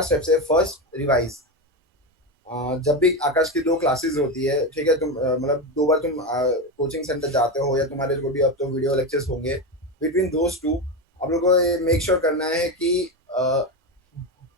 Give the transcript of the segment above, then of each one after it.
Steps है। First, revise. जब भी आकाश की 2 क्लासेस होती है, ठीक है, तुम मतलब 2 बार तुम कोचिंग सेंटर जाते हो या तुम्हारे को भी अब तो वीडियो लेक्चर्स होंगे, बिटवीन दोज टू आप लोगों को ये मेक श्योर करना है कि अ,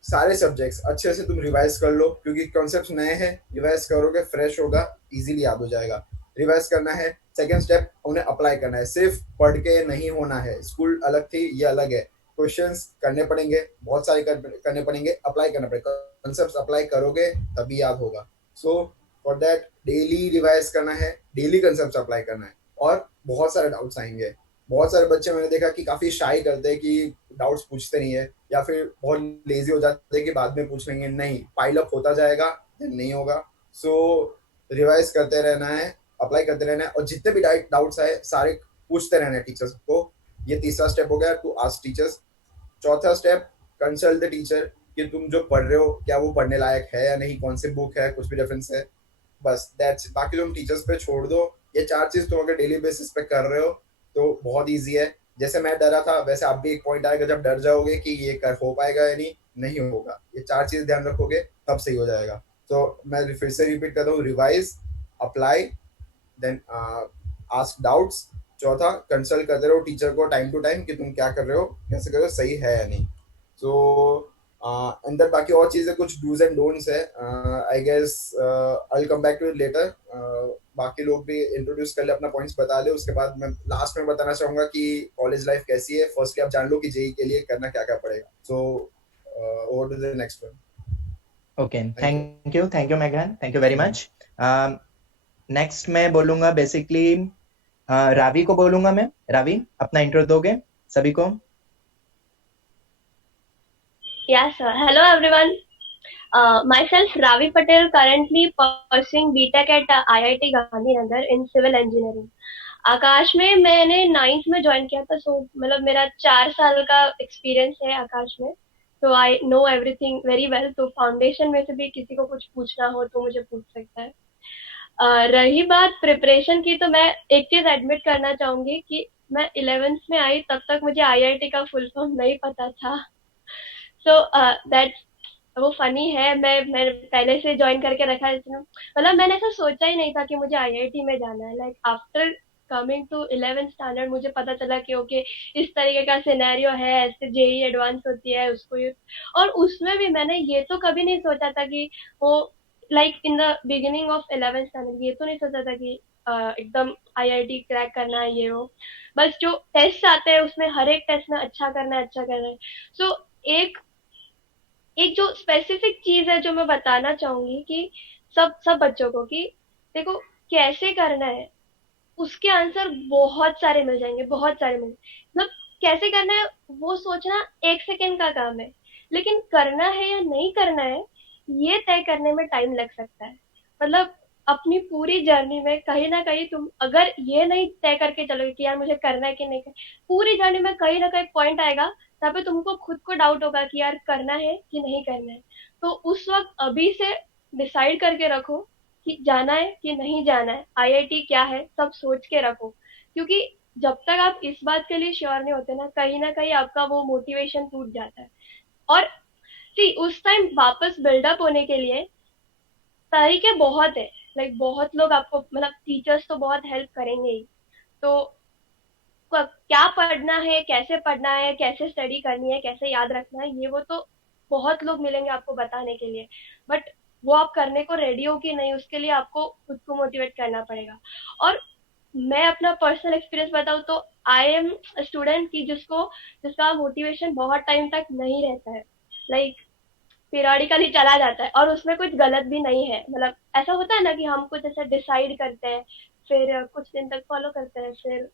सारे सब्जेक्ट्स अच्छे से तुम रिवाइज कर लो, क्योंकि कॉन्सेप्ट नए हैं, रिवाइज करोगे फ्रेश होगा, इजीली याद हो जाएगा। रिवाइज करना है। सेकंड स्टेप, उन्हें अप्लाई करना है। सिर्फ पढ़ के नहीं होना है। स्कूल अलग थी, ये अलग है। क्वेश्चंस करने पड़ेंगे, बहुत सारे करने पड़ेंगे, अप्लाई करना पड़ेगा। कॉन्सेप्ट अप्लाई करोगे तभी याद होगा। So for that daily revise करना है, डेली कॉन्सेप्ट अप्लाई करना है। और बहुत सारे डाउट्स आएंगे। बहुत सारे बच्चे मैंने देखा कि काफ़ी शाई करते हैं कि डाउट्स पूछते नहीं है, या फिर बहुत लेजी हो जाते हैं कि बाद में पूछ लेंगे। नहीं, पाइल अप होता जाएगा, then नहीं होगा। सो रिवाइज करते रहना है, अप्लाई करते रहना है, और जितने भी डाउट्स आए सारे पूछते रहना है टीचर्स को। ये तीसरा स्टेप हो गया, टू आस्क टीचर्स। चौथा स्टेप, कंसल्ट द टीचर कि तुम जो पढ़ रहे हो क्या वो पढ़ने लायक है या नहीं, कौन सी बुक है, कुछ भी रेफरेंस है। बस दैट्स, बाकी तुम टीचर्स पे छोड़ दो। ये 4 चीज तुम अगर डेली बेसिस पे कर रहे हो तो बहुत ईजी है। जैसे मैं डरा था, वैसे आप भी एक पॉइंट आएगा जब डर जाओगे कि ये कर हो पाएगा या नहीं, नहीं होगा। ये 4 चीज ध्यान रखोगे तब सही हो जाएगा। तो मैं फिर से रिपीट करता हूँ, revise, apply, then ask doubts. चौथा, कंसल्ट करते रहो टीचर को टाइम टू टाइम कि तुम क्या कर रहे हो, कैसे कर रहे हो, सही है या नहीं। सो अंदर बाकी और चीज़ें कुछ डूज एंड डोंट्स है। I guess I come back to it later. बाकी लोग भी इंट्रोड्यूस कर ले, अपना पॉइंट्स बता ले, उसके बाद मैं लास्ट में बताना चाहूंगा कि कॉलेज लाइफ कैसी है। फर्स्टली आप जान लो कि जेई के लिए करना क्या क्या पड़ेगा। So over to the next one. Okay, thank you. Thank you मेघन, thank you very much. Next मैं बोलूंगा बेसिकली, रावी को बोलूंगा मैं। रावी, अपना इंट्रो दोगे सभी को? Yeah, sir. Hello, everyone. Myself, Ravi Patel, currently pursuing BTech at IIT Gandhinagar in civil engineering. आकाश में मैंने 9th में ज्वाइन किया था, सो मतलब मेरा 4 साल का एक्सपीरियंस है आकाश में। तो I know everything very well. तो फाउंडेशन में से भी किसी को कुछ पूछना हो तो मुझे पूछ सकता है। रही बात प्रिपरेशन की, तो मैं एक चीज एडमिट करना चाहूंगी कि मैं 11th में आई तब तक मुझे आईआईटी का फुल फॉर्म नहीं पता था। सो दैट वो फनी है। मैं पहले से ज्वाइन करके रखा है इसने, मतलब मैंने ऐसा सोचा ही नहीं था कि मुझे आईआईटी में जाना है। Like after coming to 11th standard मुझे पता चला कि ओके इस तरीके का सिनेरियो है, ऐसे जेई एडवांस होती है उसको ये। और उसमें भी मैंने ये तो कभी नहीं सोचा था कि वो, like in the beginning of 11th standard ये तो नहीं सोचा था कि एकदम आईआईटी क्रैक करना है ये वो। बस जो टेस्ट आते हैं उसमें हर एक टेस्ट में अच्छा करना है, अच्छा करना है। सो एक एक जो स्पेसिफिक चीज है जो मैं बताना चाहूंगी कि सब सब बच्चों को कि देखो कैसे करना है, उसके आंसर बहुत सारे मिल जाएंगे, बहुत सारे मिल, मतलब कैसे करना है वो सोचना 1 सेकेंड का काम है। लेकिन करना है या नहीं करना है ये तय करने में टाइम लग सकता है। मतलब अपनी पूरी जर्नी में कहीं ना कहीं तुम अगर ये नहीं तय करके चलोगे कि यार मुझे करना है कि नहीं करना, पूरी जर्नी में कहीं ना कहीं पॉइंट आएगा तब पे तुमको खुद को डाउट होगा कि यार करना है कि नहीं करना है। तो उस वक्त अभी से डिसाइड करके रखो कि जाना है कि नहीं जाना है, आईआईटी क्या है सब सोच के रखो। क्योंकि जब तक आप इस बात के लिए श्योर नहीं होते ना कहीं आपका वो मोटिवेशन टूट जाता है। और सी उस टाइम वापस बिल्डअप होने के लिए तरीके बहुत है। लाइक बहुत लोग आपको, मतलब टीचर्स तो बहुत हेल्प करेंगे ही। तो क्या पढ़ना है, कैसे पढ़ना है, कैसे स्टडी करनी है, कैसे याद रखना है, ये वो तो बहुत लोग मिलेंगे आपको बताने के लिए। बट वो आप करने को रेडी हो कि नहीं उसके लिए आपको खुद को मोटिवेट करना पड़ेगा। और मैं अपना पर्सनल एक्सपीरियंस बताऊं तो आई एम स्टूडेंट की जिसका मोटिवेशन बहुत टाइम तक नहीं रहता है। लाइक पीरियडिकली चला जाता है और उसमें कुछ गलत भी नहीं है। मतलब ऐसा होता है ना कि हम कुछ ऐसा डिसाइड करते हैं, फिर कुछ दिन तक फॉलो करते हैं, फिर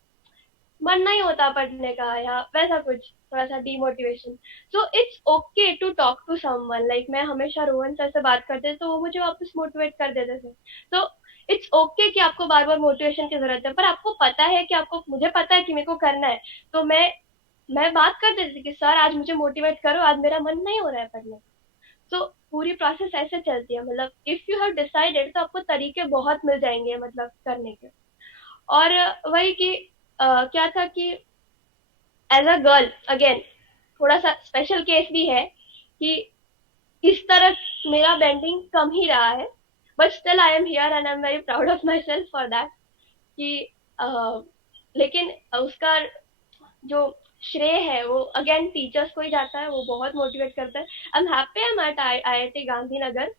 मन नहीं होता पढ़ने का या वैसा कुछ, थोड़ा सा demotivation. So it's okay to talk to someone. Like मैं हमेशा रोहन सर से बात करते थे तो वो मुझे वापस मोटिवेट कर देते थे। तो इट्स ओके कि आपको बार बार मोटिवेशन की जरूरत है, पर आपको पता है कि आपको, मुझे पता है कि मेरे को करना है। तो मैं बात कर देती थी कि सर आज मुझे मोटिवेट करो, आज मेरा मन नहीं हो रहा है पढ़ने का। तो पूरी प्रोसेस ऐसे चलती है। मतलब इफ यू हैव डिसाइडेड तो आपको तरीके बहुत मिल जाएंगे मतलब करने के। और वही कि क्या था कि एज अ गर्ल अगेन थोड़ा सा स्पेशल केस भी है कि इस तरह मेरा बेंडिंग कम ही रहा है, but still I am here and I am very proud of my self for that कि लेकिन उसका जो श्रेय है वो अगेन टीचर्स को ही जाता है, वो बहुत मोटिवेट करता है। I am happy I am at IIT Gandhinagar.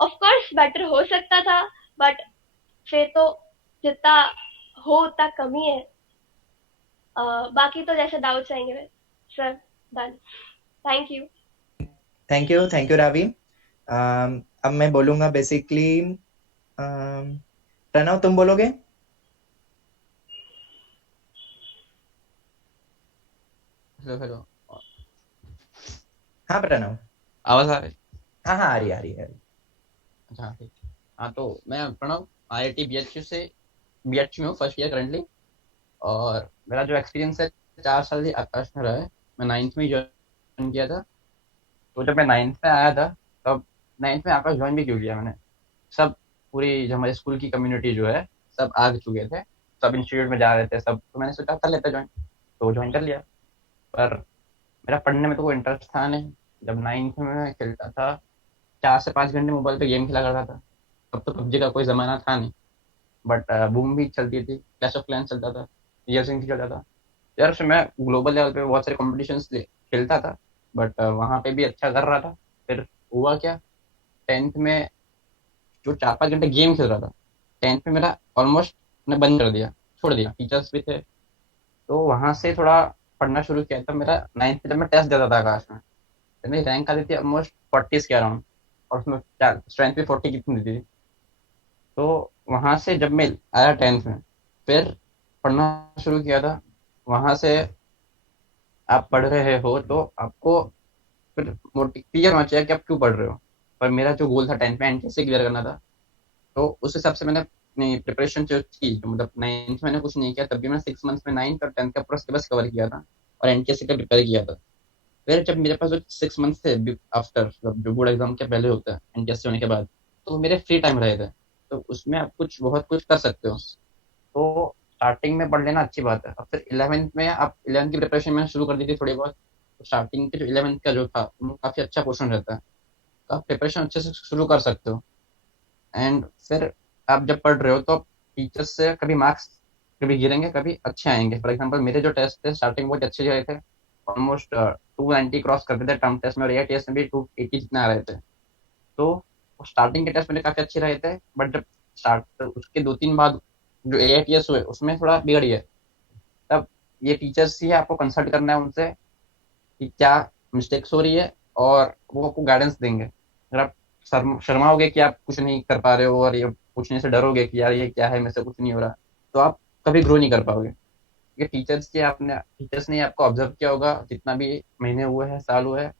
Of course better हो सकता था, बट फिर तो जितना हो उतना कमी है। बाकी तो जैसे डाउट्स आएंगे sir, done. Thank you. Thank you Ravi. अब मैं बोलूंगा बेसिकली, प्रणव तुम बोलोगे? Hello hello. हाँ प्रणव, आवाज आ रही? हाँ हाँ आ रही है। अच्छा हाँ, ठीक। हाँ तो मैं प्रणव IIT BHU में हूँ, फर्स्ट ईयर करंटली। और मेरा जो एक्सपीरियंस है 4 साल ही आकाश में रहा है। मैं 9th में ज्वाइन किया था। तो जब मैं 9th में आया था तब 9th में आकाश ज्वाइन भी क्यों किया मैंने, सब पूरी जो हमारे स्कूल की कम्युनिटी जो है सब आ चुके थे, सब इंस्टीट्यूट में जा रहे थे सब, तो मैंने सोचा कर लेता ज्वाइन, तो ज्वाइन कर लिया। पर मेरा पढ़ने में तो कोई इंटरेस्ट था नहीं। जब 9th में मैं खेलता था, 4 से 5 घंटे मोबाइल पे गेम खेला करता था। तब तो पबजी का कोई जमाना था नहीं, बट बूम भी चलती थी, क्लैश ऑफ क्लैंस चलता था, ईयर चलता था। यार फिर मैं ग्लोबल लेवल पे बहुत सारे कॉम्पिटिशन्स खेलता था, बट वहाँ पे भी अच्छा कर रहा था। फिर हुआ क्या, 10th में जो 4 5 घंटे गेम खेल रहा था, 10th में मेरा ऑलमोस्ट मैंने बंद कर दिया, छोड़ दिया। टीचर्स भी थे तो वहाँ से थोड़ा पढ़ना शुरू किया था। मेरा 9th में जब मैं टेस्ट देता था आकाश में, तो मेरी रैंक आती थी ऑलमोस्ट 40 के अराउंड, और उसमें स्ट्रेंथ भी 40 कितनी दी थी। तो वहां से जब मैं आया 10th में, फिर पढ़ना शुरू किया था। वहां से आप पढ़ रहे हो तो आपको फिर मोटिव क्लियर होना चाहिए कि आप क्यों पढ़ रहे हो। पर मेरा जो गोल था 10th में एनटीएस क्लियर करना था, तो उस हिसाब से मैंने अपनी प्रिपरेशन जो थी, तो मतलब 9th मैंने कुछ नहीं किया, तब भी मैंने 6 मंथ्स में 9th और 10th का पूरा सिलेबस कवर किया था और एनटीएस का प्रिपेयर किया था। फिर जब मेरे पास जो 6 मंथ्स थे आफ्टर, जो बोर्ड एग्जाम के पहले होता है एनटीएस होने के बाद, तो मेरे फ्री टाइम रहे थे, तो उसमें आप बहुत कुछ कर सकते हो। तो स्टार्टिंग में पढ़ लेना अच्छी बात है। अब फिर 11th में आप 11th की प्रिपरेशन मैंने शुरू कर दी थी थोड़ी बहुत। तो स्टार्टिंग के जो 11th का जो था वो काफ़ी अच्छा पोर्शन रहता है, तो आप प्रिपरेशन अच्छे से शुरू कर सकते हो। एंड फिर आप जब पढ़ रहे हो तो टीचर्स से कभी मार्क्स कभी गिरेंगे, कभी अच्छे आएंगे। फॉर एग्जाम्पल मेरे जो टेस्ट थे स्टार्टिंग बहुत अच्छे रहे थे, ऑलमोस्ट 290 क्रॉस करते थे टर्म टेस्ट में, और एयर टेस्ट में भी 280 जितने आ रहे थे। तो स्टार्टिंग के टेस्ट मेरे काफ़ी अच्छे रहे थे, बट जब स्टार्ट उसके 2 3 बाद जो AITS हुए उसमें थोड़ा बिगड़ गया। तब ये टीचर्स ही आपको कंसल्ट करना है उनसे कि क्या मिस्टेक्स हो रही है, और वो आपको गाइडेंस देंगे। अगर आप शर्माओगे कि आप कुछ नहीं कर पा रहे हो और ये पूछने से डरोगे कि यार ये क्या है, मेरे से कुछ नहीं हो रहा, तो आप कभी ग्रो नहीं कर पाओगे। ये टीचर्स ने आपको ऑब्जर्व किया होगा, जितना भी महीने हुए हैं, साल हुए हैं,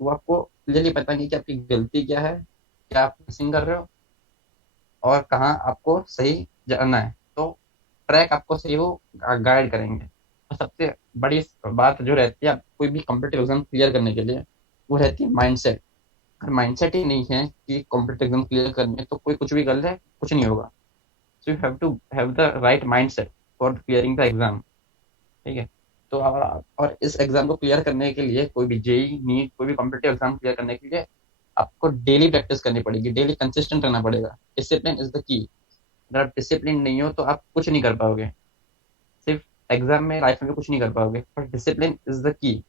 वो आपको क्लियरली पता नहीं कि आपकी गलती क्या है, क्या आप मिसिंग कर रहे हो, और कहाँ आपको सही जाना है। तो ट्रैक आपको सही वो गाइड करेंगे। और सबसे बड़ी बात जो रहती है आप कोई भी कॉम्पिटिटिव एग्जाम क्लियर करने के लिए, वो रहती है माइंडसेट। अगर माइंडसेट ही नहीं है कि कॉम्पिटिटिव एग्जाम क्लियर करने, तो कोई कुछ भी कर ले, कुछ नहीं होगा। So you have to have the right mindset for clearing the exam. ठीक है। तो और इस एग्जाम को क्लियर करने के लिए, कोई भी जेई नीट कोई भी कॉम्पिटिटिव एग्जाम क्लियर करने के लिए, आपको डेली प्रैक्टिस करनी पड़ेगी, डेली कंसिस्टेंट रहना पड़ेगा। Discipline is the key. अगर आप डिसिप्लिन नहीं हो तो आप कुछ नहीं कर पाओगे। सिर्फ एग्जाम में, लाइफ में भी कुछ नहीं कर पाओगे, पर डिसिप्लिन इज द की।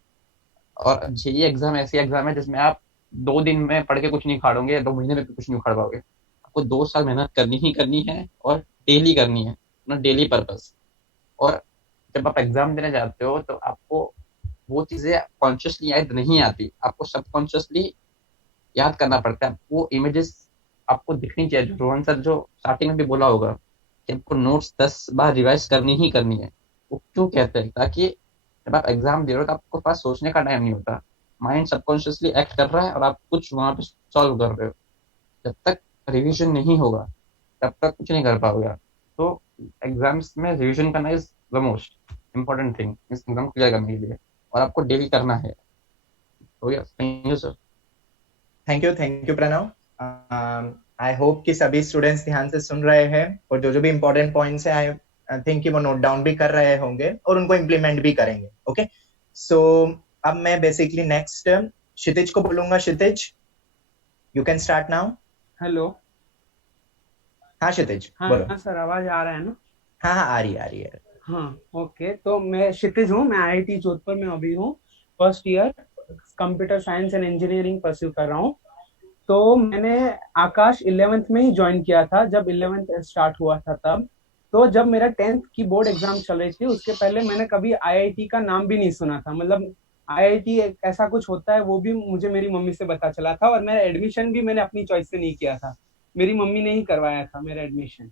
और जेई एग्जाम ऐसी एग्जाम है जिसमें आप 2 दिन में पढ़ के कुछ नहीं उखाड़ोगे, या 2 महीने में भी कुछ नहीं उखाड़ पाओगे। आपको 2 साल मेहनत करनी ही करनी है, और डेली करनी है, अपना डेली पर्पस। और जब आप एग्जाम देने जाते हो तो आपको वो चीजें कॉन्शियसली याद नहीं आती, आपको सबकॉन्शियसली याद करना पड़ता है। वो इमेजेस आपको दिखनी चाहिए, जो रोहन सर जो स्टार्टिंग में भी बोला होगा कि आपको नोट्स 10 बार रिवाइज करनी ही करनी है। वो क्यों कहते हैं, ताकि जब आप एग्जाम दे रहे हो तो आपको पास सोचने का टाइम नहीं होता, माइंड सबकॉन्शियसली एक्ट कर रहा है और आप कुछ वहां पे सॉल्व कर रहे हो। जब तक रिविजन नहीं होगा तब तक कुछ नहीं कर पाओगे। तो एग्जाम्स में रिविजन करना is the most important thing इस एग्जाम क्लियर करने के लिए, और आपको डेली करना है। तो yes, thank you sir. Thank you Pranav. I hope कि सभी स्टूडेंट्स ध्यान से सुन रहे हैं, और जो जो भी इंपॉर्टेंट पॉइंट्स है आई थिंक कि वो नोट डाउन भी कर रहे होंगे और उनको इम्प्लीमेंट भी करेंगे। ओके, सो अब मैं बेसिकली नेक्स्ट क्षितिज को बोलूंगा। Kshitij, you can start now. Hello. हाँ क्षितिज बोलो। हाँ सर, आवाज आ रहा है ना? हाँ हाँ आ रही है। हाँ ओके, तो मैं क्षितिज हूँ, मैं आईआईटी जोधपुर में अभी हूँ, first year computer science and engineering pursue कर रहा हूँ। तो मैंने आकाश 11th में ही ज्वाइन किया था, जब 11th स्टार्ट हुआ था तब। तो जब मेरा 10th की बोर्ड एग्जाम चल रही थी, उसके पहले मैंने कभी आईआईटी का नाम भी नहीं सुना था। मतलब आईआईटी ऐसा कुछ होता है वो भी मुझे मेरी मम्मी से पता चला था, और मेरा एडमिशन भी मैंने अपनी चॉइस से नहीं किया था, मेरी मम्मी ने ही करवाया था मेरा एडमिशन।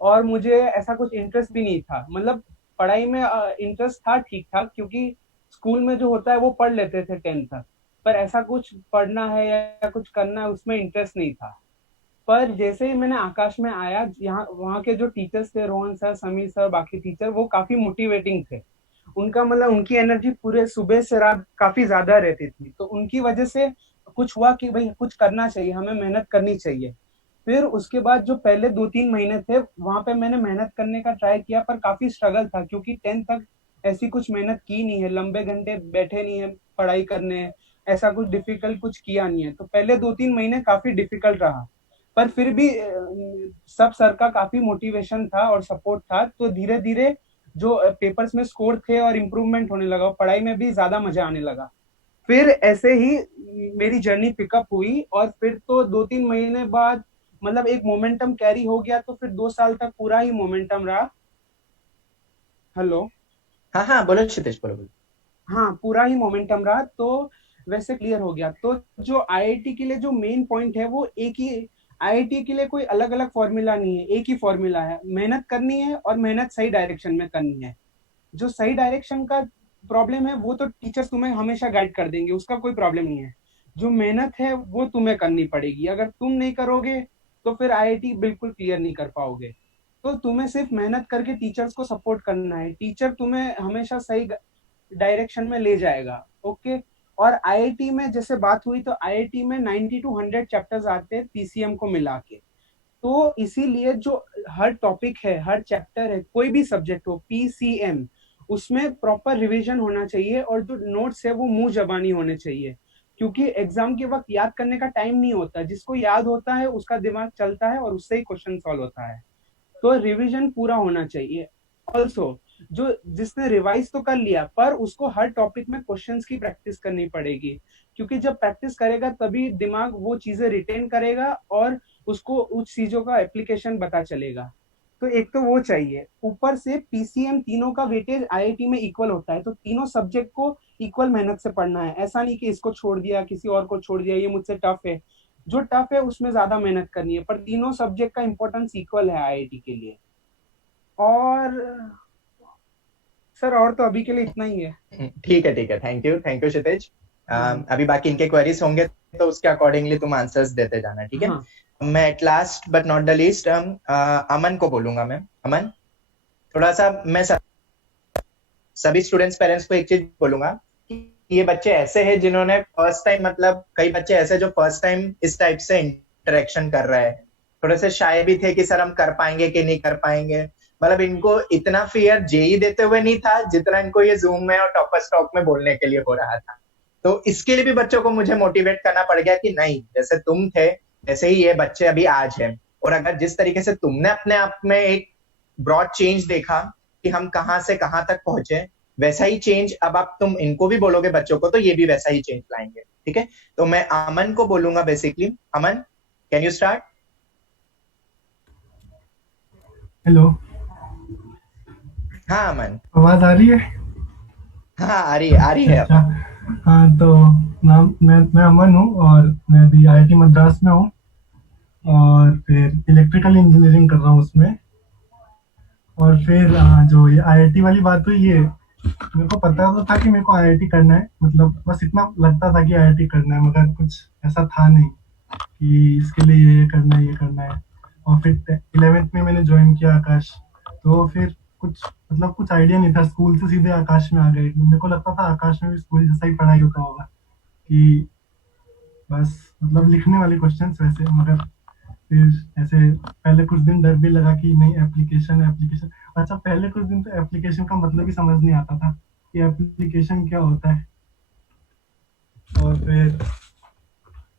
और मुझे ऐसा कुछ इंटरेस्ट भी नहीं था, मतलब पढ़ाई में इंटरेस्ट था ठीक ठाक, क्योंकि स्कूल में जो होता है वो पढ़ लेते थे 10th तक, पर ऐसा कुछ पढ़ना है या कुछ करना है उसमें इंटरेस्ट नहीं था। पर जैसे ही मैंने आकाश में आया, यहाँ वहाँ के जो टीचर्स थे, रोहन सर, समीर सर, बाकी टीचर, वो काफी मोटिवेटिंग थे। उनका मतलब उनकी एनर्जी पूरे सुबह से रात काफी ज्यादा रहती थी, तो उनकी वजह से कुछ हुआ कि भाई कुछ करना चाहिए, हमें मेहनत करनी चाहिए। फिर उसके बाद जो पहले 2-3 महीने थे, वहां पे मैंने मेहनत करने का ट्राई किया, पर काफी स्ट्रगल था, क्योंकि 10th तक ऐसी कुछ मेहनत की नहीं है, लंबे घंटे बैठे नहीं है पढ़ाई करने, ऐसा कुछ डिफिकल्ट कुछ किया नहीं है। तो पहले 2-3 महीने काफी डिफिकल्ट रहा, पर फिर भी सब सर का काफी मोटिवेशन था और सपोर्ट था, तो धीरे धीरे जो पेपर्स में स्कोर थे और इम्प्रूवमेंट होने लगा, पढ़ाई में भी ज्यादा मजा आने लगा। फिर ऐसे ही मेरी जर्नी पिकअप हुई, और फिर तो 2-3 महीने बाद मतलब एक मोमेंटम कैरी हो गया, तो फिर 2 साल तक पूरा ही मोमेंटम रहा। हेलो। हाँ हाँ बोलो क्षितिज बोलो। हाँ, पूरा ही मोमेंटम रहा, तो वैसे क्लियर हो गया। तो जो आईआईटी के लिए जो मेन पॉइंट है वो एक ही, आईआईटी के लिए कोई अलग अलग फॉर्मूला नहीं है, एक ही फॉर्मूला है, मेहनत करनी है और मेहनत सही डायरेक्शन में करनी है। जो सही डायरेक्शन का प्रॉब्लम है वो तो टीचर्स तुम्हें हमेशा गाइड कर देंगे, उसका कोई प्रॉब्लम नहीं है। जो मेहनत है वो तुम्हें करनी पड़ेगी, अगर तुम नहीं करोगे तो फिर आईआईटी बिल्कुल क्लियर नहीं कर पाओगे। तो तुम्हें सिर्फ मेहनत करके टीचर्स को सपोर्ट करना है, टीचर तुम्हें हमेशा सही डायरेक्शन में ले जाएगा। ओके। और आईआईटी में जैसे बात हुई, तो आईआईटी में 90 to 100 चैप्टर्स आते हैं पीसीएम को मिला के। तो इसीलिए जो हर टॉपिक है, हर चैप्टर है, कोई भी सब्जेक्ट हो, पीसीएम, उसमें प्रॉपर रिवीजन होना चाहिए, और जो नोट्स है वो मुंह जबानी होने चाहिए, क्योंकि एग्जाम के वक्त याद करने का टाइम नहीं होता, जिसको याद होता है उसका दिमाग चलता है और उससे ही क्वेश्चन सॉल्व होता है। तो रिवीजन पूरा होना चाहिए। ऑल्सो जो जिसने रिवाइज तो कर लिया, पर उसको हर टॉपिक में क्वेश्चंस की प्रैक्टिस करनी पड़ेगी, क्योंकि जब प्रैक्टिस करेगा तभी दिमाग वो चीजें रिटेन करेगा और उसको उस चीजों का एप्लीकेशन पता चलेगा। तो एक तो वो चाहिए, ऊपर से पीसीएम तीनों का वेटेज आईआईटी में इक्वल होता है, तो तीनों सब्जेक्ट को इक्वल मेहनत से पढ़ना है। ऐसा नहीं कि इसको छोड़ दिया, किसी और को छोड़ दिया, ये मुझसे टफ है। जो टफ है उसमें ज्यादा मेहनत करनी है, पर तीनों सब्जेक्ट का इंपॉर्टेंस इक्वल है आईआईटी के लिए। और सर और तो अभी के लिए इतना ही है। ठीक है थैंक यू क्षितिज। अभी बाकी इनके क्वेरीज होंगे तो उसके अकॉर्डिंगली तुम आंसर्स देते जाना, ठीक है। मैं at last but not the least Aman को बोलूंगा। मैं अमन थोड़ा सा, मैं सभी स्टूडेंट्स पेरेंट्स को एक चीज बोलूंगा कि ये बच्चे ऐसे हैं जिन्होंने फर्स्ट टाइम, मतलब कई बच्चे ऐसे जो फर्स्ट टाइम इस टाइप से इंटरेक्शन कर रहे हैं, थोड़े से शाय भी थे कि सर हम कर पाएंगे कि नहीं कर पाएंगे। मतलब इनको इतना फियर जेई देते हुए नहीं था जितना इनको ये जूम में और टॉपर स्टॉक में बोलने के लिए हो रहा था। तो इसके लिए भी बच्चों को मुझे मोटिवेट करना पड़ गया कि नहीं, जैसे तुम थे वैसे ही ये बच्चे अभी आज हैं। और अगर जिस तरीके से तुमने अपने आप में एक ब्रॉड चेंज देखा कि हम कहाँ से कहाँ तक पहुंचे, वैसा ही चेंज अब आप तुम इनको भी बोलोगे बच्चों को, तो ये भी वैसा ही चेंज लाएंगे, ठीक है। तो मैं अमन को बोलूंगा basically. Aman can you start. Hello. हाँ अमन, आवाज आ रही है? हाँ आ रही है। अच्छा। हाँ तो नाम मैं अमन हूँ, और मैं अभी आईआईटी मद्रास में हूँ, और फिर इलेक्ट्रिकल इंजीनियरिंग कर रहा हूँ उसमें। और फिर जो ये आईआईटी वाली बात हुई, ये मेरे को पता तो था कि मेरे को आईआईटी करना है, मतलब बस इतना लगता था कि आईआईटी करना है, मगर कुछ ऐसा था नहीं कि इसके लिए ये करना है ये करना है। और फिर 11th में मैंने ज्वाइन किया आकाश, तो फिर कुछ आइडिया नहीं था, स्कूल से सीधे आकाश में आ गए। मेरे को लगता था आकाश में भी स्कूल जैसा ही पढ़ाई होता होगा, कि बस मतलब लिखने वाले क्वेश्चंस वैसे। मगर फिर ऐसे पहले कुछ दिन डर भी लगा कि नहीं, एप्लीकेशन। अच्छा, पहले कुछ दिन तो एप्लीकेशन का मतलब ही समझ नहीं आता था कि एप्लीकेशन क्या होता है। और फिर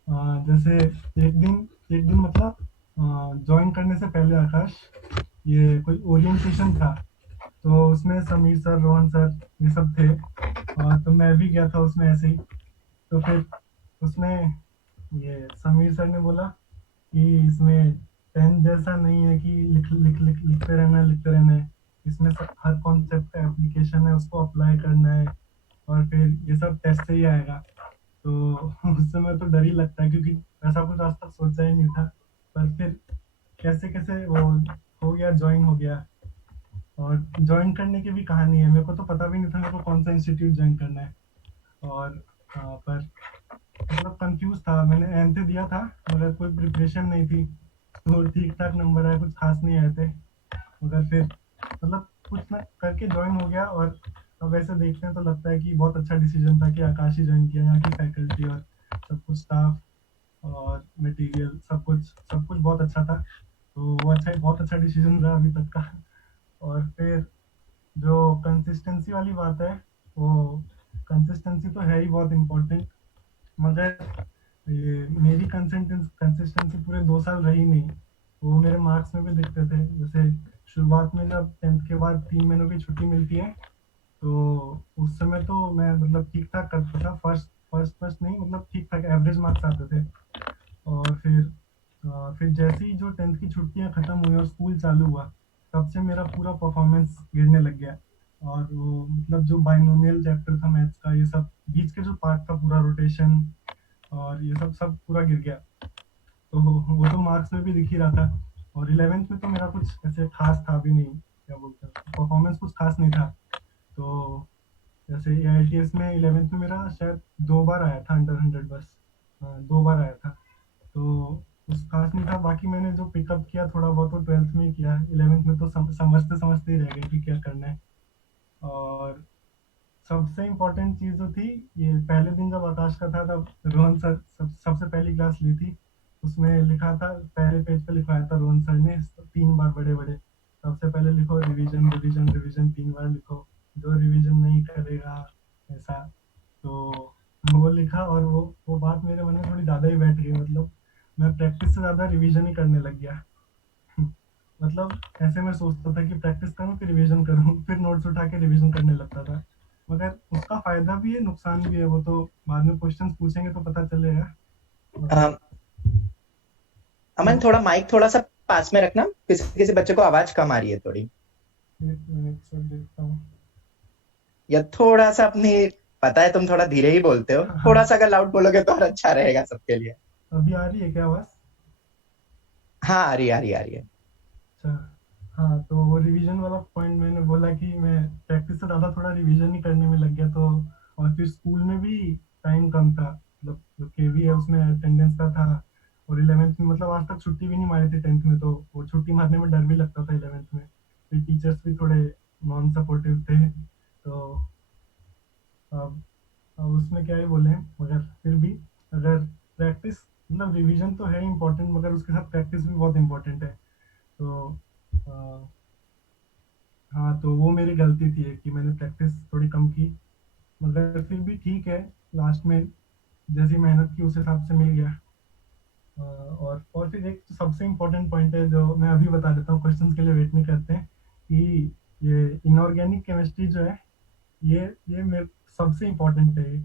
जैसे एक दिन मतलब ज्वाइन करने से पहले आकाश ये कोई ओरिएंटेशन था, तो उसमें समीर सर, रोहन सर ये सब थे, तो मैं भी गया था उसमें ऐसे ही। तो फिर उसमें ये समीर सर ने बोला कि इसमें टेंथ जैसा नहीं है कि लिखते रहना है। इसमें हर कॉन्सेप्ट का एप्लीकेशन है, उसको अप्लाई करना है, और फिर ये सब टेस्ट से ही आएगा। तो उस समय तो डर ही लगता है, क्योंकि ऐसा कुछ आज तक सोचा ही नहीं था। पर फिर कैसे कैसे वो हो गया, ज्वाइन हो गया। और ज्वाइन करने की भी कहानी है, मेरे को तो पता भी नहीं था मेरे को कौन सा इंस्टीट्यूट ज्वाइन करना है। और पर मतलब कंफ्यूज था, मैंने एंथे दिया था मगर कोई प्रिपरेशन नहीं थी, तो ठीक ठाक नंबर आए, कुछ खास नहीं आए थे। मगर फिर मतलब कुछ ना करके ज्वाइन हो गया। और अब ऐसे देखते हैं तो लगता है कि बहुत अच्छा डिसीजन था कि आकाश ही ज्वाइन किया। यहाँ की फैकल्टी और सब कुछ, स्टाफ और मटेरियल, सब कुछ बहुत अच्छा था। तो वो बहुत अच्छा डिसीजन रहा अभी तक का। और फिर जो कंसिस्टेंसी वाली बात है, वो कंसिस्टेंसी तो है ही बहुत इम्पोर्टेंट। मगर ये मेरी कंसिस्टेंसी पूरे 2 साल रही नहीं। वो मेरे मार्क्स में भी दिखते थे। जैसे शुरुआत में जब 10th के बाद 3 महीनों की छुट्टी मिलती है, तो उस समय तो मैं मतलब ठीक ठाक करता था, फर्स्ट फर्स्ट फर्स्ट नहीं, मतलब ठीक ठाक एवरेज मार्क्स आते थे। और फिर जैसे ही जो 10th की छुट्टियां खत्म हुई और स्कूल चालू हुआ, तब से मेरा पूरा परफॉर्मेंस गिरने लग गया। और वो मतलब जो बाइनोमियल चैप्टर था मैथ्स का, ये सब बीच के जो पार्ट था, पूरा रोटेशन और ये सब सब पूरा गिर गया। तो वो तो मार्क्स में भी दिख ही रहा था। और 11th में तो मेरा कुछ ऐसे खास था भी नहीं, क्या बोलते हैं, परफॉर्मेंस कुछ खास नहीं था। तो जैसे AITS में 11th में मेरा शायद 2 बार आया था अंडर 100 बस। 2 बार आया था, तो कुछ खास नहीं था। बाकी मैंने जो पिकअप किया थोड़ा बहुत, तो 12th में ही किया। 11th में तो समझते समझते ही रह गए कि क्या करना है। और सबसे इम्पोर्टेंट चीज़ जो थी, ये पहले दिन जब आकाश का था, तब रोहन सर सबसे पहली क्लास ली थी। उसमें लिखा था, पहले पेज पे लिखवाया था रोहन सर ने 3 बार बड़े बड़े, सबसे पहले लिखो रिवीजन रिवीजन रिवीजन, 3 बार लिखो, जो रिवीजन नहीं करेगा ऐसा। तो वो लिखा, और वो बात मेरे मन में थोड़ी ज़्यादा ही बैठ गई। मतलब मैं प्रैक्टिस से ज़्यादा रिवीजन ही करने लग गया। मतलब ऐसे मैं सोचता था कि प्रैक्टिस करूं फिर रिवीजन करूं, फिर नोट्स उठा के रिवीजन करने लगता था। मगर उसका फायदा भी है, नुकसान भी है, वो तो बाद में क्वेश्चंस पूछेंगे तो पता चलेगा। मतलब अमन, थोड़ा माइक थोड़ा सा पास में रखना, किसी किसी बच्चे को आवाज कम आ रही है थोड़ी। 1 मिनट सर, देखता हूँ। या थोड़ा सा अपनी, पता है तुम थोड़ा धीरे ही बोलते हो, थोड़ा सा अगर लाउड बोलोगे तो और अच्छा रहेगा सबके लिए। अभी आ रही है क्या आवाज? हाँ, आ रही आ रही है। अच्छा, हाँ, तो वो रिवीजन वाला पॉइंट मैंने बोला कि मैं प्रैक्टिस से ज़्यादा थोड़ा रिवीजन ही करने में लग गया। तो और फिर स्कूल में भी टाइम कम था, मतलब जो केवी है उसमें अटेंडेंस का था। और 11th में मतलब आज तक छुट्टी भी नहीं मारी थी 10th में, तो वो छुट्टी मारने में डर भी लगता था 11th में। फिर टीचर्स भी थोड़े नॉन सपोर्टिव थे। तो अब उसमें क्या ही बोले, मगर फिर भी अगर प्रैक्टिस, मतलब रिवीजन तो है इम्पोर्टेंट, मगर उसके साथ प्रैक्टिस भी बहुत इम्पोर्टेंट है। तो अ, हाँ, तो वो मेरी गलती थी कि मैंने प्रैक्टिस थोड़ी कम की। मगर फिर भी ठीक है, लास्ट में जैसी मेहनत की उस हिसाब से मिल गया। और फिर एक सबसे इम्पोर्टेंट पॉइंट है जो मैं अभी बता देता हूँ, क्वेश्चंस के लिए वेट नहीं करते हैं, कि ये इनऑर्गेनिक केमिस्ट्री जो है, ये मेरे सबसे इम्पोर्टेंट है ये।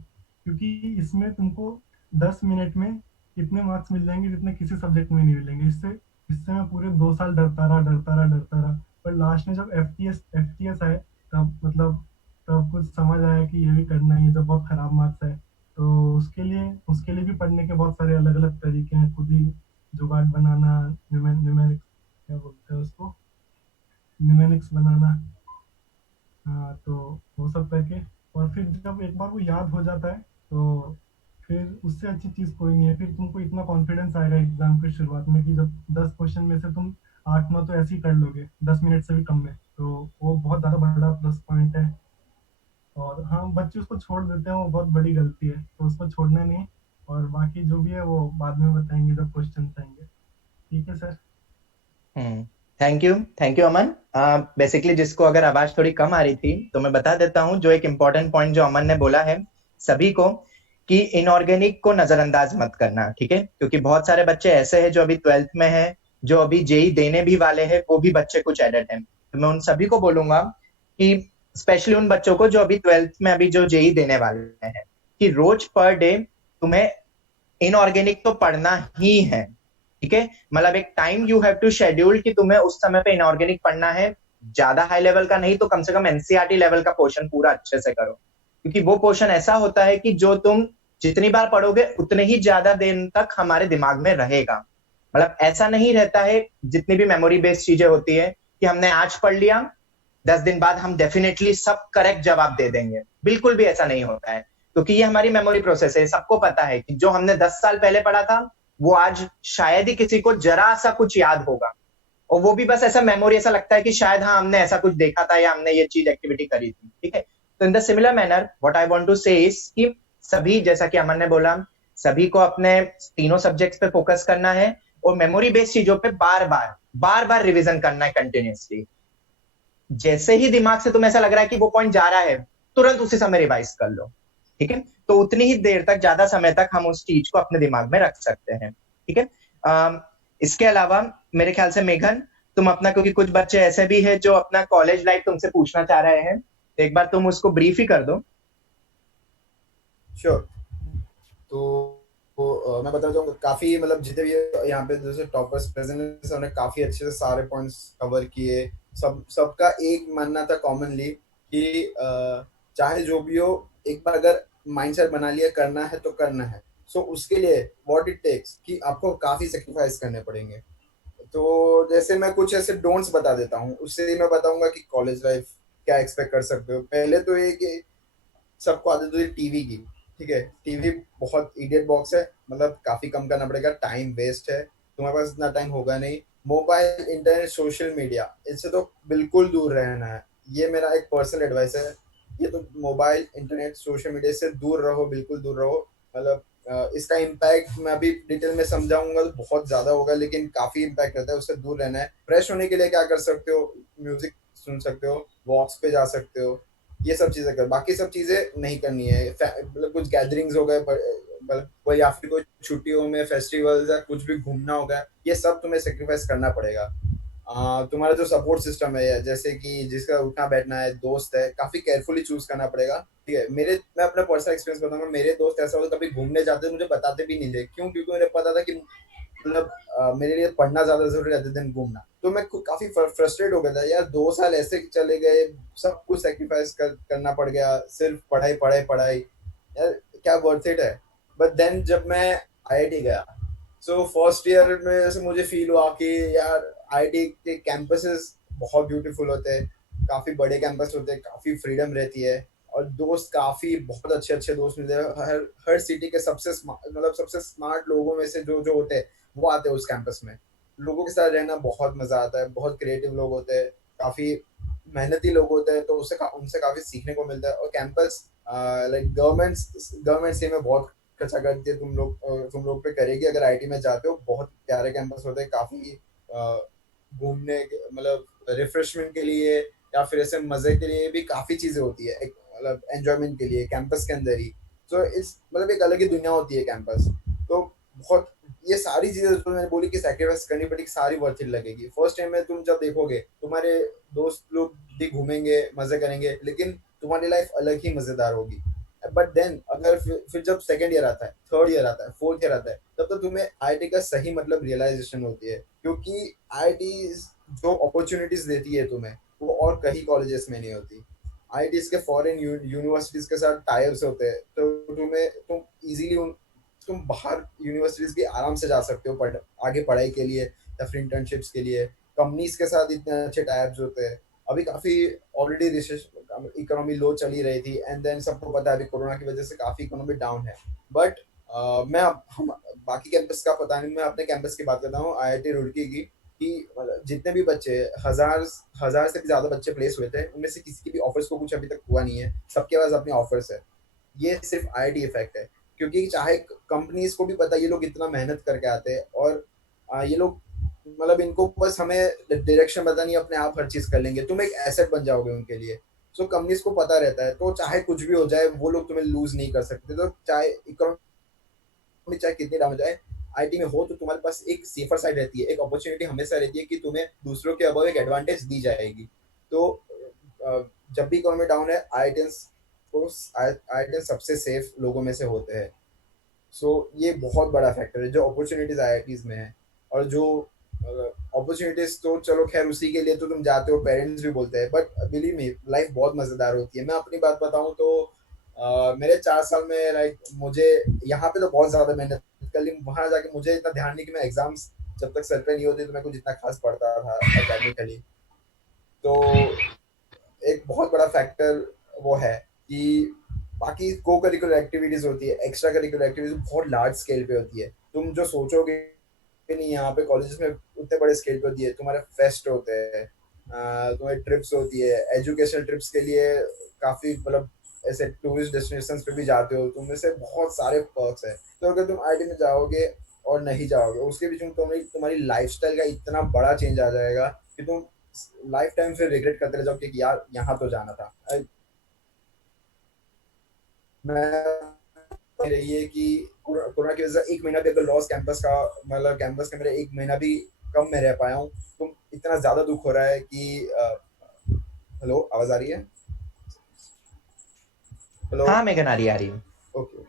क्योंकि इसमें तुमको 10 मिनट में इतने मार्क्स मिल जाएंगे जितने किसी सब्जेक्ट में नहीं मिलेंगे। इससे इससे मैं पूरे 2 साल डरता रहा। पर लास्ट में जब एफ टी एस आए, तब कुछ समझ आया कि ये भी करना है, ये जो बहुत खराब मार्क्स है। तो उसके लिए भी पढ़ने के बहुत सारे अलग अलग तरीके हैं, खुद ही जुगाड़ बनाना, न्यूमेरिक्स, क्या बोलते हैं उसको, न्यूमेरिक्स बनाना। हाँ, तो वो सब करके, और फिर जब एक बार वो याद हो जाता है, तो फिर उससे अच्छी चीज़ कोई नहीं है। फिर तुमको इतना कॉन्फिडेंस आएगा एग्जाम की शुरुआत में कि जब 10 क्वेश्चन में से तुम 8-9 तो ऐसे ही कर लोगे 10 मिनट से भी कम में, तो वो बहुत ज़्यादा बड़ा प्लस पॉइंट है। और हाँ, बच्चे उसको छोड़ देते हैं, वो बहुत बड़ी गलती है, तो उसको छोड़ना नहीं। और बाकी जो भी है वो बाद में बताएंगे जब क्वेश्चन आएंगे। ठीक है sir. Thank you Aman. Basically जिसको अगर आवाज थोड़ी कम आ रही थी तो मैं बता देता हूँ, जो एक इम्पोर्टेंट पॉइंट जो अमन ने बोला है सभी को, कि इनऑर्गेनिक को नजरअंदाज मत करना, ठीक है, क्योंकि बहुत सारे बच्चे ऐसे हैं जो अभी 12th में हैं, जो अभी जेई देने भी वाले हैं, वो भी बच्चे कुछ एडेड हैं। तो मैं उन सभी को बोलूंगा कि स्पेशली उन बच्चों को जो अभी 12th में अभी जो जेई देने वाले हैं, कि रोज पर डे तुम्हें इनऑर्गेनिक तो पढ़ना ही है, ठीक है, मतलब एक time you have to schedule कि तुम्हें उस समय पे इनऑर्गेनिक पढ़ना है। ज्यादा हाई लेवल का नहीं तो कम से कम एनसीईआरटी लेवल का पोर्शन पूरा अच्छे से करो, क्योंकि वो पोर्शन ऐसा होता है कि जो तुम जितनी बार पढ़ोगे उतने ही ज्यादा दिन तक हमारे दिमाग में रहेगा। मतलब ऐसा नहीं रहता है जितनी भी मेमोरी बेस्ड चीजें होती है कि हमने आज पढ़ लिया, 10 दिन बाद हम डेफिनेटली सब करेक्ट जवाब दे देंगे, बिल्कुल भी ऐसा नहीं होता है, क्योंकि ये हमारी मेमोरी प्रोसेस है। सबको पता है कि जो हमने 10 साल पहले पढ़ा था वो आज शायद ही किसी को जरा सा कुछ याद होगा, और वो भी बस ऐसा मेमोरी, ऐसा लगता है कि शायद हाँ हमने ऐसा कुछ देखा था या हमने ये चीज एक्टिविटी करी थी, ठीक है। तो in the similar manner what I want to say is कि सभी, जैसा कि अमन ने बोला, सभी को अपने तीनों सब्जेक्ट्स पे फोकस करना है और मेमोरी बेस्ड चीजों पे बार बार रिवीजन करना है कंटिन्यूअसली। जैसे ही दिमाग से तुम्हें ऐसा लग रहा है कि वो पॉइंट जा रहा है, तुरंत उसी समय रिवाइज कर लो, ठीक है। तो उतनी ही देर तक, ज्यादा समय तक हम उस चीज को अपने दिमाग में रख सकते हैं, ठीक है। इसके अलावा मेरे ख्याल से मेघन, तुम अपना, क्योंकि कुछ बच्चे ऐसे भी हैं जो अपना कॉलेज लाइफ तुमसे पूछना चाह रहे हैं, एक बार तुम उसको ब्रीफ ही कर दो। श्योर। मैं बताना चाहूँगा, काफ़ी मतलब जितने भी यहाँ पे जैसे टॉपर्स प्रेजेंट है, सबने काफ़ी अच्छे से सारे पॉइंट्स कवर किए। सबका एक मानना था कॉमनली कि चाहे जो भी हो, एक बार अगर माइंडसेट बना लिया करना है तो करना है। सो उसके लिए व्हाट इट टेक्स कि आपको काफ़ी सेक्रीफाइस करने पड़ेंगे। तो जैसे मैं कुछ ऐसे डोंट्स बता देता हूँ, उससे ही मैं बताऊंगा कि कॉलेज लाइफ क्या एक्सपेक्ट कर सकते हो। पहले तो ये कि सबको आदत होती है टीवी की, ठीक है। टीवी बहुत इडियट बॉक्स है, मतलब काफी कम करना पड़ेगा, टाइम वेस्ट है, तुम्हारे पास इतना टाइम होगा नहीं। मोबाइल, इंटरनेट, सोशल मीडिया, इससे तो बिल्कुल दूर रहना है। ये मेरा एक पर्सनल एडवाइस है। ये तो मोबाइल, इंटरनेट, सोशल मीडिया से दूर रहो, बिल्कुल दूर रहो। मतलब इसका इम्पैक्ट मैं अभी डिटेल में समझाऊंगा तो बहुत ज्यादा होगा, लेकिन काफी इम्पैक्ट रहता है, उससे दूर रहना है। फ्रेश होने के लिए क्या कर सकते हो, म्यूजिक सुन सकते हो, वॉक्स पे जा सकते हो, ये सब चीजें कर। बाकी सब चीजें नहीं करनी है। मतलब कुछ गैदरिंग्स हो गए, मतलब कोई या फिर कोई छुट्टियों में फेस्टिवल्स या कुछ भी घूमना होगा, ये सब तुम्हें सेक्रीफाइस करना पड़ेगा। तुम्हारा जो सपोर्ट सिस्टम है, जैसे कि जिसका उठना बैठना है, दोस्त है, काफी केयरफुली चूज करना पड़ेगा, ठीक है। मैं अपना पर्सनल एक्सपीरियंस बताऊंगा। मेरे दोस्त ऐसा होता, कभी घूमने जाते थे मुझे बताते भी नहीं थे, क्यों? क्योंकि मुझे पता था कि मतलब मेरे लिए पढ़ना ज्यादा जरूरी रहता देन घूमना। तो मैं काफी फ्रस्ट्रेट हो गया था यार, 2 साल ऐसे चले गए, सब कुछ सेक्रीफाइस करना पड़ गया, सिर्फ पढ़ाई पढ़ाई पढ़ाई, यार क्या वर्थ इट है? बट देन जब मैं आईआईटी गया, सो फर्स्ट ईयर में ऐसे मुझे फील हुआ कि यार आईआईटी के कैंपसेस बहुत ब्यूटीफुल होते हैं, काफी बड़े कैंपस होते हैं, काफी फ्रीडम रहती है, और दोस्त काफी बहुत अच्छे अच्छे दोस्त मिलते हैं। हर सिटी के सबसे मतलब सबसे स्मार्ट लोगों में से जो जो होते हैं वो आते हैं उस कैंपस में। लोगों के साथ रहना बहुत मजा आता है, बहुत क्रिएटिव लोग होते हैं, काफी मेहनती लोग होते हैं, तो उनसे काफी सीखने को मिलता है। और कैंपस लाइक गवर्नमेंट से में बहुत खर्चा करती है, तुम लोग पे करेगी अगर आईटी में जाते हो। बहुत प्यारे कैंपस होते हैं, काफी घूमने मतलब रिफ्रेशमेंट के लिए या फिर ऐसे मजे के लिए भी काफी चीजें होती है, मतलब एंजॉयमेंट के लिए कैंपस के अंदर ही। तो इस मतलब एक अलग ही दुनिया होती है कैंपस। तो बहुत ये सारी चीजें जो मैंने बोली कि सैक्रिफाइस करनी पड़ेगी, सारी वर्थ इट लगेगी। फर्स्ट टाइम में तुम जब देखोगे, तुम्हारे दोस्त लोग भी घूमेंगे, मजे करेंगे, लेकिन तुम्हारी लाइफ अलग ही मजेदार होगी। बट देन अगर फिर जब सेकंड ईयर आता है, थर्ड ईयर आता है, फोर्थ ईयर आता है, तब तो तुम्हें आईआईटी का सही मतलब रियलाइजेशन होती है, क्योंकि आईआईटी जो अपॉर्चुनिटीज देती है तुम्हें, वो और कहीं कॉलेजेस में नहीं होती। आईआईटीज के फॉरेन यूनिवर्सिटीज के साथ टाइप्स होते हैं, तो तुम इजीली तुम बाहर यूनिवर्सिटीज भी आराम से जा सकते हो आगे पढ़ाई के लिए या फिर इंटर्नशिप्स के लिए। कंपनीज के साथ इतने अच्छे टाइप्स होते हैं। अभी काफी ऑलरेडी इकोनॉमी लो चली रही थी, एंड देन सबको पता है अभी कोरोना की वजह से काफी इकोनॉमी डाउन है। बट हम बाकी कैंपस का पता नहीं, मैं अपने कैंपस की बात करता हूँ, आईआईटी रुड़की की, कि मतलब जितने भी बच्चे, हजार से भी ज्यादा बच्चे प्लेस हुए थे, उनमें से किसी के भी ऑफर्स को कुछ अभी तक हुआ नहीं है, सबके पास अपने ऑफर्स है। ये सिर्फ आईआईटी इफेक्ट है, क्योंकि चाहे कंपनीज को भी पता है ये लोग इतना मेहनत करके आते हैं, और ये लोग मतलब इनको बस हमें डायरेक्शन बतानी, अपने आप हर चीज कर लेंगे, तुम एक एसेट बन जाओगे उनके लिए। सो कंपनीज को पता रहता है, तो चाहे कुछ भी हो जाए वो लोग तुम्हें लूज नहीं कर सकते। तो चाहे इकोनॉमी चाहे कितनी डाउन हो जाए, आईटी में हो तो तुम्हारे पास एक सेफर साइड रहती है, एक अपॉर्चुनिटी हमेशा रहती है कि तुम्हें दूसरों के अबव एक एडवांटेज दी जाएगी। तो जब भी इकोनॉमी डाउन है, आईआईटियंस सबसे सेफ लोगों में से होते हैं। सो ये बहुत बड़ा फैक्टर है जो अपॉर्चुनिटीज आईआईटीज में है। और जो अपॉर्चुनिटीज तो चलो खैर उसी के लिए तो तुम जाते हो, पेरेंट्स भी बोलते हैं, बट बिलीव मी लाइफ बहुत मजेदार होती है। मैं अपनी बात बताऊं तो मेरे 4 साल में लाइक मुझे यहाँ पे तो बहुत ज्यादा मेहनत कर ली, वहां जाके मुझे इतना ध्यान नहीं कि मैं एग्जाम्स जब तक सर पे नहीं होती तो मैं कुछ इतना खास पढ़ता था अकेडमिकली। तो एक बहुत बड़ा फैक्टर वो है कि बाकी को करिकुलर एक्टिविटीज होती है, एक्स्ट्रा करिकुलर एक्टिविटीज बहुत लार्ज स्केल पे होती है। तुम जो सोचोगे नहीं, यहाँ पे कॉलेजेस में उतने बड़े स्केल पे होती है। तुम्हारे फेस्ट होते हैं, तुम्हारी ट्रिप्स होती है, एजुकेशनल ट्रिप्स के लिए काफी मतलब ऐसे टूरिस्ट डेस्टिनेशंस पे भी जाते हो, तुम में से बहुत सारे पर्क्स है। तो अगर तुम आईटी में जाओगे और नहीं जाओगे, उसके बीच में तुम्हारी लाइफस्टाइल का इतना बड़ा चेंज आ जाएगा कि तुम लाइफ टाइम फिर रिग्रेट करते रह जाओ कि यार यहाँ तो जाना था। मैं रही है कि कोरोना की वजह से 1 महीना भी अगर लॉस कैंपस का, मतलब कैंपस के मेरे 1 महीना भी कम में रह पाया हूँ, तो इतना ज्यादा दुख हो रहा है कि हेलो, आवाज आ रही है? हेलो, हाँ मेघन आ रही है। ओके।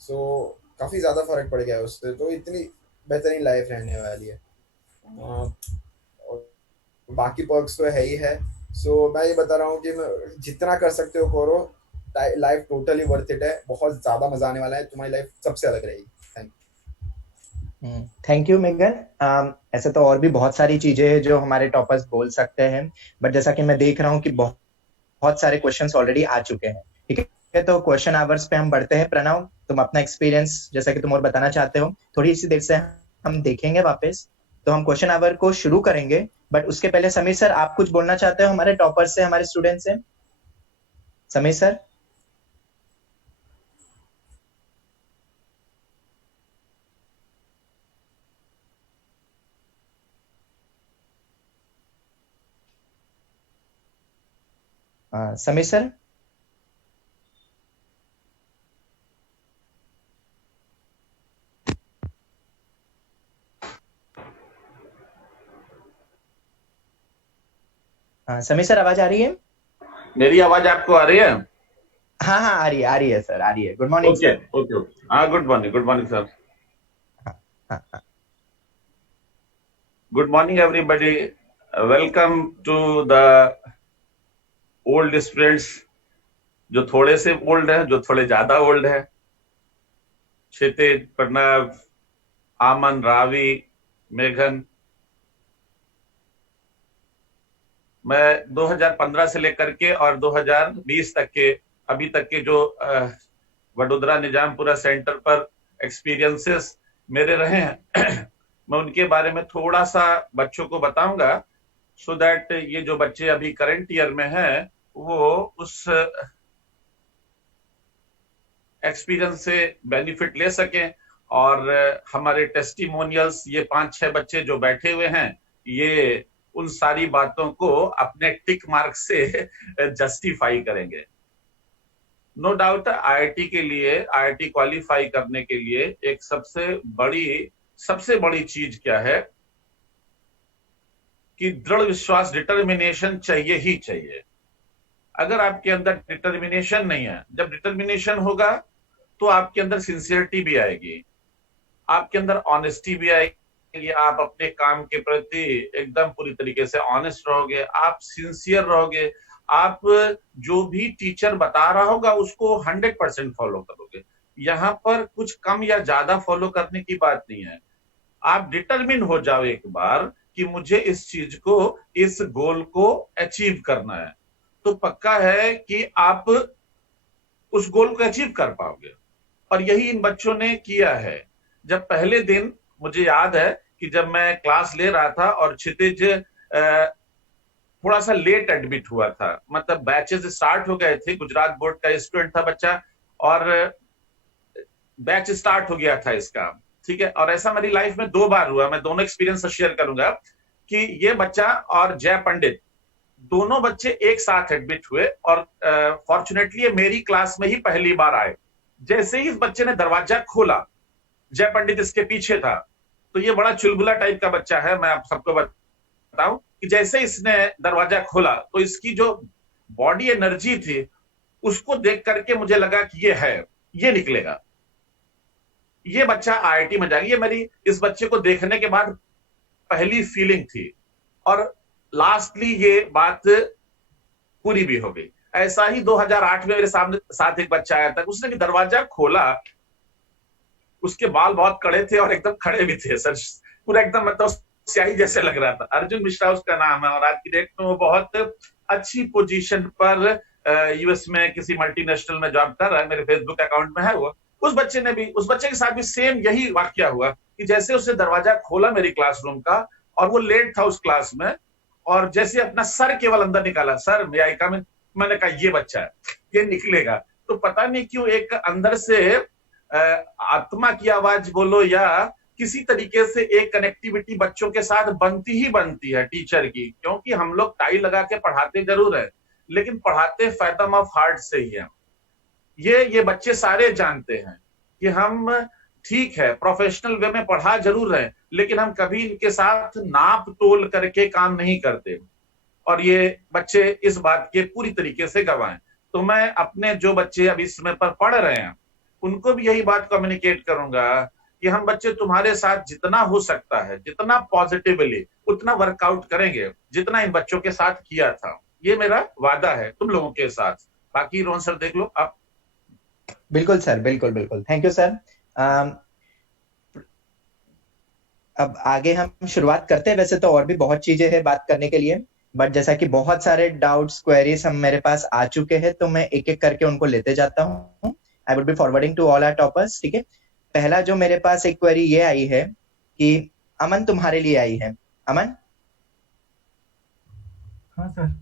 सो काफी ज्यादा फर्क पड़ गया है उससे, तो इतनी बेहतरीन लाइफ रहने वाली है। और बाकी पर्क्स तो है ही है। सो मैं ये बता रहा हूँ कि जितना कर सकते हो करो, लाइफ टोटली वर्थ इट है, बहुत ज्यादा मजा आने वाला है, तुम्हारी लाइफ सबसे अलग रहेगी। थैंक यू मेघन। ऐसे तो और भी बहुत सारी चीजें हैं जो हमारे टॉपर्स बोल सकते हैं, बट जैसा कि मैं देख रहा हूँ कि बहुत सारे क्वेश्चंस ऑलरेडी आ चुके हैं। ठीक है, तो क्वेश्चन आवर्स पे हम बढ़ते हैं। प्रणव, तुम अपना एक्सपीरियंस जैसा कि तुम और बताना चाहते हो, थोड़ी सी देर से हम देखेंगे वापस, तो हम क्वेश्चन आवर को शुरू करेंगे। बट उसके पहले समीर सर, आप कुछ बोलना चाहते हो हमारे टॉपर से, हमारे स्टूडेंट से? Sameer sir. Sameer sir. Sameer sir, आवाज आ रही है? मेरी आवाज आपको आ रही है? हाँ हाँ आ रही है सर, आ रही है। Good morning okay sir. Okay okay, हाँ good morning sir. Good morning everybody, welcome to the old students, जो थोड़े से ओल्ड है, जो थोड़े ज्यादा ओल्ड है। क्षितिज, प्रणव, आमन, रावी, मेघन। मैं 2015 से लेकर के और 2020 तक के अभी तक के जो वडोदरा निजामपुरा सेंटर पर एक्सपीरियंसेस मेरे रहे हैं मैं उनके बारे में थोड़ा सा बच्चों को बताऊंगा, सो दैट ये जो बच्चे अभी करंट ईयर में हैं वो उस एक्सपीरियंस से बेनिफिट ले सकें। और हमारे टेस्टिमोनियल्स, ये 5-6 बच्चे जो बैठे हुए हैं, ये उन सारी बातों को अपने टिक मार्क से जस्टिफाई करेंगे। नो डाउट आईआईटी के लिए, आईआईटी क्वालिफाई करने के लिए एक सबसे बड़ी चीज क्या है कि दृढ़ विश्वास, डिटर्मिनेशन चाहिए ही चाहिए। अगर आपके अंदर डिटर्मिनेशन नहीं है, जब डिटर्मिनेशन होगा तो आपके अंदर सिंसियरिटी भी आएगी, आपके अंदर ऑनेस्टी भी आएगी, आप अपने काम के प्रति एकदम पूरी तरीके से ऑनेस्ट रहोगे, आप सिंसियर रहोगे, आप जो भी टीचर बता रहा होगा उसको 100% फॉलो करोगे। यहाँ पर कुछ कम या ज्यादा फॉलो करने की बात नहीं है। आप डिटरमिन हो जाओ एक बार कि मुझे इस चीज को, इस गोल को अचीव करना है, तो पक्का है कि आप उस गोल को अचीव कर पाओगे। और यही इन बच्चों ने किया है। जब पहले दिन, मुझे याद है कि जब मैं क्लास ले रहा था और क्षितिज थोड़ा सा लेट एडमिट हुआ था, मतलब बैचेस स्टार्ट हो गए थे, गुजरात बोर्ड का स्टूडेंट था बच्चा और बैच स्टार्ट हो गया था इसका, ठीक है। और ऐसा मेरी लाइफ में 2 बार हुआ, मैं दोनों एक्सपीरियंस शेयर करूंगा कि ये बच्चा और जय पंडित दोनों बच्चे एक साथ एडमिट हुए और फॉर्चुनेटली ये मेरी क्लास में ही पहली बार आए। जैसे ही इस बच्चे ने दरवाजा खोला, जय पंडित इसके पीछे था, तो ये बड़ा चुलबुला टाइप का बच्चा है, मैं आप सबको बताऊं कि जैसे इसने दरवाजा खोला तो इसकी जो बॉडी एनर्जी थी उसको देख करके मुझे लगा कि ये निकलेगा, ये बच्चा आईआईटी में जाएगा। ये मेरी इस बच्चे को देखने के बाद पहली फीलिंग थी और लास्टली ये बात पूरी भी हो गई। ऐसा ही 2008 में मेरे सामने साथ एक बच्चा आया था, उसने भी दरवाजा खोला, उसके बाल बहुत कड़े थे और एकदम खड़े भी थे सर, पूरा एकदम मतलब स्याही जैसे लग रहा था। अर्जुन मिश्रा उसका नाम है और आज की डेट में वो बहुत अच्छी पोजीशन पर यूएस में किसी मल्टीनेशनल में जॉब कर रहा है, मेरे फेसबुक अकाउंट में है वो। उस बच्चे के साथ भी सेम यही वाकया हुआ कि जैसे उसने दरवाजा खोला मेरी क्लासरूम का और वो लेट था उस क्लास में, और जैसे अपना सर केवल अंदर निकाला, सर मे आई कम इन, मैंने कहा ये बच्चा है, ये निकलेगा। तो पता नहीं क्यों एक अंदर से आत्मा की आवाज बोलो या किसी तरीके से एक कनेक्टिविटी बच्चों के साथ बनती ही बनती है टीचर की, क्योंकि हम लोग टाई लगा के पढ़ाते जरूर है लेकिन पढ़ाते फैथम ऑफ हार्ट से ही है। ये बच्चे सारे जानते हैं कि हम ठीक है प्रोफेशनल वे में पढ़ा जरूर रहे लेकिन हम कभी इनके साथ नाप तोल करके काम नहीं करते, और ये बच्चे इस बात के पूरी तरीके से गवाह हैं। तो मैं अपने जो बच्चे अभी इस समय पर पढ़ रहे हैं उनको भी यही बात कम्युनिकेट करूंगा कि हम बच्चे तुम्हारे साथ जितना हो सकता है, जितना पॉजिटिवली, उतना वर्कआउट करेंगे जितना इन बच्चों के साथ किया था। ये मेरा वादा है तुम लोगों के साथ। बाकी रोहन सर देख लो आप। बिल्कुल सर, बिल्कुल बिल्कुल, थैंक यू सर। अब आगे हम शुरुआत करते हैं। वैसे तो और भी बहुत चीजें हैं बात करने के लिए, बट जैसा कि बहुत सारे डाउट्स क्वेरीज हम मेरे पास आ चुके हैं तो मैं एक एक करके उनको लेते जाता हूँ। I would be forwarding to all our toppers, ठीक है। पहला जो मेरे पास एक क्वेरी ये आई है कि अमन तुम्हारे लिए आई है। अमन, हाँ सर।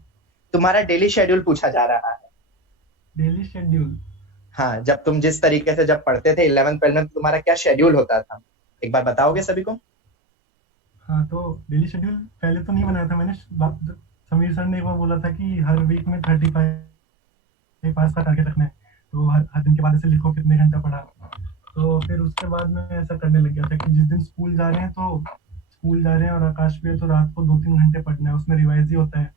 तुम्हारा डेली शेड्यूल पूछा जा रहा है। Daily schedule? हाँ, जब तुम जिस तरीके से जब पढ़ते थे 11th 12th में, तुम्हारा क्या शेड्यूल होता था, एक बार बताओगे सभी को? हाँ, तो डेली शेड्यूल पहले तो नहीं बनाया था मैंने। समीर सर ने एक बार बोला था कि हर वीक में 35 पास का टारगेट रखना है, तो हर दिन के बाद ऐसे लिखो कितने घंटा पढ़ा। तो फिर उसके बाद में ऐसा करने लग गया था कि जिस दिन स्कूल जा रहे हैं और आकाश भी है तो रात को 2-3 घंटे पढ़ना है, उसमें रिवाइज ही होता है।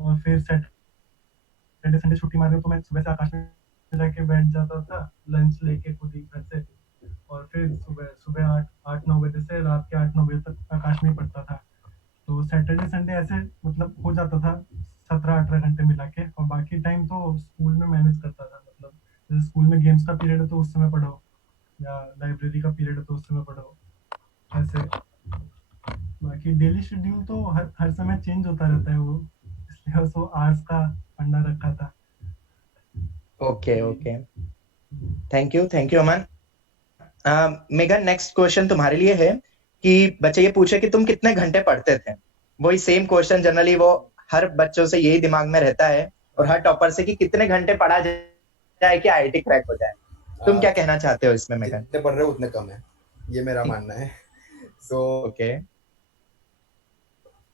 और फिर सैटरडे संडे छुट्टी मारे तो मैं सुबह से आकाश में जाके बैठ जाता था लंच लेके खुद ही घर से, और फिर सुबह 8-9 बजे से रात के 8-9 बजे तक आकाश में पढ़ता था। तो सैटरडे संडे ऐसे मतलब हो जाता था 17-18 घंटे मिला के, और बाकी टाइम तो स्कूल में मैनेज करता था। मतलब जैसे स्कूल में गेम्स का पीरियड है तो उस समय पढ़ो, या लाइब्रेरी का पीरियड है तो उस समय पढ़ो, ऐसे। बाकी डेली शेड्यूल तो हर समय चेंज होता रहता है, वो इसलिए उसको आर्ट्स का फंडा रखा था। Okay okay, thank you Aman. Megha, next question तुम्हारे लिए है कि बच्चे ये पूछे कि तुम कितने घंटे पढ़ते थे। वही सेम क्वेश्चन जनरली वो हर बच्चों से यही दिमाग में रहता है और हर टॉपर से कि कितने घंटे पढ़ा जाए कि आईआईटी क्रैक हो जाए। तुम क्या कहना चाहते हो इसमें मेघा? जितने पढ़ रहे हो उतने कम है, ये मेरा मानना है। So okay,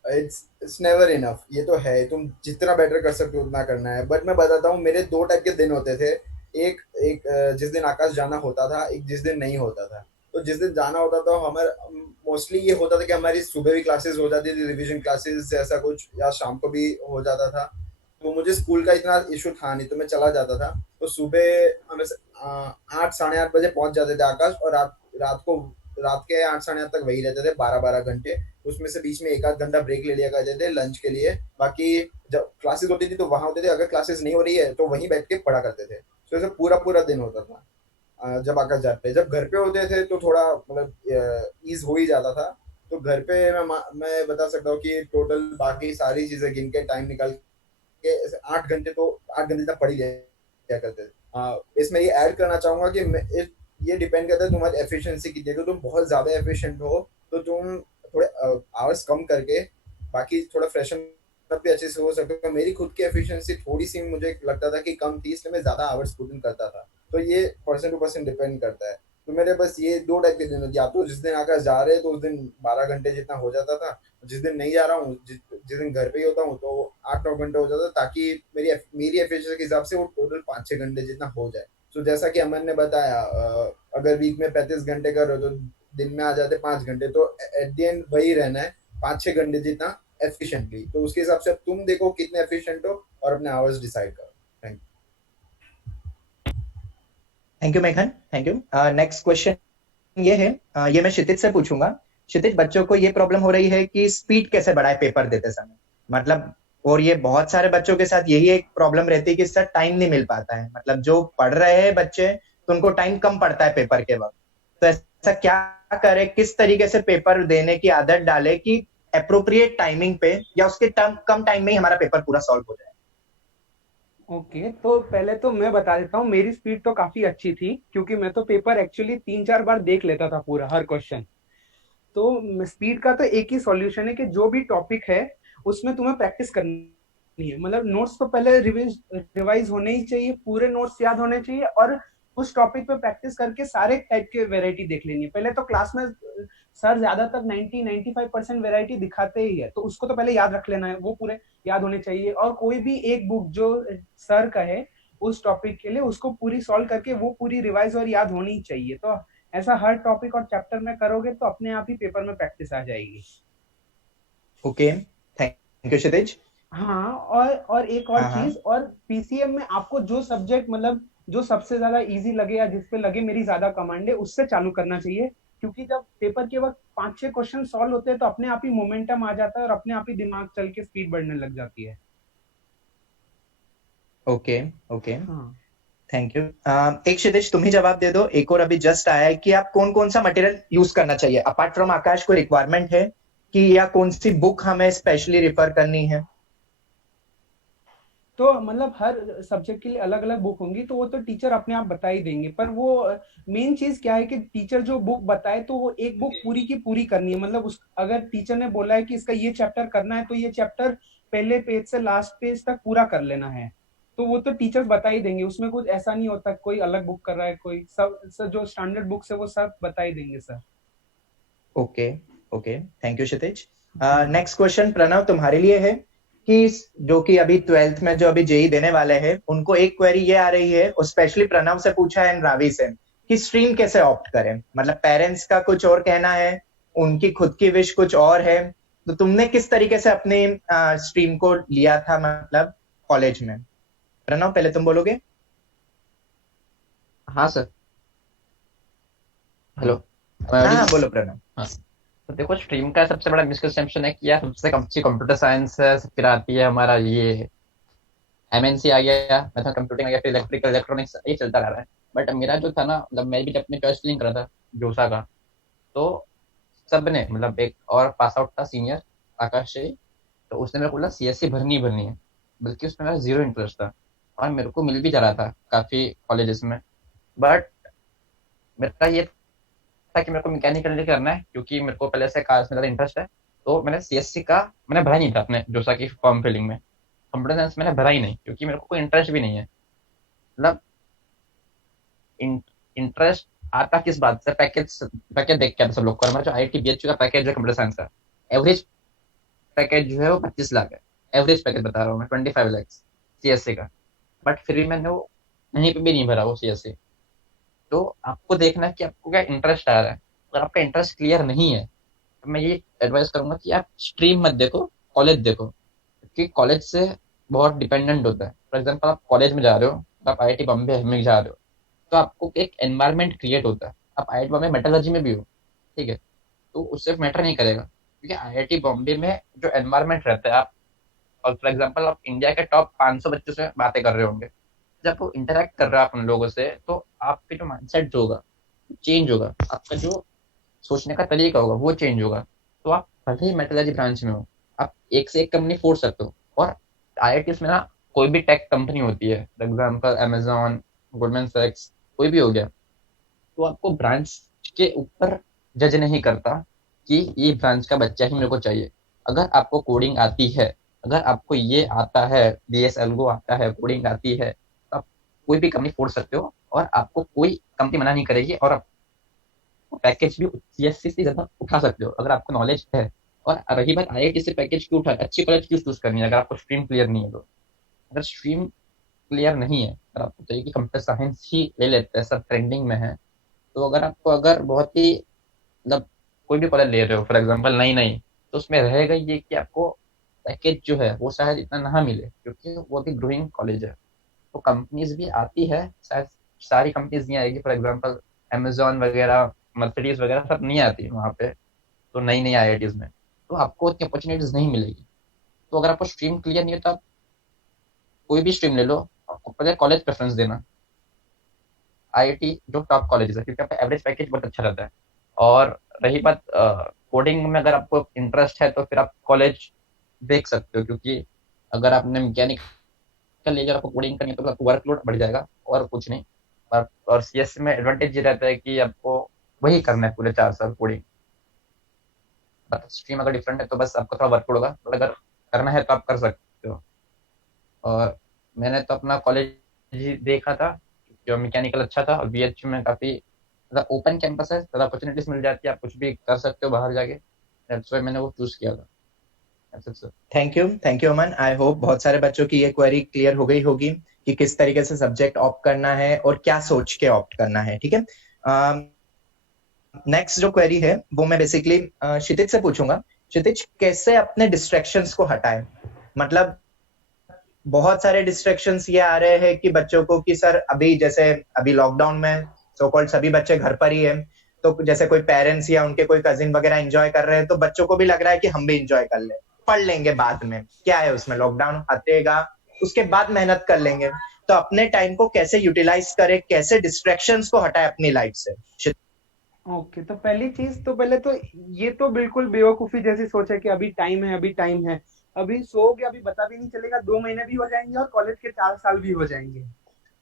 it's never enough, ये तो है। तुम जितना बेटर कर सकते हो उतना करना है। बट मैं बताता हूँ, मेरे 2 टाइप के दिन होते थे। एक जिस दिन आकाश जाना होता था, एक जिस दिन नहीं होता था। तो जिस दिन जाना होता था हमारा मोस्टली ये होता था कि हमारी सुबह भी क्लासेस हो जाती थी, रिवीजन क्लासेस ऐसा कुछ, या शाम को भी हो जाता था। तो मुझे स्कूल का इतना इशू था नहीं, तो मैं चला जाता था। तो सुबह हमें 8 साढ़े 8 बजे पहुंच जाते थे आकाश, और रात के 8 साढ़े 8 तक वही रहते थे, 12-12 घंटे। उसमें से बीच में 1-8 घंटा ब्रेक ले लिया करते थे लंच के लिए। बाकी जब क्लासेस होती थी तो वहां होते थे, अगर क्लासेस नहीं हो रही है तो वहीं बैठ के पढ़ा करते थे। तो ऐसे पूरा दिन होता था जब आकाश जाते। जब घर पे होते थे तो थोड़ा मतलब ईज हो ही जाता था। तो घर पे मैं बता सकता हूँ कि टोटल बाकी सारी चीजें गिन के टाइम निकाल के 8 घंटे तक पढ़ ही लिया करते थे। इसमें ये ऐड करना चाहूंगा कि ये डिपेंड करता है तुम्हारी एफिशिएंसी की। देखो तुम बहुत ज्यादा एफिशिएंट हो तो तुम थोड़े आवर्स कम करके बाकी थोड़ा फ्रेशन अप भी अच्छे से हो सकता है। मेरी खुद की एफिशिएंसी थोड़ी सी मुझे लगता था कि कम थी, इसलिए मैं ज्यादा आवर्स पुट इन करता था। तो ये पर्सन टू पर्सन डिपेंड करता है। तो मेरे बस ये 2 टाइप के दिन होते हैं, या तो जिस दिन आकाश जा रहे हैं तो उस दिन 12 घंटे जितना हो जाता था, जिस दिन नहीं जा रहा हूँ, जिस दिन घर पे ही होता हूँ तो 8-9 घंटे हो जाता है, ताकि मेरी एफिशिएंसी के हिसाब से वो टोटल 5-6 घंटे जितना हो जाए। तो जैसा कि अमन ने बताया, अगर वीक में 35 घंटे कर रहे हो तो दिन में आ जाते 5 घंटे, तो एट द एंड वही रहना है 5-6 घंटे जितना एफिशिएंटली। तो उसके हिसाब से अब तुम देखो कितने एफिशिएंट हो और अपने आवर्स डिसाइड करो। थैंक थैंक यू मेघन, थैंक यू। नेक्स्ट क्वेश्चन ये है, ये मैं क्षितिज से पूछूंगा। क्षितिज, बच्चों को ये प्रॉब्लम हो रही है कि स्पीड कैसे बढ़ाए पेपर देते समय, मतलब, और ये बहुत सारे बच्चों के साथ यही एक प्रॉब्लम रहती है कि सर टाइम नहीं मिल पाता है, मतलब जो पढ़ रहे हैं बच्चे तो उनको टाइम कम पड़ता है पेपर के वक्त। तो ऐसा क्या करे, किस तरीके से पेपर देने की आदत डाले कि अप्रोप्रिएट टाइमिंग पे या उसके कम टाइम में ही हमारा पेपर पूरा सॉल्व हो जाए। ओके, तो पहले तो मैं बता देता हूँ, मेरी स्पीड तो काफी अच्छी थी, क्योंकि मैं तो पेपर एक्चुअली 3-4 बार देख लेता था पूरा, हर क्वेश्चन। तो स्पीड का तो एक ही सॉल्यूशन है कि जो भी टॉपिक है उसमें तुम्हें प्रैक्टिस करनी है। मतलब नोट्स तो पहले रिवाइज होने ही चाहिए, पूरे नोट्स याद होने चाहिए, और उस टॉपिक पे प्रैक्टिस करके सारे टाइप के वेराइटी देख लेनी है। पहले तो क्लास में सर ज्यादातर 90-95% वेराइटी दिखाते ही है, तो उसको तो पहले याद रख लेना है, वो पूरे याद होने चाहिए। और कोई भी एक बुक जो सर कहे उस टॉपिक के लिए, उसको पूरी सॉल्व करके वो पूरी रिवाइज और याद होनी चाहिए। तो ऐसा हर टॉपिक और चैप्टर में करोगे तो अपने आप ही पेपर में प्रैक्टिस आ जाएगी। ओके, थैंक यू क्षितिज। हाँ, और एक और चीज, और पीसीएम में आपको जो सब्जेक्ट, मतलब जो सबसे ज्यादा इजी लगे या जिसपे लगे मेरी ज्यादा कमांड है, उससे चालू करना चाहिए। क्योंकि जब पेपर के वक्त 5-6 क्वेश्चन सॉल्व होते हैं तो अपने आप ही मोमेंटम आ जाता है और अपने आप ही दिमाग चल के स्पीड बढ़ने लग जाती है। ओके ओके, हाँ, थैंक यू। एक क्षितिज तुम ही जवाब दे दो, एक और अभी जस्ट आया है कि आप कौन कौन सा मटेरियल यूज करना चाहिए अपार्ट फ्रॉम आकाश, कोई रिक्वायरमेंट है कि या कौन सी बुक हमें स्पेशली रिफर करनी है? तो मतलब हर सब्जेक्ट के लिए अलग अलग बुक होंगी, तो वो तो टीचर अपने आप बता ही देंगे। पर वो मेन चीज क्या है कि टीचर जो बुक बताए तो वो एक बुक पूरी की पूरी करनी है। मतलब उस अगर टीचर ने बोला है कि इसका ये चैप्टर करना है, तो ये चैप्टर पहले पेज से लास्ट पेज तक पूरा कर लेना है। तो वो तो टीचर्स बता ही देंगे, उसमें कुछ ऐसा नहीं होता कोई अलग बुक कर रहा है, कोई सब जो स्टैंडर्ड बुक्स है वो सब बता ही देंगे sir. Okay okay, thank you Kshitij. Next question Pranav तुम्हारे लिए है कि जो कि अभी 12th में जो अभी जेई देने वाले हैं उनको एक क्वेरी ये आ रही है, और स्पेशली प्रणव से पूछा है एंड रावी से, कि स्ट्रीम कैसे ऑप्ट करें। मतलब पेरेंट्स का कुछ और कहना है, उनकी खुद की विश कुछ और है। तो तुमने किस तरीके से अपनी स्ट्रीम को लिया था, मतलब कॉलेज में? प्रणव पहले तुम बोलोगे। हाँ सर, हेलो। हाँ बोलो प्रणव। हाँ, तो देखो, स्ट्रीम का सबसे बड़ा मिसकंसेप्शन है कि यार सबसे अच्छी कंप्यूटर साइंस है, फिर आती है हमारा ये एमएनसी आ गया, मैथमेटिक्स कंप्यूटिंग आ गया, फिर इलेक्ट्रिकल इलेक्ट्रॉनिक्स, ये चलता रह रहा है। बट मेरा जो था ना, मतलब मैं भी जब अपनी चॉइस फिलिंग कर रहा था जोसा का, तो सबने, मतलब एक और पास आउट था सीनियर आकाश से, तो उसने मेरे को बोला सीएससी भरनी ही भरनी है, बल्कि उसमें मेरा जीरो इंटरेस्ट था और मेरे को मिल भी जा रहा था काफी कॉलेजेस में। बट मेरा ये था कि मेरे को मैकेनिकल करना है, क्योंकि मेरे को पहले से कार्स में ज्यादा इंटरेस्ट है। तो मैंने सीएससी का मैंने भरा ही नहीं था अपने जोसा की फॉर्म फिलिंग में। कंप्यूटर साइंस मैंने भरा ही नहीं, क्योंकि मेरे को कोई इंटरेस्ट भी नहीं है। मतलब इंटरेस्ट आता किस बात से, पैकेज पैकेज देख के आता सब लोग का। हमारा जो आईआईटी बीएचयू का पैकेज है कंप्यूटर साइंस का, एवरेज पैकेज जो है वो 25 लाख है। एवरेज पैकेज बता रहा हूँ मैं, 25 लाख सीएससी का। बट फिर भी मैंने वो कहीं पे भी नहीं भरा वो सीएससी। तो आपको देखना है कि आपको क्या इंटरेस्ट आ रहा है। अगर आपका इंटरेस्ट क्लियर नहीं है तो मैं ये एडवाइस करूंगा कि आप स्ट्रीम मत देखो, कॉलेज देखो, क्योंकि कॉलेज से बहुत डिपेंडेंट होता है। फॉर एग्जाम्पल आप कॉलेज में जा रहे हो, तो आप आईआईटी बॉम्बे में जा रहे हो, तो आपको एक एनवायरमेंट क्रिएट होता है। आप आईआईटी बॉम्बे मेटलर्जी में भी हो, ठीक है, तो उससे मैटर नहीं करेगा, क्योंकि आईआईटी बॉम्बे में जो एनवायरमेंट रहता है, आप और फॉर एग्जाम्पल आप इंडिया के टॉप 500 बच्चों से बातें कर रहे होंगे, जब वो इंटरेक्ट कर रहे हो आप उन लोगों से, तो आपके जो माइंडसेट जो होगा चेंज होगा, आपका जो सोचने का तरीका होगा वो चेंज होगा। तो आप भले ही मेटलर्जी ब्रांच में हो, आप एक से एक कंपनी फोड़ सकते हो। और आईआईटी में ना कोई भी टेक कंपनी होती है, फॉर एग्जाम्पल अमेजोन, गोल्डमैन सैक्स, कोई भी हो गया, तो आपको ब्रांच के ऊपर जज नहीं करता कि ये ब्रांच का बच्चा ही मेरे को चाहिए। अगर आपको कोडिंग आती है, अगर आपको ये आता है, बीएस एल्गो आता है, कोडिंग आती है, तो आप कोई भी कंपनी फोड़ सकते हो और आपको कोई कंपनी मना नहीं करेगी। और पैकेज भी सीएससी से ज्यादा उठा सकते हो अगर आपको नॉलेज है। और रही बात आईआईटी से पैकेज क्यों उठा, अच्छी कॉलेज क्यों चूज करनी है अगर आपको स्ट्रीम क्लियर नहीं है तो। अगर स्ट्रीम क्लियर नहीं है, अगर आपको चाहिए कि कंप्यूटर साइंस ही ले लेते हैं, सब ट्रेंडिंग में है, तो अगर बहुत ही मतलब कोई भी कॉलेज ले रहे हो फॉर एग्जाम्पल नई नई, तो उसमें रहेगा ये कि आपको पैकेज जो है वो शायद इतना ना मिले, क्योंकि वो भी ग्रोइंग कॉलेज है। तो कंपनीज भी आती है शायद, सारी कंपनीज नहीं आएगी, फॉर एग्जाम्पल अमेजोन वगैरह, मर्सिडीज वगैरह सब नहीं आती वहाँ पे, तो नई नई आईआईटीज में तो आपको उतनी अपॉर्चुनिटीज नहीं मिलेगी। तो अगर आपको स्ट्रीम क्लियर नहीं है तो आप कोई भी स्ट्रीम ले लो, आपको पहले कॉलेज प्रेफरेंस देना आईआईटी जो टॉप कॉलेज है, क्योंकि आपका एवरेज पैकेज बहुत अच्छा रहता है। और रही बात कोडिंग में, अगर आपको इंटरेस्ट है तो फिर आप कॉलेज देख सकते हो, क्योंकि अगर आपने मैकेनिकल लिया, अगर आपको कोडिंग करनी है तो आपको वर्कलोड बढ़ जाएगा और कुछ नहीं। और सीएस में एडवांटेज ये रहता है कि आपको वही करना है पूरे 4 साल कोडिंग। स्ट्रीम अगर डिफरेंट है तो बस आपको थोड़ा वर्कलोड होगा, बट अगर करना है तो आप कर सकते हो। और मैंने तो अपना कॉलेज ही देखा था, जो मैकेनिकल अच्छा था, और बीएचयू में काफ़ी ओपन कैंपस है, ज़्यादा अपॉर्चुनिटीज मिल जाती है, आप कुछ भी कर सकते हो बाहर जाके। दैट्स व्हाई मैंने वो चूज किया था। Thank you Aman. I hope बहुत सारे बच्चों की ये क्वेरी क्लियर हो गई होगी कि किस तरीके से सब्जेक्ट ऑप्ट करना है और क्या सोच के ऑप्ट करना है। ठीक है, नेक्स्ट जो क्वेरी है वो मैं बेसिकली क्षितिज से पूछूंगा। क्षितिज, कैसे अपने डिस्ट्रैक्शंस को हटाएं? मतलब बहुत सारे डिस्ट्रैक्शंस ये आ रहे हैं कि बच्चों को कि सर अभी लॉकडाउन में सो कॉल्ड सभी बच्चे घर पर ही है, तो जैसे कोई पेरेंट्स या उनके कोई कजिन वगैरह एंजॉय कर रहे हैं तो बच्चों को भी लग रहा है कि हम भी एंजॉय कर ले, पढ़ लेंगे बाद में, क्या है उसमें, लॉकडाउन हटेगा उसके बाद मेहनत कर लेंगे। तो अपने टाइम को कैसे यूटिलाइज करें, कैसे डिस्ट्रैक्शंस को हटाए अपनी लाइफ से? ओके, तो पहली चीज तो पहले तो ये तो बिल्कुल बेवकूफी जैसी सोच है कि अभी टाइम है, अभी टाइम है, अभी सोओगे अभी पता भी नहीं चलेगा, 2 महीने भी हो जाएंगे और कॉलेज के 4 साल भी हो जाएंगे।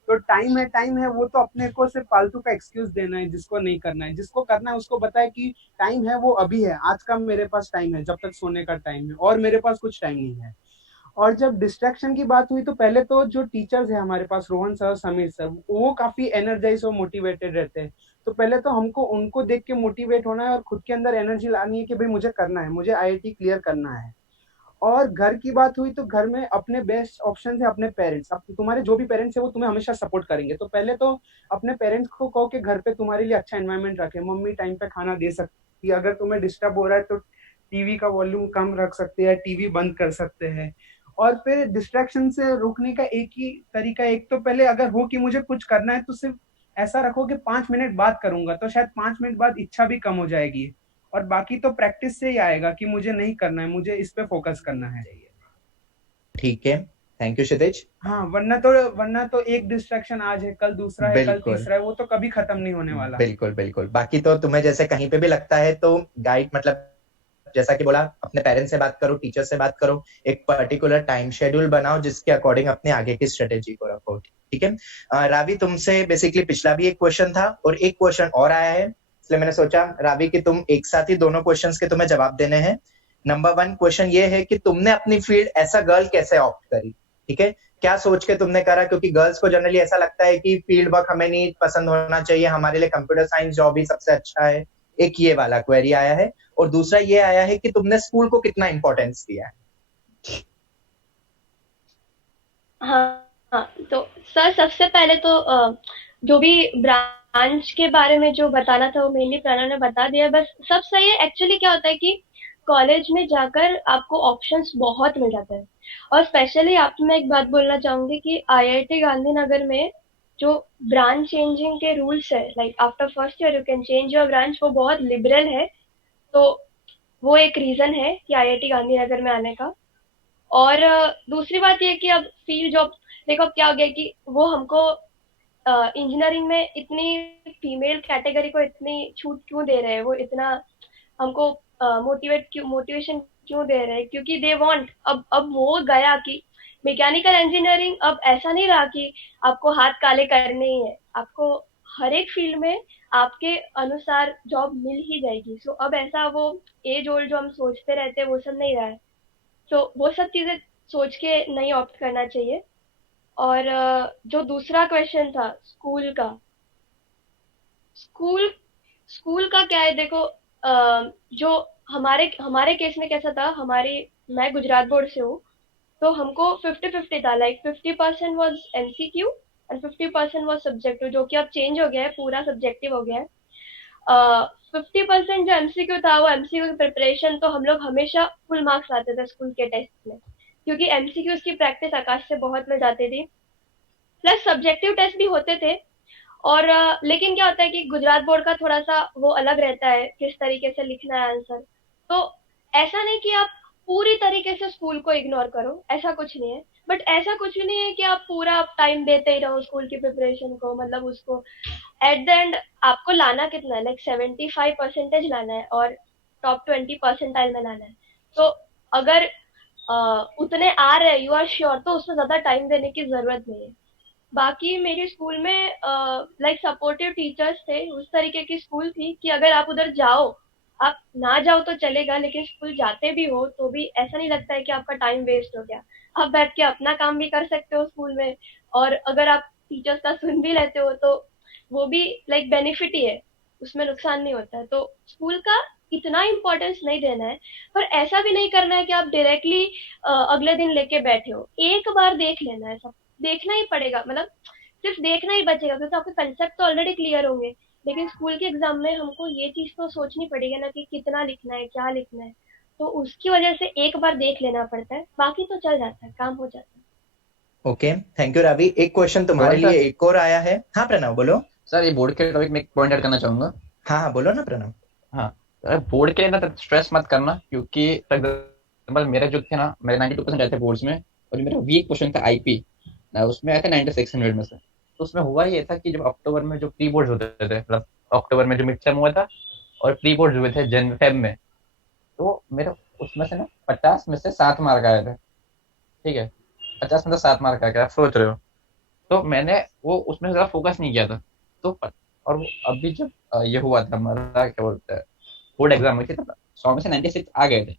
तो टाइम है, वो तो अपने को सिर्फ फालतू का एक्सक्यूज देना है जिसको नहीं करना है। जिसको करना है उसको बताए कि टाइम है, वो अभी है, आज का मेरे पास टाइम है, जब तक सोने का टाइम है, और मेरे पास कुछ टाइम नहीं है। और जब डिस्ट्रैक्शन की बात हुई तो पहले तो जो टीचर्स है हमारे पास, रोहन सर, समीर सर, वो काफी एनर्जाइज और मोटिवेटेड रहते हैं। तो पहले तो हमको उनको देख के मोटिवेट होना है और खुद के अंदर एनर्जी लानी है कि भाई मुझे करना है, मुझे आईआईटी क्लियर करना है। और घर की बात हुई तो घर में अपने बेस्ट ऑप्शन है अपने पेरेंट्स। अब तुम्हारे जो भी पेरेंट्स है वो तुम्हें हमेशा सपोर्ट करेंगे, तो पहले तो अपने पेरेंट्स को कहो कि घर पे तुम्हारे लिए अच्छा एनवायरनमेंट रखे, मम्मी टाइम पे खाना दे सकती है, अगर तुम्हें डिस्टर्ब हो रहा है तो टीवी का वॉल्यूम कम रख सकते हैं, टीवी बंद कर सकते हैं। और फिर डिस्ट्रैक्शन से रोकने का एक ही तरीका, एक तो पहले अगर हो कि मुझे कुछ करना है तो सिर्फ ऐसा रखो कि 5 मिनट बाद करूंगा, तो शायद 5 मिनट बाद इच्छा भी कम हो जाएगी। और बाकी तो प्रैक्टिस से ही आएगा कि मुझे नहीं करना है, मुझे इस पे फोकस करना है। ठीक है, थैंक यू क्षितिज। हाँ, वरना तो एक डिस्ट्रैक्शन आज है, कल दूसरा है, कल बिल्कुल तीसरा है, वो तो कभी खत्म नहीं होने वाला। बिल्कुल बिल्कुल। बाकी तो तुम्हें जैसे कहीं पे भी लगता है तो गाइड, मतलब जैसा कि बोला, अपने पेरेंट्स से बात करो, टीचर से बात करो, एक पर्टिकुलर टाइम शेड्यूल बनाओ जिसके अकॉर्डिंग अपने आगे की स्ट्रेटेजी को रखो। ठीक है, रावी, तुमसे बेसिकली पिछला भी एक क्वेश्चन था और एक क्वेश्चन और आया है, इसलिए मैंने सोचा रावी कि तुम एक साथ ही दोनों क्वेश्चंस के तुम्हें जवाब देने हैं। नंबर 1 क्वेश्चन ये है कि तुमने अपनी फील्ड ऐसा गर्ल कैसे ऑप्ट करी? ठीक है, क्या सोच के तुमने करा? क्योंकि गर्ल्स को जनरली ऐसा लगता है कि फील्ड वर्क हमें नहीं पसंद होना चाहिए, हमारे लिए कंप्यूटर साइंस जॉब ही सबसे अच्छा है। एक ये वाला क्वेरी आया है, और दूसरा ये आया है कि तुमने स्कूल को कितना इंपॉर्टेंस दिया है? हाँ, तो सर सबसे पहले तो जो भी ब्रांच के बारे में जो बताना था वो मेनली प्रणव ने बता दिया, बस सब सही है। एक्चुअली क्या होता है कि कॉलेज में जाकर आपको ऑप्शंस बहुत मिल जाते हैं, और स्पेशली आपको मैं एक बात बोलना चाहूंगी कि आईआईटी गांधीनगर में जो ब्रांच चेंजिंग के रूल्स है, like after first year you can change your branch, वो बहुत लिबरल है। तो वो एक रीजन है कि आईआईटी गांधीनगर में आने का। और दूसरी बात ये कि अब फील्ड जॉब, देखो अब क्या हो गया कि वो हमको इंजीनियरिंग में इतनी फीमेल कैटेगरी को इतनी छूट क्यों दे रहे हैं, वो इतना हमको मोटिवेशन क्यों दे रहे हैं, क्योंकि दे वांट, अब वो गया कि मैकेनिकल इंजीनियरिंग अब ऐसा नहीं रहा कि आपको हाथ काले करने ही है, आपको हर एक फील्ड में आपके अनुसार जॉब मिल ही जाएगी। सो अब ऐसा वो एज ओल्ड जो हम सोचते रहते हैं वो सब नहीं रहा है। तो वो सब चीजें सोच के नहीं ऑप्ट करना चाहिए। और जो दूसरा क्वेश्चन था स्कूल का, स्कूल स्कूल का क्या है देखो, जो हमारे हमारे केस में कैसा था, हमारी मैं गुजरात बोर्ड से हूँ, तो हमको 50-50 था, like 50% was MCQ and 50% was subjective, जो कि अब चेंज हो गया है, पूरा सब्जेक्टिव हो गया है। 50% जो एमसीक्यू था, वो एमसीक्यू की प्रिपरेशन तो हम लोग हमेशा फुल मार्क्स आते थे स्कूल के टेस्ट में, क्योंकि एमसीक्यूज की प्रैक्टिस आकाश से बहुत मिल जाती थी, प्लस सब्जेक्टिव टेस्ट भी होते थे। और लेकिन क्या होता है कि गुजरात बोर्ड का थोड़ा सा वो अलग रहता है, किस तरीके से लिखना है आंसर। तो ऐसा नहीं कि आप पूरी तरीके से स्कूल को इग्नोर करो, ऐसा कुछ नहीं है, बट ऐसा कुछ भी नहीं है कि आप पूरा टाइम देते ही रहो स्कूल की प्रिपरेशन को, मतलब उसको एट द एंड आपको लाना कितना है, लाइक 75% लाना है और टॉप 20% में लाना है। तो अगर उतने आ रहे यू आर श्योर, तो उसमें ज्यादा टाइम देने की जरूरत नहीं है। बाकी मेरे स्कूल में लाइक सपोर्टिव टीचर्स थे, उस तरीके की स्कूल थी कि अगर आप उधर जाओ, आप ना जाओ तो चलेगा, लेकिन स्कूल जाते भी हो तो भी ऐसा नहीं लगता है कि आपका टाइम वेस्ट हो गया। आप बैठ के अपना काम भी कर सकते हो स्कूल में, और अगर आप टीचर्स का सुन भी लेते हो तो वो भी लाइक बेनिफिट ही है, उसमें नुकसान नहीं होता है। तो स्कूल का इतना इम्पोर्टेंस नहीं देना है, पर ऐसा भी नहीं करना है कि आप डायरेक्टली अगले दिन लेके बैठे हो। एक बार देख लेना है, सब देखना ही पड़ेगा, मतलब सिर्फ देखना ही बचेगा, क्योंकि आपके कंसेप्ट तो ऑलरेडी क्लियर होंगे, लेकिन स्कूल के एग्जाम में हमको ये चीज तो सोचनी पड़ेगी ना कि कितना लिखना है, क्या लिखना है। तो उसकी वजह से एक बार देख लेना पड़ता है, बाकी तो चल जाता है, काम हो जाता है। Okay, thank you Ravi. एक क्वेश्चन तुम्हारे लिए एक और आया है। हाँ प्रणव बोलो। सर, ये बोर्ड के टॉपिक में एक पॉइंट ऐड करना चाहूंगा। हाँ बोलो ना प्रणव। हाँ, बोर्ड के लिए ना स्ट्रेस मत करना, क्योंकि फॉर एग्जाम्पल मेरे जो थे ना, मेरे 92% आए थे बोर्ड्स में, और जो मेरा वीक क्वेश्चन था आईपी, उसमें आए थे 9600 में से। तो उसमें हुआ ये था कि जब अक्टूबर में जो प्री बोर्ड होते थे, मतलब अक्टूबर में जो मिड टर्म हुआ था और प्री बोर्ड हुए थे जन फेब में, तो मेरे उसमें से ना 50 में से 7 मार्क आए थे। ठीक है, 50 में से 7 मार्क आ गया, आप सोच रहे हो। तो मैंने वो उसमें ज्यादा फोकस नहीं किया था। और अभी जब ये हुआ था हमारा, क्या बोलते हैं, बोर्ड एग्जाम हुई थी, तब 100 में से 96 आ गए थे।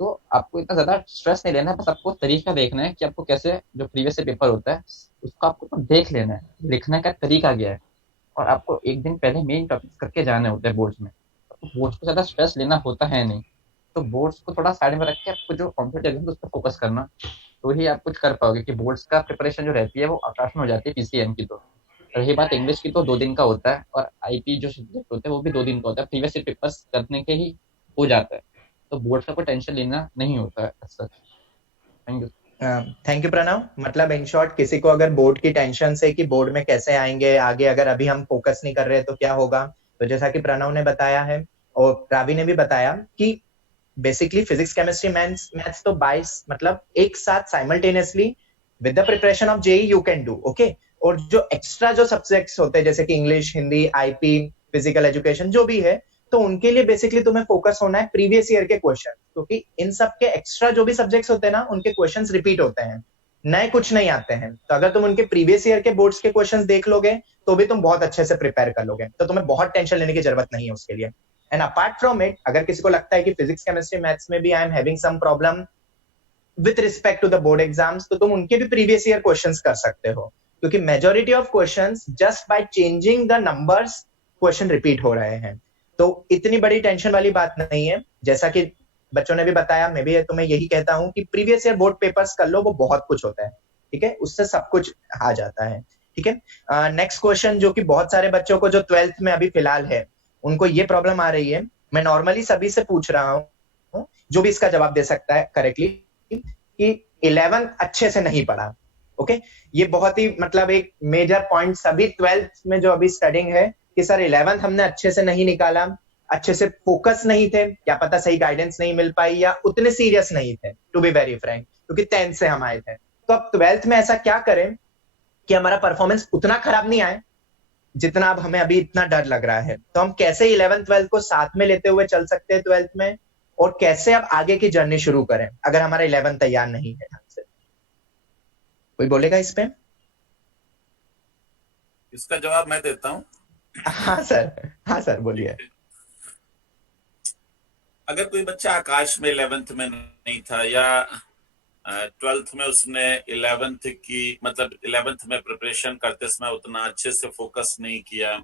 तो आपको इतना ज्यादा स्ट्रेस नहीं लेना है, बस आपको तरीका देखना है कि आपको कैसे, जो प्रीवियस से पेपर होता है उसको आपको देख लेना है, लिखने का तरीका क्या है, और आपको एक दिन पहले मेन टॉपिक्स करके जाने होते हैं बोर्ड्स में। तो बोर्ड्स को ज्यादा स्ट्रेस लेना होता है नहीं, तो बोर्ड्स को थोड़ा साइड में रख के आपको जो कॉम्पिटेटिव एग्जाम उस पर फोकस करना, तो ही आप कुछ कर पाओगे। कि बोर्ड्स का प्रिपरेशन जो रहती है वो आकाश में हो जाती है पीसीएम की। तो रही बात इंग्लिश की, तो 2 दिन का होता है, और आईपी जो सब्जेक्ट होता है वो भी 2 दिन का होता है, प्रीवियस पेपर्स करने के ही हो जाता है। तो बोर्ड का कोई टेंशन लेना नहीं होता है सच। Thank you. Thank you Pranav. मतलब इन शॉर्ट, किसी को अगर बोर्ड की टेंशन से कि बोर्ड में कैसे आएंगे आगे, अगर अभी हम फोकस नहीं कर रहे तो क्या होगा, तो जैसा कि प्रणव ने बताया है और रावी ने भी बताया कि बेसिकली फिजिक्स केमिस्ट्री मैथ्स तो 22 मतलब एक साथ simultaneously with the preparation of JEE you can do. Okay, और जो एक्स्ट्रा जो सब्जेक्ट्स होते हैं जैसे कि English, Hindi, IP, physical education जो भी है, तो उनके लिए बेसिकली तुम्हें फोकस होना है प्रीवियस ईयर के क्वेश्चन, क्योंकि इन सब के एक्स्ट्रा जो भी सब्जेक्ट्स होते हैं ना, उनके क्वेश्चंस रिपीट होते हैं, नए कुछ नहीं आते हैं। तो अगर तुम उनके प्रीवियस ईयर के बोर्ड्स के क्वेश्चंस देख लोगे तो भी तुम बहुत अच्छे से प्रिपेयर कर लोगे, तो तुम्हें बहुत टेंशन लेने की जरूरत नहीं है उसके लिए। एंड अपार्ट फ्रॉम इट, अगर किसी को लगता है कि फिजिक्स केमिस्ट्री मैथ्स में भी I am having some problem with respect to the board exams, तो तुम उनके भी प्रीवियस ईयर क्वेश्चंस कर सकते हो, क्योंकि majority of questions just by changing the numbers question repeat हो रहे हैं। तो इतनी बड़ी टेंशन वाली बात नहीं है। जैसा कि बच्चों ने भी बताया, मैं भी तुम्हें यही कहता हूं कि प्रीवियस ईयर बोर्ड पेपर्स कर लो, वो बहुत कुछ होता है। ठीक है, उससे सब कुछ आ जाता है। ठीक है, नेक्स्ट क्वेश्चन जो कि बहुत सारे बच्चों को जो 12th में अभी फिलहाल है, उनको ये प्रॉब्लम आ रही है। मैं नॉर्मली सभी से पूछ रहा हूँ, जो भी इसका जवाब दे सकता है करेक्टली, कि 11th अच्छे से नहीं पढ़ा। ओके, ये बहुत ही मतलब एक मेजर पॉइंट सभी 12th में जो अभी स्टडिंग है, कि सर 11th हमने अच्छे से नहीं निकाला, अच्छे से फोकस नहीं थे, क्या पता सही गाइडेंस नहीं मिल पाई, या उतने सीरियस नहीं थे, टू बी वेरी फ्रैंक, क्योंकि 10th से हम आए थे। तो अब 12th में ऐसा क्या करें कि हमारा परफॉर्मेंस उतना खराब नहीं आए जितना अब हमें अभी इतना डर लग रहा है। तो हम कैसे 11th 12th को साथ में लेते हुए चल सकते हैं 12th में, और कैसे अब आगे की जर्नी शुरू करें अगर हमारा 11th तैयार नहीं है ढंग से। कोई बोलेगा इस पे? इसका जवाब मैं देता हूं। हाँ सर बोलिए। अगर कोई बच्चा आकाश में 11th में नहीं था, या 12th में उसने 11th की मतलब 11th में प्रिपरेशन करते समय उतना अच्छे से फोकस नहीं किया,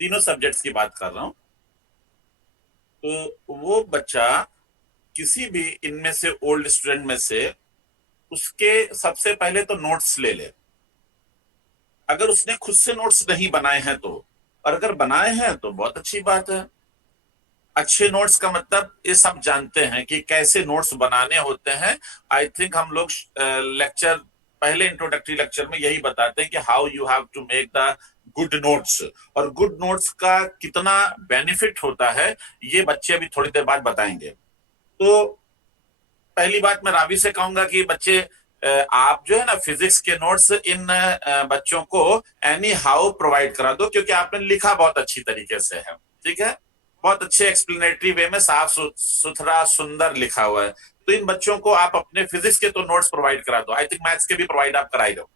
तीनों सब्जेक्ट्स की बात कर रहा हूँ, तो वो बच्चा किसी भी इनमें से ओल्ड स्टूडेंट में से उसके सबसे पहले तो नोट्स ले ले। अगर उसने खुद से नोट्स नहीं बनाए हैं तो, और अगर बनाए हैं तो बहुत अच्छी बात है। अच्छे नोट्स का मतलब ये सब जानते हैं कि कैसे नोट्स बनाने होते हैं। आई थिंक हम लोग लेक्चर पहले इंट्रोडक्टरी लेक्चर में यही बताते हैं कि how you have to make the good notes, और गुड नोट्स का कितना बेनिफिट होता है ये बच्चे अभी थोड़ी देर बाद बताएंगे। तो पहली बात मैं रावी से कहूंगा कि बच्चे आप जो है ना फिजिक्स के नोट्स इन बच्चों को एनी हाउ प्रोवाइड करा दो, क्योंकि आपने लिखा बहुत अच्छी तरीके से है, ठीक है, बहुत अच्छे एक्सप्लेनेटरी वे में साफ सुथरा सुंदर लिखा हुआ है। तो इन बच्चों को आप अपने फिजिक्स के तो नोट्स प्रोवाइड करा दो, आई थिंक मैथ्स के भी प्रोवाइड आप कराई दो।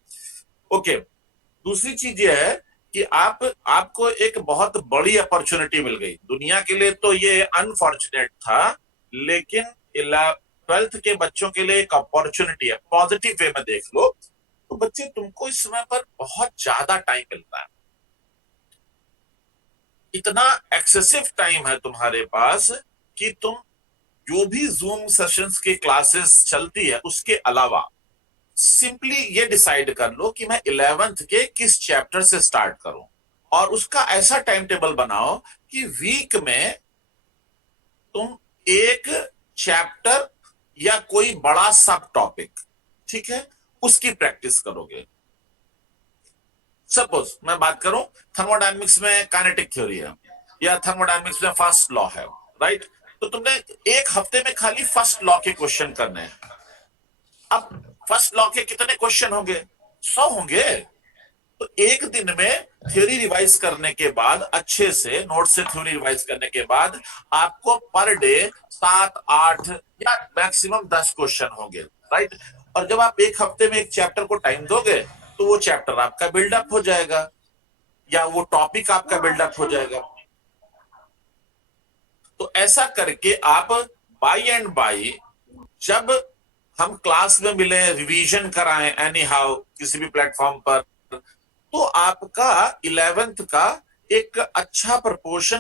ओके, दूसरी चीज ये है कि आपको एक बहुत बड़ी अपॉर्चुनिटी मिल गई। दुनिया के लिए तो ये अनफॉर्चुनेट था, लेकिन 12th के बच्चों के लिए एक अपॉर्चुनिटी है। पॉजिटिव वे में देख लो तो बच्चे तुमको इस समय पर बहुत ज्यादा टाइम मिलता है, इतना एक्सेसिव टाइम है तुम्हारे पास कि तुम जो भी जूम सेशंस की क्लासेस चलती है उसके अलावा सिंपली ये डिसाइड कर लो कि मैं 11th के किस चैप्टर से स्टार्ट करूं, और उसका ऐसा टाइम टेबल बनाओ कि वीक में तुम एक चैप्टर या कोई बड़ा सब टॉपिक, ठीक है, उसकी प्रैक्टिस करोगे। सपोज मैं बात करूं थर्मोडायनेमिक्स में काइनेटिक थ्योरी है या थर्मोडायनेमिक्स में फर्स्ट लॉ है, राइट, तो तुमने एक हफ्ते में खाली फर्स्ट लॉ के क्वेश्चन करने हैं। अब फर्स्ट लॉ के कितने क्वेश्चन होंगे? 100 होंगे। तो एक दिन में थ्योरी रिवाइज करने के बाद, अच्छे से नोट से थ्योरी रिवाइज करने के बाद आपको पर डे 7, 8 या मैक्सिमम 10 क्वेश्चन होंगे, राइट। और जब आप एक हफ्ते में एक चैप्टर को टाइम दोगे तो वो चैप्टर आपका बिल्डअप हो जाएगा या वो टॉपिक आपका बिल्डअप हो जाएगा। तो ऐसा करके आप बाय एंड बाय, जब हम क्लास में मिले, रिवीजन कराएं एनी हाउ किसी भी प्लेटफॉर्म पर, तो आपका 11th का एक अच्छा प्रपोर्शन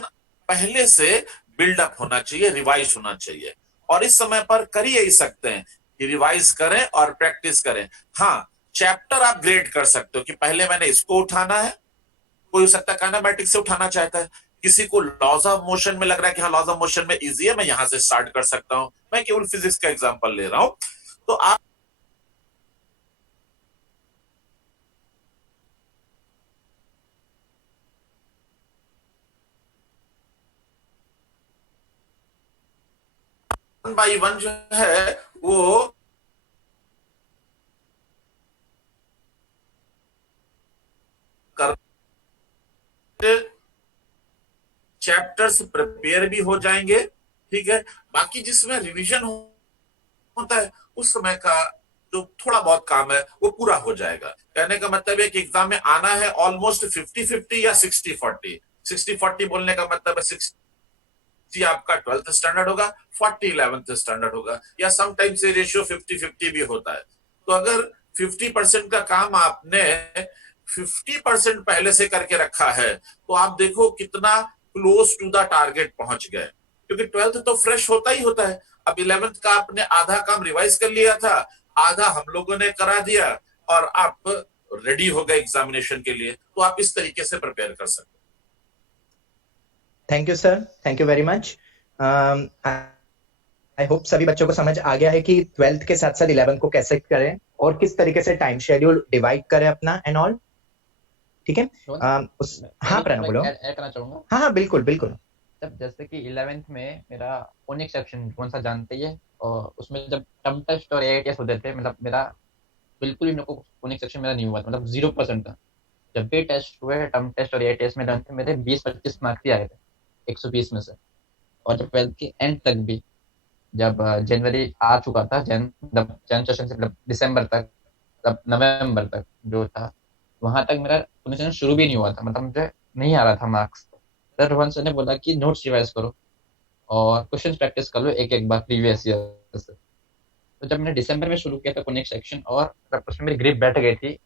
पहले से बिल्डअप होना चाहिए, रिवाइज होना चाहिए। और इस समय पर कर ही सकते हैं कि रिवाइज करें और प्रैक्टिस करें। हाँ, चैप्टर आप ग्रेड कर सकते हो कि पहले मैंने इसको उठाना है, कोई हो सकता है काइनेमैटिक्स से उठाना चाहता है, किसी को लॉज ऑफ मोशन में लग रहा है कि हाँ लॉज ऑफ मोशन में इजी है, मैं यहां से स्टार्ट कर सकता हूं। मैं केवल फिजिक्स का एग्जांपल ले रहा हूं। तो आप वन बाई वन जो है वो कर चैप्टर्स प्रिपेयर भी हो जाएंगे, ठीक है। बाकी जिसमें रिवीजन होता है उस समय का जो थोड़ा बहुत काम है वो पूरा हो जाएगा। कहने का मतलब है कि एग्जाम में आना है ऑलमोस्ट 50-50 या 60-40। 60-40 बोलने का मतलब है 60 आपका 12th स्टैंडर्ड होगा, 40 11th स्टैंडर्ड होगा, या समटाइम्स ये रेशियो 50-50 भी होता है। तो अगर 50% का काम आपने 50% पहले से करके रखा है तो आप देखो कितना क्लोज टू द टारगेट पहुंच गए, क्योंकि 12th तो फ्रेश होता ही होता है। अब 11th का आपने आधा काम रिवाइज कर लिया था, आधा हम लोगों ने करा दिया, और आप रेडी हो गए एग्जामिनेशन के लिए। तो आप इस तरीके से प्रिपेयर कर सकते। Thank you sir, thank you very much. I hope सभी बच्चों को समझ आ गया है कि 12th के साथ साथ 11th को कैसे करें और किस तरीके से टाइम शेड्यूल डिवाइड करें अपना एंड ऑल, ठीक है। हाँ प्रणव बोलो। ऐड करना चाहूंगा। हाँ बिल्कुल बिल्कुल। जब जैसे कि 11th में मेरा कोनिक सेक्शन कौन सा जानते ही है, और उसमें जब टर्म टेस्ट और एआईटीएस होते थे, मतलब मेरा बिल्कुल ही मेरे को कोनिक सेक्शन मेरा नहीं हुआ था, मतलब 0% था। जब भी टेस्ट हुए टर्म टेस्ट और एआईटीएस में मेरे 20-25 मार्क्स ही आए थे 120 में से। और जब 12th के एंड तक भी, जब जनवरी आ चुका था, जन सेशन से मतलब दिसंबर तक, मतलब नवंबर तक जो था, वहां तक मेरा कोनिक सेक्शन शुरू भी नहीं हुआ था, मतलब मुझे नहीं आ रहा था मार्क्स। सर रोहन सर ने बोला कि नोट्स रिवाइज करो और क्वेश्चन प्रैक्टिस कर लो एक एक बार प्रीवियस ईयर से। तो जब मैंने दिसंबर में शुरू किया था कोनिक सेक्शन, और उसमें मेरी ग्रिप बैठ गई थी,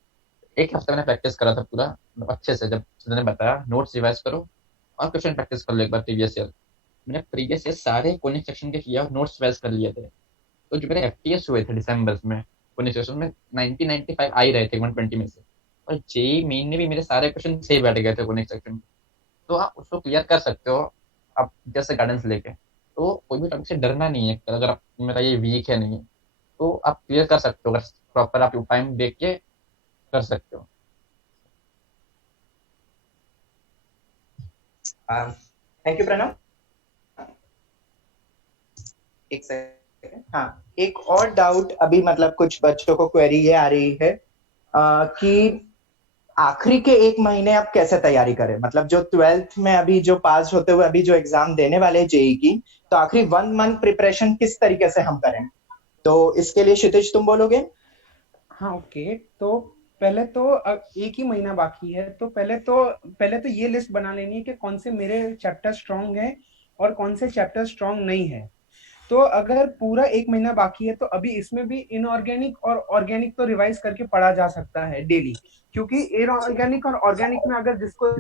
एक हफ्ते मैंने प्रैक्टिस करा था पूरा, मतलब अच्छे से। जब सर ने बताया नोट्स रिवाइज करो और क्वेश्चन प्रैक्टिस कर लो एक बार प्रीवियस ईयर। मैंने प्रीवियस ईयर सारे कोनिक सेक्शन के किया, नोट्स वेस्ट कर लिए थे। तो जो मेरे एफटीएस हुए थे दिसंबर में कोनिक सेक्शन में 90-95 आ ही रहे थे 120 में से। और जेई मेन में भी मेरे सारे क्वेश्चन सही बैठ गए थे कोनिक सेक्शन में। तो आप उसको क्लियर कर सकते हो आप जैसे गाइडेंस लेके। तो कोई भी टॉपिक से डरना नहीं है, अगर आप मेरा ये वीक है नहीं तो आप क्लियर कर सकते हो, अगर प्रॉपर आप टाइम देख के कर सकते हो। Thank you Pranav. एक सेकंड, हाँ एक और डाउट अभी, मतलब कुछ बच्चों को क्वेरी ये आ रही है कि आखिरी के एक महीने आप कैसे तैयारी करें, मतलब जो 12th में अभी जो पास होते हुए अभी जो एग्जाम देने वाले हैं जेई की, तो आखिरी 1 मंथ प्रिपरेशन किस तरीके से हम करें? तो इसके लिए क्षितिज तुम बोलोगे? हाँ ओके, तो पहले तो एक ही महीना बाकी है, तो पहले तो ये लिस्ट बना लेनी है कि कौन से मेरे चैप्टर स्ट्रांग है और कौन से चैप्टर स्ट्रांग नहीं है। तो अगर पूरा एक महीना बाकी है तो अभी इसमें भी इनऑर्गेनिक और ऑर्गेनिक तो रिवाइज करके पढ़ा जा सकता है डेली, क्योंकि इनऑर्गेनिक और ऑर्गेनिक में अगर जिसको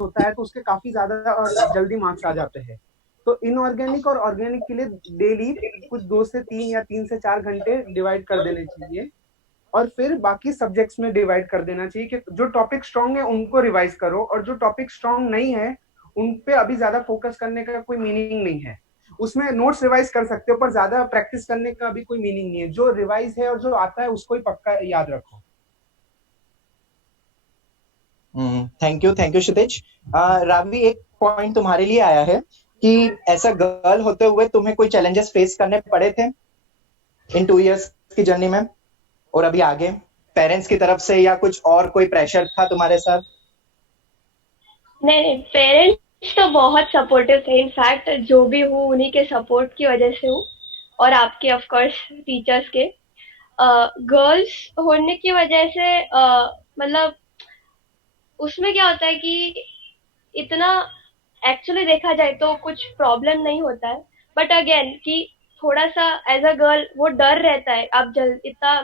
होता है तो उसके काफी ज्यादा और जल्दी मार्क्स आ जाते हैं। तो इनऑर्गेनिक और ऑर्गेनिक के लिए डेली कुछ 2 से 3 या 3 से 4 घंटे डिवाइड कर देने चाहिए, और फिर बाकी सब्जेक्ट्स में डिवाइड कर देना चाहिए कि जो टॉपिक स्ट्रांग है उनको रिवाइज करो, और जो टॉपिक स्ट्रांग नहीं है उन पे अभी ज्यादा फोकस करने का कोई मीनिंग नहीं है। उसमें नोट्स रिवाइज कर सकते हो पर ज्यादा प्रैक्टिस करने का अभी कोई मीनिंग नहीं है। जो रिवाइज है और जो आता है उसको ही पक्का याद रखो। थैंक यू क्षितिज। रावी, एक पॉइंट तुम्हारे लिए आया है कि ऐसा गर्ल होते हुए तुम्हें कोई चैलेंजेस फेस करने पड़े थे इन 2 इयर्स की जर्नी में, और अभी आगे पेरेंट्स की तरफ से या कुछ और कोई प्रेशर था तुम्हारे साथ? नहीं, पेरेंट्स तो बहुत सपोर्टिव थे। इनफैक्ट जो भी हूँ उन्हीं के सपोर्ट की वजह से हूँ, और आपके ऑफ कोर्स टीचर्स के। गर्ल्स होने की वजह से मतलब उसमें क्या होता है कि इतना एक्चुअली देखा जाए तो कुछ प्रॉब्लम नहीं होता है, बट अगेन कि थोड़ा सा एज अ गर्ल वो डर रहता है। आप इतना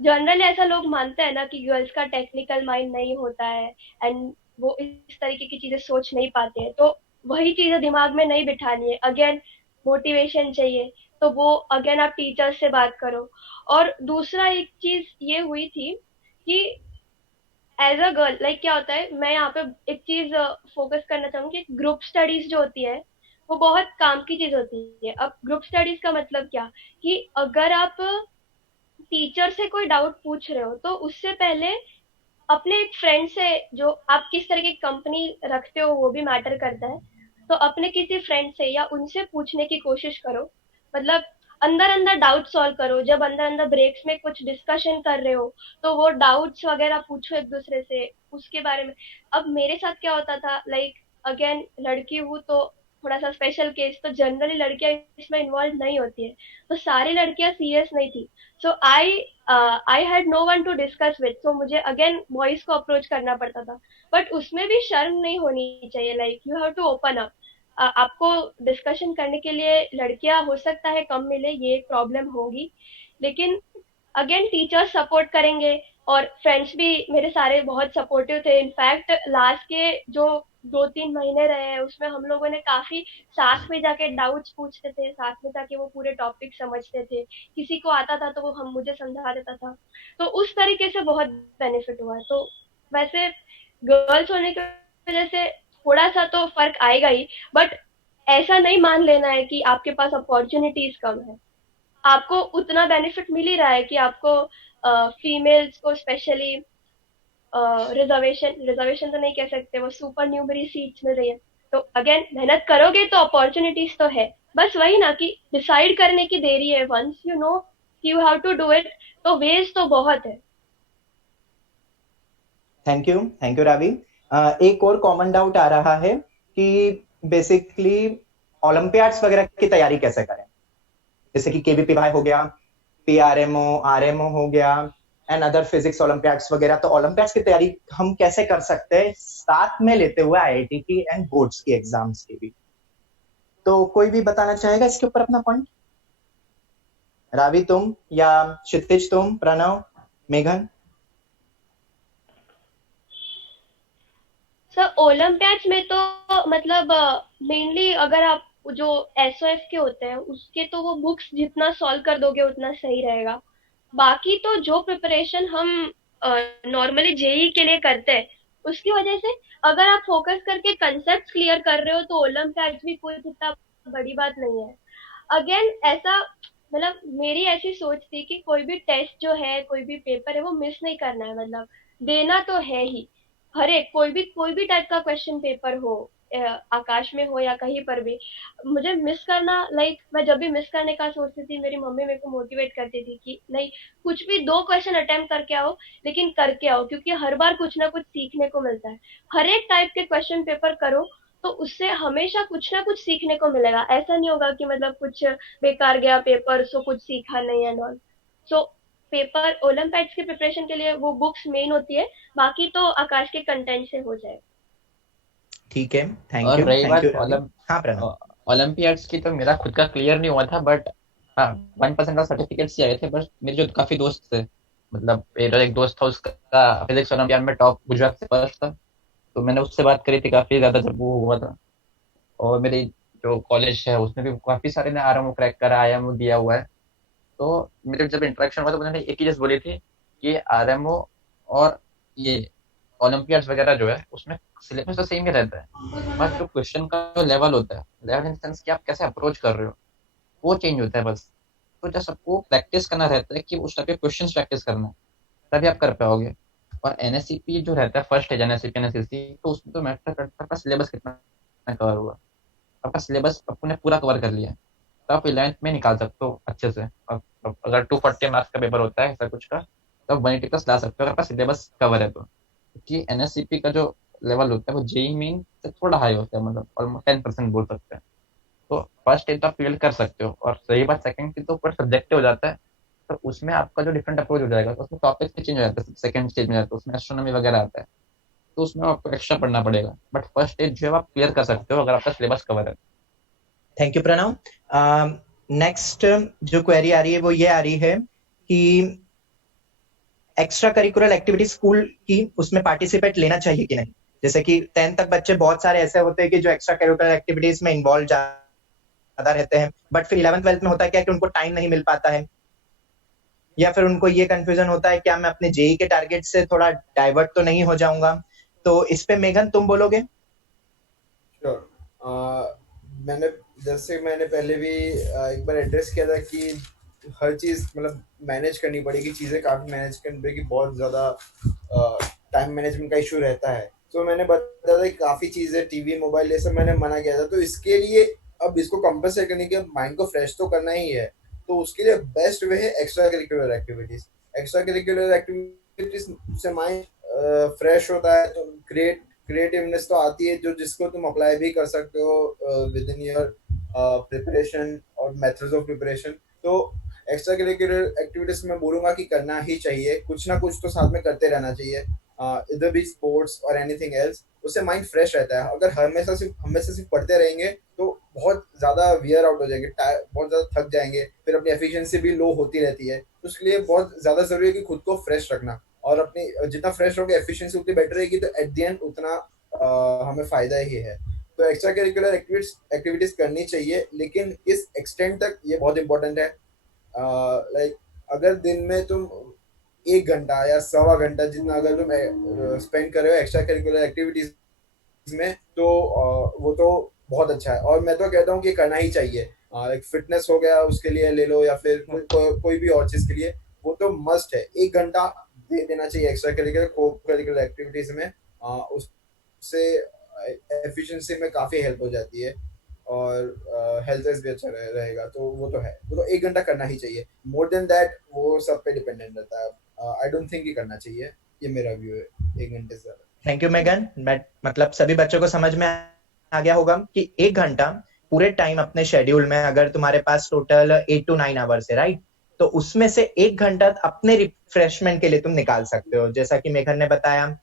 जनरली ऐसा लोग मानते हैं ना कि गर्ल्स का टेक्निकल माइंड नहीं होता है एंड वो इस तरीके की चीजें सोच नहीं पाते हैं। तो वही चीजें दिमाग में नहीं बिठानी है। अगेन मोटिवेशन चाहिए, तो वो अगेन आप टीचर से बात करो। और दूसरा एक चीज ये हुई थी कि एज अ गर्ल लाइक क्या होता है, मैं यहाँ पे एक चीज फोकस करना चाहूंगी कि ग्रुप स्टडीज जो होती है वो बहुत काम की चीज होती है। अब ग्रुप स्टडीज का मतलब क्या, कि अगर आप टीचर से कोई डाउट पूछ रहे हो तो उससे पहले अपने एक फ्रेंड से, जो आप किस तरह की कंपनी रखते हो वो भी मैटर करता है, तो अपने किसी फ्रेंड से या उनसे पूछने की कोशिश करो। मतलब अंदर अंदर डाउट सॉल्व करो। जब अंदर अंदर ब्रेक्स में कुछ डिस्कशन कर रहे हो तो वो डाउट्स वगैरह पूछो एक दूसरे से उसके बारे में। अब मेरे साथ क्या होता था, लाइक अगेन लड़की हूँ तो थोड़ा सा स्पेशल केस, तो जनरली लड़कियां इसमें इन्वॉल्व नहीं होती है, तो सारी लड़कियां सीरियस नहीं थी। So I had no one to discuss with, so मुझे अगेन बॉयज को अप्रोच करना पड़ता था। बट उसमें भी शर्म नहीं होनी चाहिए, like you have to open up. आपको डिस्कशन करने के लिए लड़कियां हो सकता है कम मिले, ये एक प्रॉब्लम होगी, लेकिन अगेन टीचर्स सपोर्ट करेंगे और फ्रेंड्स भी मेरे सारे बहुत सपोर्टिव थे। इनफैक्ट लास्ट के जो 2-3 महीने रहे हैं उसमें हम लोगों ने काफी साथ में जाके डाउट्स पूछते थे, साथ में जाके वो पूरे टॉपिक समझते थे। किसी को आता था तो वो हम मुझे समझा देता था, तो उस तरीके से बहुत बेनिफिट हुआ है। तो वैसे गर्ल्स होने की वजह से थोड़ा सा तो फर्क आएगा ही, बट ऐसा नहीं मान लेना है कि आपके पास अपॉर्चुनिटीज कम है। आपको उतना बेनिफिट मिल ही रहा है कि आपको फीमेल्स को स्पेशली रिजर्वेशन तो नहीं कह सकते, वो सुपर न्यूमरी सीट्स मिल रही है। तो अगेन मेहनत करोगे तो अपॉर्चुनिटीज तो है, बस वही ना कि डिसाइड करने की देरी है। Once you know you have to do it, तो वेज तो बहुत है। Thank you Ravi. एक और कॉमन डाउट आ रहा है कि बेसिकली ओलंपियाड्स वगैरह की तैयारी कैसे करें, जैसे कि केवीपीवाई हो गया, पीआरएमओ, आरएमओ हो गया एंड अदर फिजिक्स ओलंपियाड्स वगैरह। तो ओलंपियाड्स की तैयारी हम कैसे कर सकते हैं साथ में लेते हुए आईआईटी की एंड बोर्ड्स की एग्जाम्स की भी? तो कोई भी बताना चाहेगा इसके ऊपर अपना पॉइंट? रावी तुम, या क्षितिज तुम, प्रणव, मेघन? सर ओलंपियाड्स में तो मतलब मेनली अगर आप जो एसओएफ के होते हैं उसके तो वो बुक्स जितना सॉल्व कर दोगे उतना सही रहेगा। बाकी तो जो प्रिपरेशन हम नॉर्मली जेई के लिए करते हैं उसकी वजह से अगर आप फोकस करके कंसेप्ट क्लियर कर रहे हो तो ओलंपियाड्स भी कोई इतना बड़ी बात नहीं है। अगेन ऐसा मतलब मेरी ऐसी सोच थी कि कोई भी टेस्ट जो है कोई भी पेपर है वो मिस नहीं करना है, मतलब देना तो है ही। हर एक कोई भी टाइप का क्वेश्चन पेपर हो, आकाश में हो या कहीं पर भी, मुझे मिस करना लाइक मैं जब भी मिस करने का सोचती थी मेरी मम्मी मेरे को मोटिवेट करती थी कि नहीं कुछ भी 2 क्वेश्चन अटेम्प्ट करके आओ लेकिन करके आओ, क्योंकि हर बार कुछ ना कुछ सीखने को मिलता है। हर एक टाइप के क्वेश्चन पेपर करो तो उससे हमेशा कुछ ना कुछ सीखने को मिलेगा। ऐसा नहीं होगा कि मतलब कुछ बेकार गया पेपर सो कुछ सीखा नहीं and all. So paper Olympiads की प्रिपरेशन के लिए वो बुक्स मेन होती है, बाकी तो आकाश के कंटेंट से हो जाए। ठीक है, थैंक और यू रही बात रवि। हाँ प्रणव। ओलंपियाड्स की, तो मेरा खुद का क्लियर नहीं हुआ था, बट हाँ 1% का सर्टिफिकेट्स आए थे। बस मेरे जो काफी दोस्त थे, मतलब मेरा एक दोस्त था उसका फिजिक्स ओलंपियाड में टॉप गुजरात से फर्स्ट था, तो मैंने उससे बात करी थी काफी ज्यादा जब वो हुआ था। और मेरी जो कॉलेज है उसमें भी काफी सारे ने आरएमओ क्रैक करा, आईएमओ दिया हुआ है। तो मेरे जब इंटरेक्शन हुआ तो उन्होंने एक ही चीज बोली थी कि आरएमओ और ये ओलंपियाड्स वगैरह जो है उसमें सिलेबस तो सेम ही रहता है, बस जो क्वेश्चन का जो लेवल होता है, लेवल इन सेंस कि आप कैसे अप्रोच कर रहे हो, वो चेंज होता है बस। तो जब सबको प्रैक्टिस करना रहता है कि उस टाइप के क्वेश्चन प्रैक्टिस करना है, तभी आप कर पाओगे। और एनएससीपी जो रहता है फर्स्ट है एनएससीपी एनएससीसी, तो उसमें तो मैटर करता है आपका सिलेबस कितना कवर हुआ। आपका सिलेबस आपने पूरा कवर कर लिया है तो आप 11th में निकाल सकते हो अच्छे से। अब अगर 240 मार्क्स का पेपर होता है ऐसा कुछ का, तो आप 180 प्लस ला सकते हो अगर आपका सिलेबस कवर है तो। क्योंकि एनएससीपी का जो लेवल होता है वो जेई मेन से थोड़ा हाई होता है, मतलब ऑलमोस्ट 10% बोल सकते हैं। तो फर्स्ट स्टेज तो आप क्लियर कर सकते हो। और सही बात सेकंड की तो ऊपर सब्जेक्ट हो जाता है, तो उसमें आपका जो डिफरेंट अप्रोच हो जाएगा, तो उसमें टॉपिक्स भी चेंज हो जाता है। सेकंड स्टेज में जाता है उसमें एस्ट्रोनॉमी वगैरह आता है, तो उसमें आपको एक्स्ट्रा पढ़ना पड़ेगा। बट फर्स्ट स्टेज जो है आप क्लियर कर सकते हो अगर आपका सिलेबस कवर है। Thank you Pranav. नेक्स्ट जो क्वेरी आ रही है वो ये आ रही है कि एक्स्ट्रा करिकुलर एक्टिविटी स्कूल की उसमें पार्टिसिपेट लेना चाहिए कि नहीं। जैसे कि 10th तक बच्चे बहुत सारे ऐसे होते हैं कि जो एक्स्ट्रा करिकुलर एक्टिविटीज में इन्वॉल्व ज्यादा रहते हैं, बट फिर 11th 12th में होता है क्या कि उनको टाइम नहीं मिल पाता है, या फिर उनको ये कंफ्यूजन होता है क्या मैं अपने जेई के टारगेट से थोड़ा डाइवर्ट तो नहीं हो जाऊंगा। तो इस पे मेघन तुम बोलोगे? मैंने पहले भी एक बार एड्रेस किया था कि हर चीज़ मतलब मैनेज करनी पड़ेगी, चीज़ें काफ़ी मैनेज करनी पड़ेगी, बहुत ज़्यादा टाइम मैनेजमेंट का इशू रहता है। तो मैंने बताया था कि काफ़ी चीज़ें टीवी मोबाइल ये सब मैंने मना किया था। तो इसके लिए अब इसको कंपनसेट करने के माइंड को फ्रेश तो करना ही है, तो उसके लिए बेस्ट वे है extra curricular activities. Extra curricular activities से माइंड फ्रेश होता है, तो क्रिएटिवनेस तो आती है जो जिसको तुम अप्लाई भी कर सकते हो विद इन योर प्रिपरेशन और मेथड्स ऑफ प्रिपरेशन। तो एक्स्ट्रा करिकुलर एक्टिविटीज में बोलूंगा कि करना ही चाहिए, कुछ ना कुछ तो साथ में करते रहना चाहिए, इधर भी स्पोर्ट्स और एनीथिंग एल्स। उससे माइंड फ्रेश रहता है। अगर हमेशा सिर्फ पढ़ते रहेंगे तो बहुत ज़्यादा वियर आउट हो जाएंगे, बहुत ज़्यादा थक जाएंगे, फिर अपनी एफिशिएंसी भी लो होती रहती है। तो उसके लिए बहुत ज़्यादा ज़रूरी है कि खुद को फ्रेश रखना, और अपनी जितना फ्रेश रहोगे एफिशिएंसी उतनी बेटर रहेगी, तो एट द एंड उतना हमें फ़ायदा ही है। तो एक्स्ट्रा करिकुलर एक्टिविटीज़ करनी चाहिए, लेकिन इस एक्सटेंट तक ये बहुत इंपॉर्टेंट है। लाइक अगर दिन में तुम 1 घंटा या 1.25 घंटा जितना अगर तुम स्पेंड कर रहे हो एक्स्ट्रा करिकुलर एक्टिविटीज में, तो वो तो बहुत अच्छा है, और मैं तो कहता हूँ कि करना ही चाहिए। लाइक फिटनेस हो गया उसके लिए ले लो, या फिर कोई भी और चीज़ के लिए वो तो मस्ट है। 1 घंटा दे देना चाहिए एक्स्ट्रा करिकुलर एक्टिविटीज में, उससे एफिशिएंसी में काफ़ी हेल्प हो जाती है, और हेल्थ भी अच्छा रहेगा। तो वो तो है, वो तो 1 घंटा करना ही चाहिए। मोर देन दैट वो सब पे डिपेंडेंट रहता है। आई डोंट थिंक कि करना चाहिए, ये मेरा व्यू है 1 घंटे से ज़्यादा। थैंक यू मेघन। मतलब सभी बच्चों को समझ में आ गया होगा कि 1 घंटा पूरे टाइम अपने शेड्यूल में, अगर तुम्हारे पास टोटल 8 to 9 आवर्स है, राइट, तो उसमें से 1 घंटा अपने रिफ्रेशमेंट के लिए तुम निकाल सकते हो, जैसा कि मेघन ने बताया।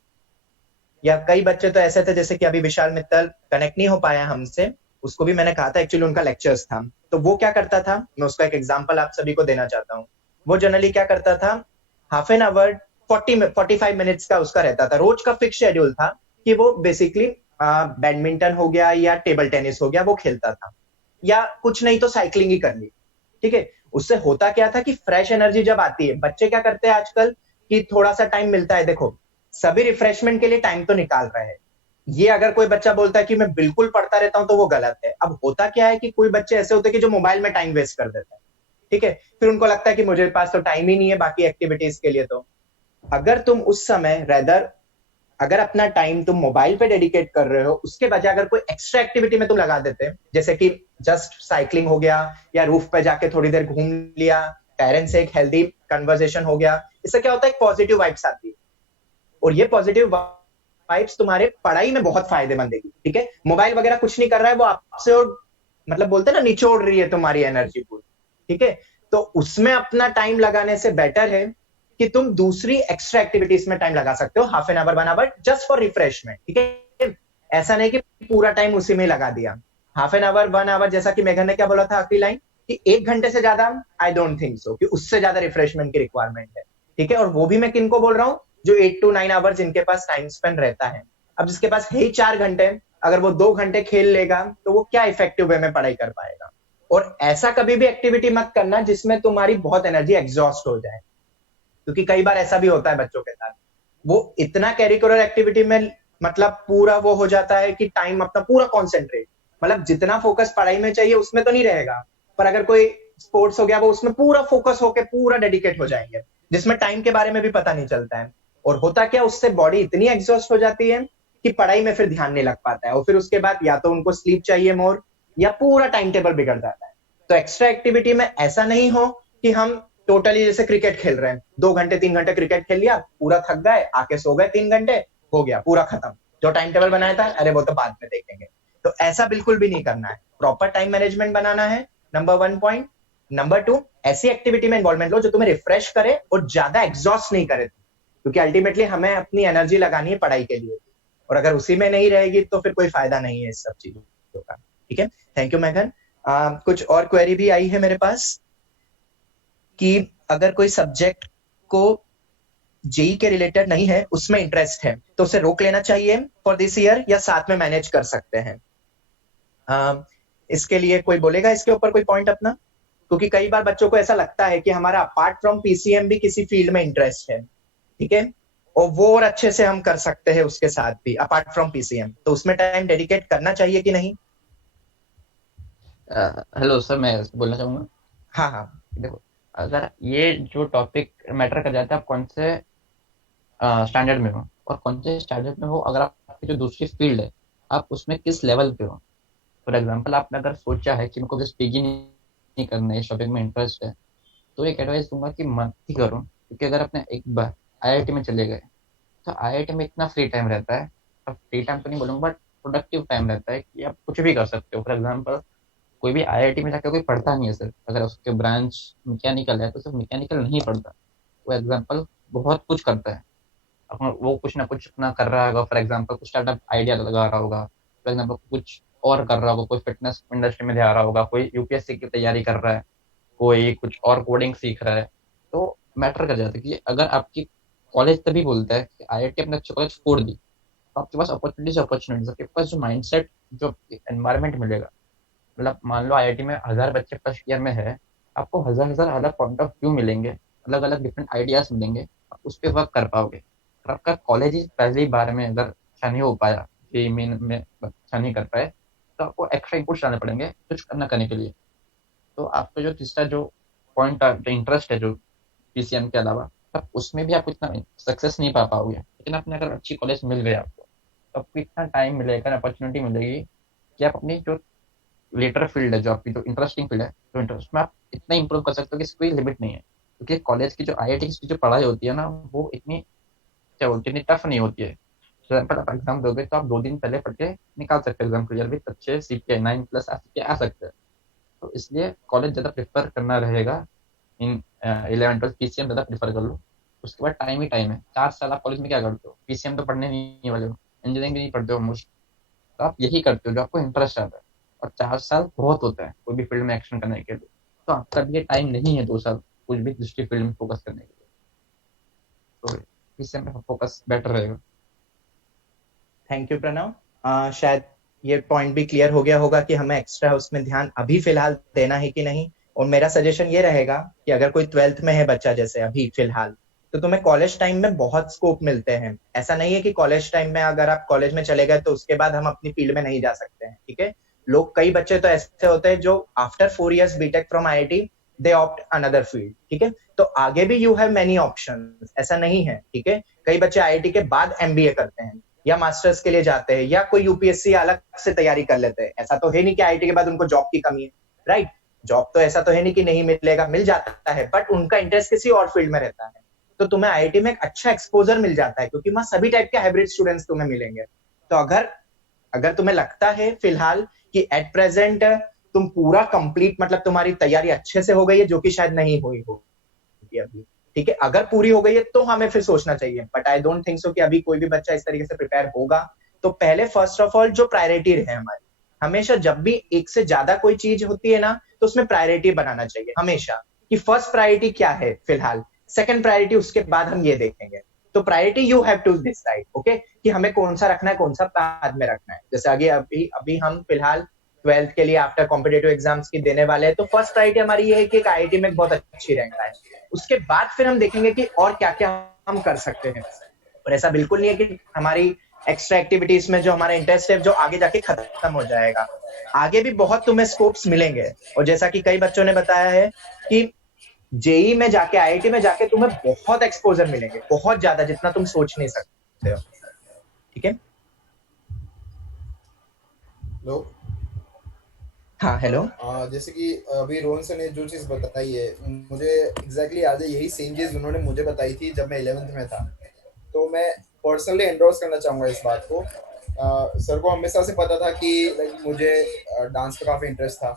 या कई बच्चे तो ऐसे थे, जैसे कि अभी विशाल मित्तल कनेक्ट नहीं हो पाया हमसे, उसको भी मैंने कहा था, एक्चुअली उनका लेक्चर्स था, तो वो क्या करता था, मैं उसका एक एग्जांपल आप सभी को देना चाहता हूँ। वो जनरली क्या करता था, हाफ एन आवर 45 मिनट्स का उसका रहता था, रोज का फिक्स शेड्यूल था कि वो बेसिकली बैडमिंटन हो गया या टेबल टेनिस हो गया वो खेलता था, या कुछ नहीं तो साइकिलिंग ही कर ली, ठीक है। उससे होता क्या था कि फ्रेश एनर्जी जब आती है, बच्चे क्या करते हैं आजकल कि थोड़ा सा टाइम मिलता है, देखो सभी रिफ्रेशमेंट के लिए टाइम तो निकाल रहे हैं, ये अगर कोई बच्चा बोलता है कि मैं बिल्कुल पढ़ता रहता हूं तो वो गलत है। अब होता क्या है कि कोई बच्चे ऐसे होते हैं कि जो मोबाइल में टाइम वेस्ट कर देते हैं, ठीक है, फिर उनको लगता है कि मुझे पास तो टाइम ही नहीं है बाकी एक्टिविटीज के लिए। तो अगर तुम उस समय रेदर अगर अपना टाइम तुम मोबाइल पे डेडिकेट कर रहे हो, उसके बजाय अगर कोई एक्स्ट्रा एक्टिविटी में तुम लगा देते, जैसे कि जस्ट साइकिलिंग हो गया, या रूफ पे जाके थोड़ी देर घूम लिया, पेरेंट्स से एक हेल्दी कन्वर्सेशन हो गया, इससे क्या होता है पॉजिटिव वाइब्स आती है, और ये पॉजिटिव वाइब्स तुम्हारे पढ़ाई में बहुत फायदेमंद है, ठीक है। मोबाइल वगैरह कुछ नहीं कर रहा है, वो आपसे और मतलब बोलते हैं ना निचोड़ रही है तुम्हारी एनर्जी पूरी, ठीक है। तो उसमें अपना टाइम लगाने से बेटर है कि तुम दूसरी एक्स्ट्रा एक्टिविटीज में टाइम लगा सकते हो, half an hour 1 hour just for refreshment, ठीक है। ऐसा नहीं कि पूरा टाइम उसी में लगा दिया, हाफ एन आवर 1 आवर, जैसा कि मेघन ने क्या बोला था आखिरी लाइन, कि 1 घंटे से ज्यादा आई डोंट थिंक सो कि उससे ज्यादा रिफ्रेशमेंट की रिक्वायरमेंट है, ठीक है। और वो भी मैं किनको बोल रहा हूँ, जो 8 to 9 आवर्स जिनके पास टाइम स्पेंड रहता है। अब जिसके पास है ही 4 घंटे, अगर वो 2 घंटे खेल लेगा तो वो क्या इफेक्टिव वे में पढ़ाई कर पाएगा। और ऐसा कभी भी एक्टिविटी मत करना जिसमें तुम्हारी बहुत एनर्जी एग्जॉस्ट हो जाए, क्योंकि कई बार ऐसा भी होता है बच्चों के साथ, वो इतना कैरिकुलर एक्टिविटी में मतलब पूरा वो हो जाता है कि टाइम अपना पूरा कॉन्सेंट्रेट, मतलब जितना फोकस पढ़ाई में चाहिए उसमें तो नहीं रहेगा, पर अगर कोई स्पोर्ट्स हो गया वो उसमें पूरा फोकस होके पूरा डेडिकेट हो जाएंगे, जिसमें टाइम के बारे में भी पता नहीं चलता है। और होता क्या, उससे बॉडी इतनी एग्जॉस्ट हो जाती है कि पढ़ाई में फिर ध्यान नहीं लग पाता है, और फिर उसके बाद या तो उनको स्लीप चाहिए मोर, या पूरा टाइम टेबल बिगड़ जाता है। तो एक्स्ट्रा एक्टिविटी में ऐसा नहीं हो कि हम टोटली जैसे क्रिकेट खेल रहे हैं, 2 घंटे 3 घंटे क्रिकेट खेल लिया, पूरा थक गए, आके सो गए 3 घंटे, हो गया पूरा खत्म, जो टाइम टेबल बनाया था अरे वो तो बाद में देखेंगे। तो ऐसा बिल्कुल भी नहीं करना है, प्रॉपर टाइम मैनेजमेंट बनाना है, नंबर 1 पॉइंट। नंबर 2, ऐसी एक्टिविटी में इन्वॉल्वमेंट लो जो तुम्हें रिफ्रेश करे और ज्यादा एग्जॉस्ट नहीं करे, क्योंकि अल्टीमेटली हमें अपनी एनर्जी लगानी है पढ़ाई के लिए, और अगर उसी में नहीं रहेगी तो फिर कोई फायदा नहीं है इस सब चीजों का, ठीक है। थैंक यू मेघन। कुछ और क्वेरी भी आई है मेरे पास कि अगर कोई सब्जेक्ट को जेई के रिलेटेड नहीं है, उसमें इंटरेस्ट है, तो उसे रोक लेना चाहिए फॉर दिस ईयर, या साथ में मैनेज कर सकते हैं। इसके लिए कोई बोलेगा इसके ऊपर कोई पॉइंट अपना, क्योंकि कई बार बच्चों को ऐसा लगता है कि हमारा अपार्ट फ्रॉम पीसीएम भी किसी फील्ड में इंटरेस्ट है, ठीक है, और वो और अच्छे से हम कर सकते हैं उसके साथ भी अपार्ट फ्रॉम पीसीएम, तो उसमें टाइम डेडिकेट करना चाहिए कि नहीं। हेलो सर, मैं बोलना चाहूंगा। हाँ हाँ, देखो, अगर ये जो टॉपिक मैटर कर जाता है आप कौन से स्टैंडर्ड में हो और कौन से स्टैंडर्ड में हो, अगर आपकी जो दूसरी फील्ड है आप उसमें किस लेवल पे हो। फॉर एग्जाम्पल, आपने अगर सोचा है कि मुझको जस्ट पीजी नहीं करना है, इस टॉपिक में इंटरेस्ट है, तो एक एडवाइस दूंगा कि मत ही करो, क्योंकि अगर आपने एक बार आईआईटी में चले गए तो आईआईटी में इतना फ्री टाइम रहता है, अब फ्री टाइम तो नहीं बोलूंगा बट प्रोडक्टिव टाइम रहता है कि आप कुछ भी कर सकते हो। फॉर एग्जाम्पल, कोई भी आईआईटी में जाकर कोई पढ़ता नहीं है सिर्फ, अगर उसके ब्रांच मैकेनिकल है तो सिर्फ मैकेनिकल नहीं पढ़ता, वो एग्जाम्पल बहुत कुछ करता है। अपना वो कुछ ना कुछ अपना कर रहा होगा, फॉर एग्जाम्पल कुछ स्टार्टअप आइडिया लगा रहा होगा, फॉर एग्जाम्पल कुछ और कर रहा होगा, कोई फिटनेस इंडस्ट्री में जा रहा होगा, कोई यूपीएससी की तैयारी कर रहा है, कोई कुछ और कोडिंग सीख रहा है। तो मैटर कर जाता है कि अगर आपकी कॉलेज तभी बोलता है कि आईआईटी अपने अच्छे कॉलेज छोड़ दी, तो आपके पास अपॉर्चुनिटीज आपके पास जो माइंडसेट, जो एनवायरमेंट मिलेगा, मतलब मान लो आईआईटी में 1,000 बच्चे फर्स्ट ईयर में है, आपको हजार हजार अलग पॉइंट ऑफ व्यू मिलेंगे, अलग अलग डिफरेंट आइडियाज मिलेंगे, आप उस पर वर्क कर पाओगे। और आपका कॉलेज ही पहली बार में अगर अच्छा नहीं हो पाया, जेईई मेन में अच्छा नहीं कर पाए, तो आपको एक्स्ट्रा इनपुट्स डालने पड़ेंगे कुछ करना करने के लिए। तो आपका जो तीसरा जो पॉइंट जो इंटरेस्ट है जो पीसीएम के अलावा, तब उसमें भी आप इतना सक्सेस नहीं पा पाओगे, लेकिन आपने अगर अच्छी कॉलेज मिल गई आपको, तो आपको इतना टाइम मिलेगा, अपॉर्चुनिटी मिलेगी कि आप अपनी जो लेटर फील्ड है, जो आपकी जो इंटरेस्टिंग फील्ड है, जो इंटरेस्ट में आप इतना इंप्रूव कर सकते हो कि इसकी कोई लिमिट नहीं है। क्योंकि कॉलेज की जो आईआईटी की जो पढ़ाई होती है ना, वो इतनी क्या बोलते हैं, इतनी टफ नहीं होती है। एग्जाम्पल, आप एग्जाम दोगे तो आप 2 दिन पहले पढ़ के निकाल सकते हो एग्जाम क्लियर, भी अच्छे सीपीए 9+ सीपीए आ सकते हैं। तो इसलिए कॉलेज ज़्यादा प्रेफर करना रहेगा, इन 11 12 पीसीएम ज़्यादा प्रेफर कर लो। उसके बाद टाइम ही टाइम है, 4 साल आप कॉलेज में क्या करते हो, पीसीएम तो पढ़ने नहीं वाले हो, इंजीनियरिंग भी नहीं पढ़ते हो मोस्ट, तो आप यही करते हो जो आपको इंटरेस्ट आता है। और 4 साल बहुत होता है कोई भी फील्ड में एक्शन करने के लिए, तो आपका लिए टाइम नहीं है 2 साल कुछ भी दूसरी फील्ड में फोकस करने के लिए, तो इससे में फोकस बेटर रहेगा। Thank you Pranav. शायद ये पॉइंट भी क्लियर हो गया होगा कि हमें एक्स्ट्रा उसमें ध्यान अभी फिलहाल देना है कि नहीं। और मेरा सजेशन ये रहेगा कि अगर कोई 12th में है बच्चा जैसे अभी फिलहाल, तो तुम्हें कॉलेज टाइम में बहुत स्कोप मिलते हैं। ऐसा नहीं है कि कॉलेज टाइम में अगर आप कॉलेज में चले गए तो उसके बाद हम अपनी फील्ड में नहीं जा सकते हैं, ठीक है। लोग, कई बच्चे तो ऐसे होते हैं जो after 4 years B Tech from IIT they opt another field, ठीक है। तो आगे भी यू हैव मेनी ऑप्शंस, ऐसा नहीं है, ठीक है। कई बच्चे आईआईटी के बाद एमबीए करते हैं या मास्टर्स के लिए जाते हैं या कोई यूपीएससी अलग से तैयारी कर लेते हैं। ऐसा तो है नहीं कि आईआईटी के बाद उनको जॉब की कमी है, राइट। जॉब तो ऐसा तो है नहीं कि नहीं मिलेगा, मिल जाता है, बट उनका इंटरेस्ट किसी और फील्ड में रहता है। तो तुम्हें आईआईटी में एक अच्छा एक्सपोजर मिल जाता है क्योंकि वहां सभी टाइप के हाइब्रिड स्टूडेंट्स तुम्हें मिलेंगे। तो अगर तुम्हें लगता है फिलहाल कि एट प्रेजेंट तुम पूरा कंप्लीट, मतलब तुम्हारी तैयारी अच्छे से हो गई है, जो कि शायद नहीं हुई होगी अभी, ठीक है। अगर पूरी हो गई है तो हमें फिर सोचना चाहिए, but I don't think so कि अभी कोई भी बच्चा इस तरीके से प्रिपेयर होगा। तो पहले फर्स्ट ऑफ ऑल जो प्रायोरिटी रहे हमारी, हमेशा जब भी एक से ज्यादा कोई चीज होती है ना, तो उसमें प्रायोरिटी बनाना चाहिए हमेशा कि फर्स्ट प्रायोरिटी क्या है फिलहाल, सेकंड प्रायोरिटी उसके बाद हम ये देखेंगे। तो priority you have to decide, okay, कि हमें कौन सा रखना है, कौन सा बाद में रखना है। जैसे आगे अभी हम फिलहाल 12th के लिए आफ्टर कॉम्पिटेटिव एग्जाम्स की देने वाले हैं, तो फर्स्ट प्रायोरिटी हमारी ये है कि एक आईआईटी में बहुत अच्छी रैंक आए। उसके बाद फिर हम देखेंगे कि और क्या क्या हम कर सकते हैं। और ऐसा बिल्कुल नहीं है कि हमारी एक्स्ट्रा एक्टिविटीज में जो हमारा इंटरेस्ट है जो आगे जाके खत्म हो जाएगा। आगे भी बहुत तुम्हें स्कोप्स मिलेंगे। और जैसा कि कई बच्चों ने बताया है कि जेई में जाके, आईआईटी में जाके तुम्हें बहुत एक्सपोजर मिलेंगे, बहुत ज्यादा, जितना तुम सोच नहीं सकते हो, ठीक है। लोग हाँ, हेलो। जैसे कि अभी रोहन सर ने जो चीज़ बताई है, मुझे एग्जैक्टली याद है, यही सेम चीज़ उन्होंने मुझे बताई थी जब मैं 11th में था। तो मैं पर्सनली एंडोर्स करना चाहूँगा इस बात को। सर को हमेशा से पता था कि लाइक मुझे डांस में काफ़ी इंटरेस्ट था,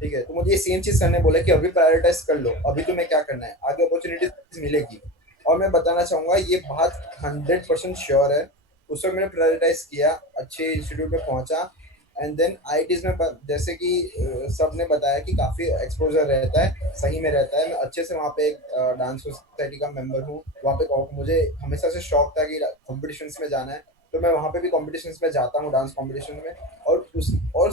ठीक है। तो मुझे ये सेम चीज़ सर ने बोला कि अभी प्रायोरिटाइज कर लो, अभी तुम्हें क्या करना है, आगे अपॉर्चुनिटीज मिलेगी। और मैं बताना चाहूँगा ये बात 100% श्योर है। उस वक्त मैंने प्रायोरिटाइज किया, अच्छे इंस्टीट्यूट में पहुँचा, एंड देन आईआईटीज में जैसे कि सब ने बताया कि काफ़ी एक्सपोजर रहता है, सही में रहता है। मैं अच्छे से वहाँ पे एक डांस सोसाइटी का मेंबर हूँ। वहाँ पे मुझे हमेशा से शौक था कि कॉम्पिटिशन्स में जाना है, तो मैं वहाँ पे भी कॉम्पिटिशन्स में जाता हूँ, डांस कॉम्पिटिशन में। और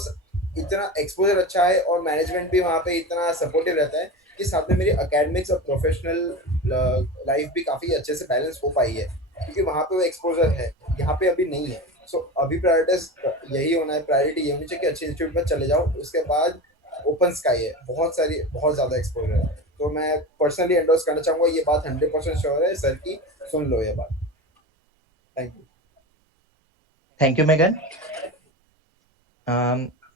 इतना एक्सपोजर अच्छा है और मैनेजमेंट भी वहाँ पे इतना सपोर्टिव रहता है कि साथ में मेरी एकेडमिक्स और प्रोफेशनल लाइफ भी काफ़ी अच्छे से बैलेंस हो पाई है, क्योंकि वहाँ पे वो एक्सपोजर है, यहाँ पे अभी नहीं है। सो अभी प्रायोरिटाइज यही होना है, प्रायोरिटी ये होनी चाहिए कि अच्छे इंस्टीट्यूट में चले जाओ, उसके बाद ओपन स्काई है, बहुत ज़्यादा एक्सपोजर है। तो मैं पर्सनली एंडोर्स करना चाहूँगा, ये बात 100% श्योर है सर की, सुन लो ये बात। Thank you. Thank you Megan.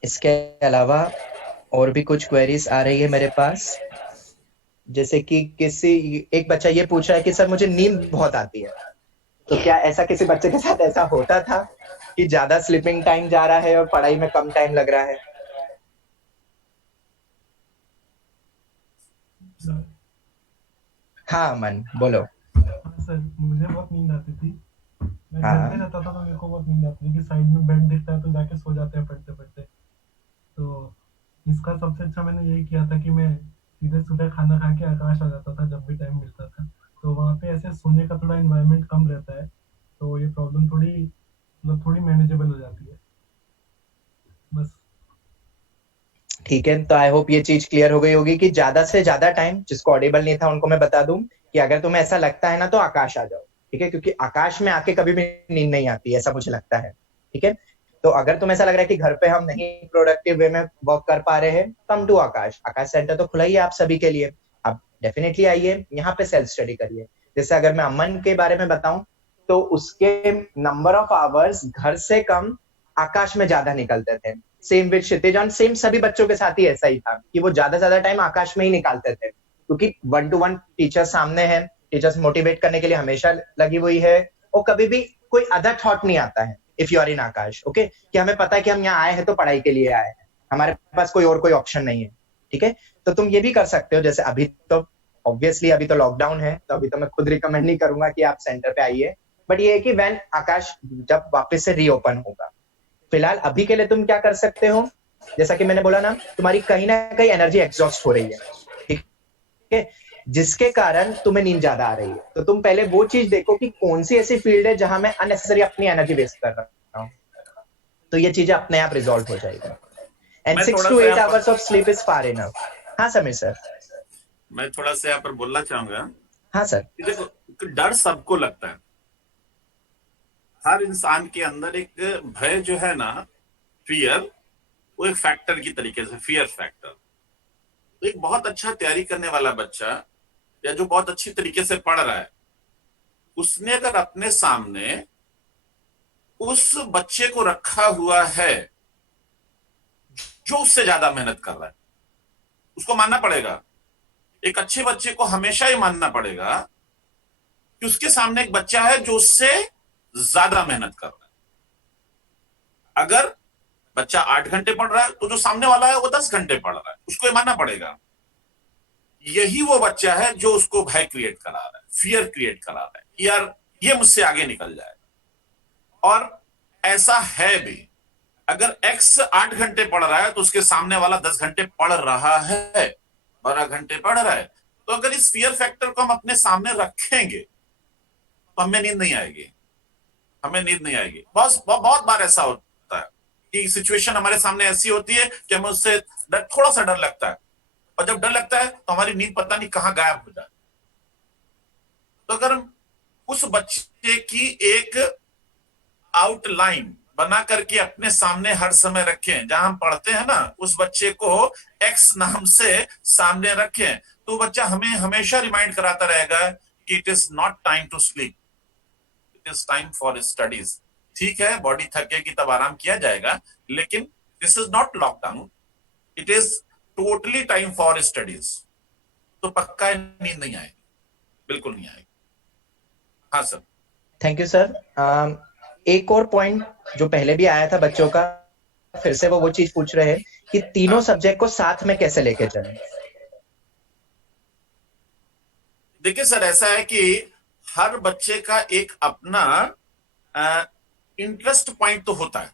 इसके अलावा और भी कुछ क्वेरीज आ रही है मेरे पास। जैसे कि एक बच्चा ये पूछ रहा है कि सर मुझे नींद बहुत आती है, तो क्या ऐसा किसी बच्चे के साथ ऐसा होता था कि ज्यादा स्लीपिंग टाइम जा रहा है और पढ़ाई में कम टाइम लग रहा है? हाँ अमन, बोलो। हाँ सर, मुझे बहुत नींद आती थी। मैं घर पे रहता था तो मेरे को बहुत नींद आती थी कि साइड में बेड दिखता है तो जाके सो जाते हैं पढ़ते पढ़ते। तो इसका सबसे अच्छा मैंने यही किया था कि मैं सीधे सुबह खाना खा के आकाश आ जाता था जब भी टाइम मिलता था। तो वहाँ पे ऐसे सोने का थोड़ा इन्वायरमेंट कम रहता है, तो ये प्रॉब्लम थोड़ी मैनेजेबल हो जाती है बस। ठीक है, तो आई होप ये चीज क्लियर हो गई होगी कि ज्यादा से ज्यादा टाइम, जिसको ऑडिबल नहीं था उनको मैं बता दूं कि अगर तुम्हें ऐसा लगता है ना तो आकाश आ जाओ, ठीक है, क्योंकि आकाश में आके कभी भी नींद नहीं आती, ऐसा मुझे लगता है, ठीक है। तो अगर तुम्हें ऐसा लग रहा है कि घर पे हम नहीं प्रोडक्टिव वे में वर्क कर पा रहे हैं, कम टू आकाश सेंटर तो खुला ही है आप सभी के लिए। आप डेफिनेटली आइए, यहाँ पे सेल्फ स्टडी करिए। जैसे अगर मैं अमन के बारे में बताऊं तो उसके नंबर ऑफ आवर्स घर से कम आकाश में ज्यादा निकलते थे। सेम विद क्षितिज, और सेम सभी बच्चों के साथ ही ऐसा ही था कि वो ज्यादा टाइम आकाश में ही निकालते थे, क्योंकि 1-to-1 टीचर सामने है, टीचर्स मोटिवेट करने के लिए हमेशा लगी हुई है, और कभी भी कोई अदर थॉट नहीं आता है if you are in Aakash, okay, कि हमें पता है कि हम यहाँ आए हैं तो पढ़ाई के लिए आए हैं, हमारे पास कोई ऑप्शन नहीं है, ठीक है। तो तुम ये भी कर सकते हो, जैसे अभी तो ऑब्वियसली अभी तो लॉकडाउन है, तो अभी तो मैं खुद रिकमेंड नहीं करूंगा कि आप सेंटर पे आइए, बट ये है कि व्हेन आकाश जब वापस से रीओपन होगा, फिलहाल अभी के लिए तुम क्या कर सकते हो, जैसा कि मैंने बोला ना, तुम्हारी कहीं ना कहीं एनर्जी एग्जॉस्ट हो रही है, ठीक है, जिसके कारण तुम्हें नींद ज्यादा आ रही है। तो तुम पहले वो चीज देखो कि कौन सी ऐसी फील्ड है जहां मैं अननेसेसरी अपनी एनर्जी वेस्ट कर रहा हूँ, तो ये चीजें अपने आप रिजॉल्व हो जाएगा। एंड मैं 6 थोड़ा to सा 8 यहाँ पर hours of sleep is far enough। हाँ समीर सर। मैं थोड़ा सा यहाँ पर बोलना चाहूंगा हाँ सर। कि देखो, डर सबको लगता है, हर इंसान के अंदर एक भय जो है ना, फियर, वो एक फैक्टर की तरीके से, फियर फैक्टर। तो एक बहुत अच्छा तैयारी करने वाला बच्चा या जो बहुत अच्छी तरीके से पढ़ रहा है, उसने अगर अपने सामने उस बच्चे को रखा हुआ है जो उससे ज्यादा मेहनत कर रहा है, उसको मानना पड़ेगा। एक अच्छे बच्चे को हमेशा ही मानना पड़ेगा कि उसके सामने एक बच्चा है जो उससे ज्यादा मेहनत कर रहा है। अगर बच्चा 8 घंटे पढ़ रहा है तो जो सामने वाला है वो 10 घंटे पढ़ रहा है, उसको ये मानना पड़ेगा। यही वो बच्चा है जो उसको भय क्रिएट करा रहा है, फियर क्रिएट करा रहा है कि यार ये मुझसे आगे निकल जाएगा। और ऐसा है भी, अगर एक्स 8 घंटे पढ़ रहा है तो उसके सामने वाला 10 घंटे पढ़ रहा है, 12 घंटे पढ़ रहा है। तो अगर इस फियर फैक्टर को हम अपने सामने रखेंगे तो हमें नींद नहीं आएगी, हमें नींद नहीं आएगी। बहुत बार ऐसा होता है कि सिचुएशन हमारे सामने ऐसी होती है कि हमें उससे थोड़ा सा डर लगता है, और जब डर लगता है तो हमारी नींद पता नहीं कहां गायब हो जाती। तो अगर हम उस बच्चे की एक आउटलाइन बना करके अपने सामने हर समय रखें, जहां हम पढ़ते हैं ना, उस बच्चे को एक्स नाम से सामने रखें, तो बच्चा हमें हमेशा रिमाइंड कराता रहेगा कि it is not time to sleep, it is time for studies. ठीक है, बॉडी थकेगी तब आराम किया जाएगा, लेकिन this is not lockdown, it is totally time for studies. तो पक्का नींद नहीं आएगी, बिल्कुल नहीं आएगी। हाँ सर। Thank you sir. एक और पॉइंट जो पहले भी आया था बच्चों का, फिर से वो चीज पूछ रहे हैं कि तीनों सब्जेक्ट को साथ में कैसे लेके चलें। देखिए सर, ऐसा है कि हर बच्चे का एक अपना इंटरेस्ट पॉइंट तो होता है।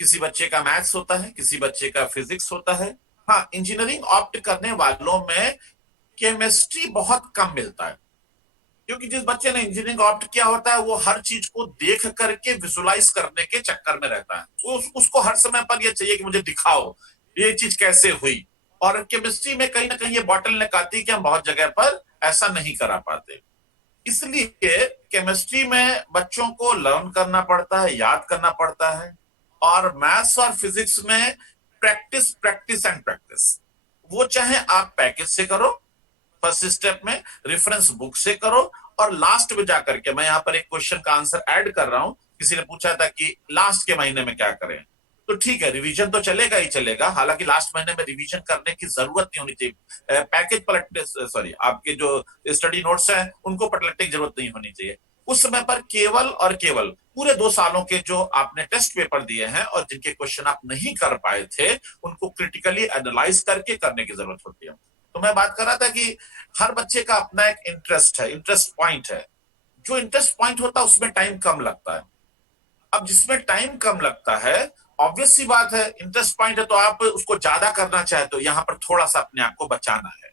किसी बच्चे का मैथ्स होता है, किसी बच्चे का फिजिक्स होता है। हाँ, इंजीनियरिंग ऑप्ट करने वालों में केमिस्ट्री बहुत कम मिलता है, क्योंकि जिस बच्चे ने इंजीनियरिंग ऑप्ट किया होता है वो हर चीज को देख करके विजुलाइज करने के चक्कर में रहता है। उसको हर समय पर ये चाहिए कि मुझे दिखाओ ये चीज कैसे हुई। और केमिस्ट्री में कहीं ना कहीं ये बॉटलनेक आती है कि हम बहुत जगह पर ऐसा नहीं करा पाते। इसलिए केमिस्ट्री में बच्चों को लर्न करना पड़ता है, याद करना पड़ता है। और मैथ्स और फिजिक्स में प्रैक्टिस प्रैक्टिस एंड प्रैक्टिस। वो चाहे आप पैकेज से करो, फर्स्ट स्टेप में रेफरेंस बुक से करो, और लास्ट में जाकर के, मैं यहाँ पर एक क्वेश्चन का आंसर ऐड कर रहा हूं। किसी ने पूछा था कि लास्ट के महीने में क्या करें, तो ठीक है, रिवीजन तो चलेगा ही चलेगा। हालांकि लास्ट महीने में रिवीजन करने की जरूरत नहीं होनी चाहिए। पैकेज पलटने, सॉरी, आपके जो स्टडी नोट्स हैं उनको पलटने की जरूरत नहीं होनी चाहिए। उस समय पर केवल और केवल पूरे 2 सालों के जो आपने टेस्ट पेपर दिए हैं और जिनके क्वेश्चन आप नहीं कर पाए थे, उनको क्रिटिकली एनालाइज करके करने की जरूरत होती है। तो मैं बात कर रहा था कि हर बच्चे का अपना एक इंटरेस्ट है, इंटरेस्ट पॉइंट है। जो इंटरेस्ट पॉइंट होता है उसमें टाइम कम लगता है। अब जिसमें टाइम कम लगता है, ऑब्वियस सी बात है, इंटरेस्ट पॉइंट है तो आप उसको ज्यादा करना चाहे तो यहां पर थोड़ा सा अपने आप को बचाना है।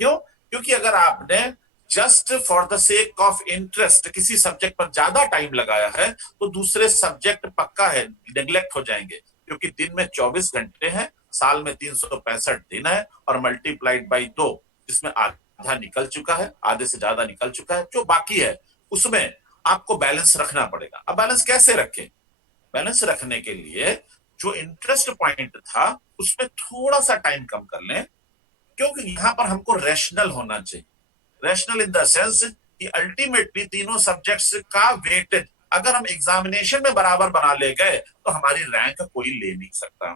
क्यों? क्योंकि अगर आपने just for the sake of interest किसी सब्जेक्ट पर ज्यादा टाइम लगाया है तो दूसरे सब्जेक्ट पक्का है नेग्लेक्ट हो जाएंगे। क्योंकि दिन में 24 घंटे हैं, साल में 365 दिन है, और मल्टीप्लाइड बाई 2, जिसमें आधा निकल चुका है, आधे से ज्यादा निकल चुका है। जो बाकी है उसमें आपको बैलेंस रखना पड़ेगा। अब बैलेंस कैसे रखें? बैलेंस रखने के लिए जो इंटरेस्ट पॉइंट था उसमें थोड़ा सा टाइम कम कर लें, क्योंकि यहां पर हमको रैशनल होना चाहिए। रैशनल इन द सेंस कि अल्टीमेटली तीनों सब्जेक्ट्स का वेटेज अगर हम एग्जामिनेशन में बराबर बना ले गए तो हमारी रैंक कोई ले नहीं सकता।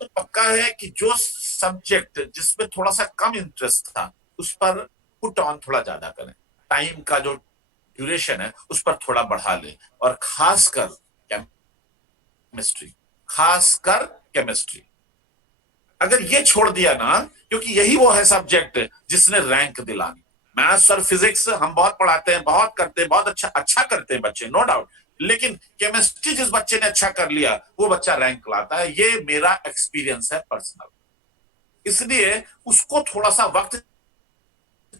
तो पक्का है कि जो सब्जेक्ट जिसमें थोड़ा सा कम इंटरेस्ट था उस पर पुट ऑन थोड़ा ज्यादा करें, टाइम का जो ड्यूरेशन है उस पर थोड़ा बढ़ा ले, और खासकर केमिस्ट्री, खासकर केमिस्ट्री। अगर ये छोड़ दिया ना, क्योंकि यही वो है सब्जेक्ट जिसने रैंक दिलानी। मैथ्स और फिजिक्स हम बहुत पढ़ाते हैं, बहुत करते हैं, बहुत अच्छा करते हैं बच्चे, नो डाउट, लेकिन केमिस्ट्री जिस बच्चे ने अच्छा कर लिया वो बच्चा रैंक लाता है। ये मेरा एक्सपीरियंस है पर्सनल। इसलिए उसको थोड़ा सा वक्त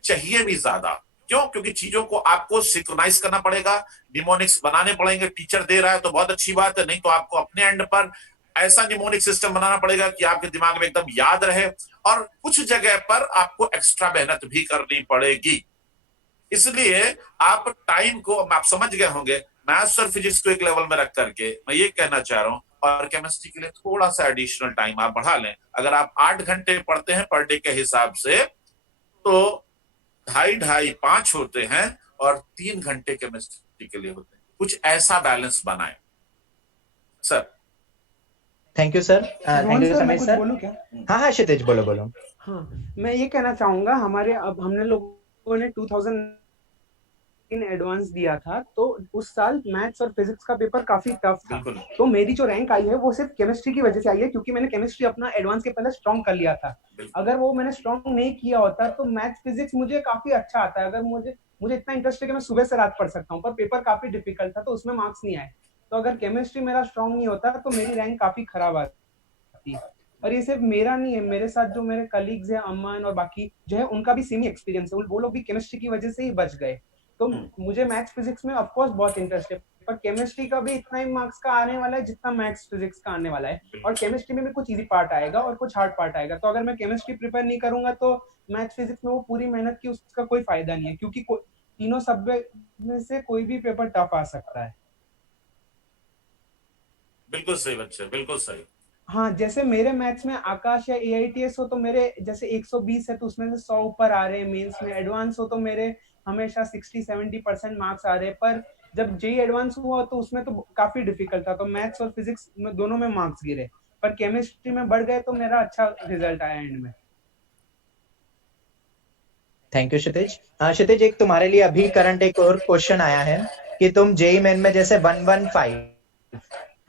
चाहिए भी ज्यादा, क्यों? क्योंकि चीजों को आपको सिंक्रोनाइज करना पड़ेगा, निमोनिक्स बनाने पड़ेंगे। टीचर दे रहा है तो बहुत अच्छी बात है, नहीं तो आपको अपने एंड पर ऐसा निमोनिक सिस्टम बनाना पड़ेगा कि आपके दिमाग में एकदम याद रहे, और कुछ जगह पर आपको एक्स्ट्रा मेहनत भी करनी पड़ेगी। इसलिए आप टाइम को, आप समझ गए होंगे, मैथ्स और फिजिक्स को एक लेवल में रख करके मैं ये कहना चाह रहा हूं, और केमिस्ट्री के लिए थोड़ा सा एडिशनल टाइम आप बढ़ा लें। अगर आप 8 घंटे पढ़ते हैं पर डे के हिसाब से, तो 2.5 5 होते हैं, और 3 घंटे केमिस्ट्री के लिए होते हैं। कुछ ऐसा बैलेंस बनाएं sir. Thank you sir. Thank Rohan you sir, मैं समय कुछ सर। बोलूं क्या? हाँ हाँ क्षितिज, बोलो बोलो। हाँ, मैं ये कहना चाहूंगा, हमारे अब हमने लोगों ने 2000 एडवांस दिया था, तो उस साल मैथ्स और फिजिक्स का पेपर काफी टफ था। बिल्कुल। तो मेरी जो रैंक आई है वो सिर्फ केमिस्ट्री की वजह से आई है, क्योंकि मैंने केमिस्ट्री अपना एडवांस के पहले स्ट्रॉन्ग कर लिया था। बिल्कुल। अगर वो मैंने स्ट्रॉन्ग नहीं किया होता तो मैथ्स फिजिक्स मुझे काफी अच्छा आता है। अगर मुझे इतना इंटरेस्ट है कि मैं सुबह से रात पढ़ सकता हूँ, पर पेपर काफी डिफिकल्ट था तो उसमें मार्क्स नहीं आए। तो अगर केमिस्ट्री मेरा स्ट्रॉन्ग नहीं होता तो मेरी रैंक काफी खराब आती। और ये सिर्फ मेरा नहीं है, मेरे साथ जो मेरे कलीग्स हैं, अमन और बाकी जो है, उनका भी सेम ही एक्सपीरियंस है। वो लोग भी केमिस्ट्री की वजह से ही बच गए। तो मुझे मैथ्स फिजिक्स में ऑफ कोर्स बहुत इंटरेस्ट है, पर केमिस्ट्री का भी इतना ही मार्क्स का आने वाला है जितना मैथ्स फिजिक्स का आने वाला है। और केमिस्ट्री में भी कुछ इजी पार्ट आएगा और कुछ हार्ड पार्ट आएगा। तो अगर मैं केमिस्ट्री प्रिपेयर नहीं करूंगा तो मैथ्स फिजिक्स में वो पूरी मेहनत की उसका कोई फायदा नहीं है, क्योंकि तीनों सब्जेक्ट में से कोई भी पेपर टफ आ सकता है। बिल्कुल सही बच्चे, बिल्कुल सही। हाँ, जैसे मेरे मैथ्स में आकाश या AITS हो तो मेरे जैसे 120 है तो उसमें से 100 ऊपर आ रहे हैं। मेंस में एडवांस हो तो मेरे हमेशा 60-70% मार्क्स आ रहे हैं। पर जब जेई एडवांस हुआ तो उसमें तो काफी डिफिकल्ट था, तो मैथ्स और फिजिक्स में दोनों में मार्क्स गिरे। पर केमिस्ट्री में बढ़ गए तो मेरा अच्छा रिजल्ट आया एंड में। थैंक यू क्षितिज। क्षितिज, एक तुम्हारे लिए अभी करंट एक और क्वेश्चन आया है कि तुम जेई मेन में जैसे 115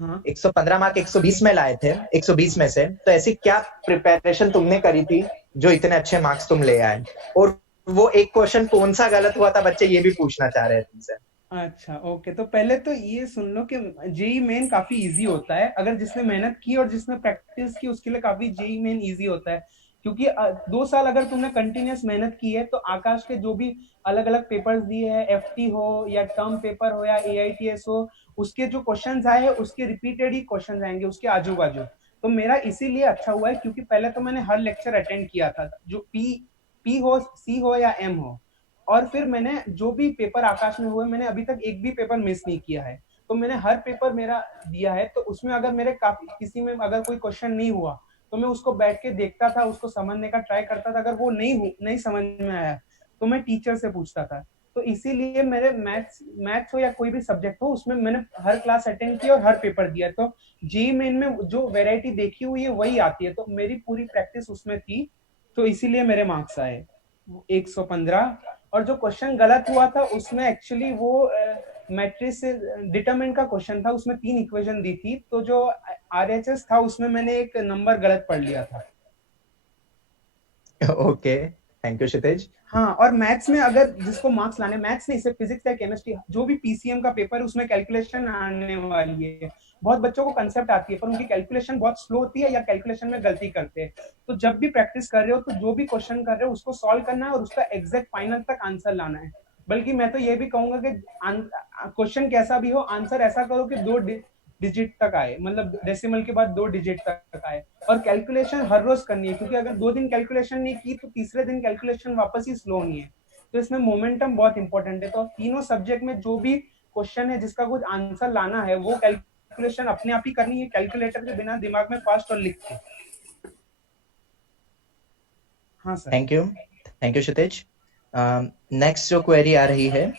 हाँ, 115 मार्क 120 में लाए थे, 120 में से, तो ऐसी क्या प्रिपरेशन तुमने करी थी जो इतने अच्छे मार्क्स तुम ले आए? और वो एक क्वेश्चन कौन सा गलत हुआ था, बच्चे ये भी पूछना चाह रहे हैं तुमसे। अच्छा, ओके। तो पहले तो ये सुन लो कि जेई मेन काफी इजी होता है। अगर जिसने मेहनत की और जिसने प्रैक्टिस की उसके लिए काफी जेई मेन इजी होता है, क्योंकि 2 साल अगर तुमने कंटिन्यूअस मेहनत की है तो आकाश के जो भी अलग अलग पेपर्स दिए हैं, FT हो या टर्म पेपर हो या AITS हो, उसके जो क्वेश्चंस आए हैं उसके रिपीटेड ही क्वेश्चंस आएंगे उसके आजू बाजू। तो मेरा इसीलिए अच्छा हुआ है क्योंकि पहले तो मैंने हर लेक्चर अटेंड किया था, जो पी हो, C हो या M हो। और फिर मैंने जो भी पेपर आकाश में हुए, मैंने अभी तक एक भी पेपर मिस नहीं किया है। तो मैंने हर पेपर मेरा दिया है, तो उसमें अगर मेरे काफी किसी में अगर कोई क्वेश्चन नहीं हुआ तो मैं उसको बैठ के देखता था, उसको समझने का ट्राई करता था। अगर वो नहीं समझ में आया तो मैं टीचर से पूछता था। तो इसीलिए मेरे मैथ्स हो या कोई भी सब्जेक्ट हो उसमें मैंने हर क्लास अटेंड की और हर पेपर दिया। तो जी मेन में जो वेराइटी देखी हुई है वही आती है, तो मेरी पूरी प्रैक्टिस उसमें थी, तो इसीलिए मेरे मार्क्स आए 115। और जो क्वेश्चन गलत हुआ था उसमें एक्चुअली वो मैट्रिक्स से डिटरमिनेंट का क्वेश्चन था, उसमें 3 इक्वेशन दी थी, तो जो RHS था उसमें मैंने एक नंबर गलत पढ़ लिया था। ओके, थैंक यू क्षितिज। हाँ, और मैथ्स में अगर जिसको मार्क्स लाने, मैथ्स नहीं सिर्फ फिजिक्स या केमिस्ट्री, जो भी PCM का पेपर है उसमें कैलकुलेशन आने वाली है। बहुत बच्चों को कंसेप्ट आती है पर उनकी कैलकुलेशन बहुत स्लो होती है या कैलकुलेशन में गलती करते हैं। तो जब भी प्रैक्टिस कर रहे हो तो जो भी क्वेश्चन कर रहे हो उसको सॉल्व करना है और उसका एग्जैक्ट फाइनल तक आंसर लाना है। बल्कि मैं तो ये भी कहूंगा कि क्वेश्चन कैसा भी हो, आंसर ऐसा करो कि 2 डिजिट तक आए, मतलब डेसिमल के बाद 2 डिजिट तक आए। और कैलकुलेशन हर रोज करनी है, क्योंकि अगर 2 दिन कैलकुलेशन नहीं की तो तीसरे दिन कैलकुलेशन वापस ही स्लो होनी है। तो इसमें मोमेंटम बहुत इंपॉर्टेंट है। तो तीनों सब्जेक्ट में जो भी क्वेश्चन है जिसका कुछ आंसर लाना है वो कैलकुलेशन अपने आप ही करनी है, कैलकुलेटर के बिना, दिमाग में फास्ट और लिख के। हाँ sir. Thank you Kshitij. Next जो क्वेरी आ रही है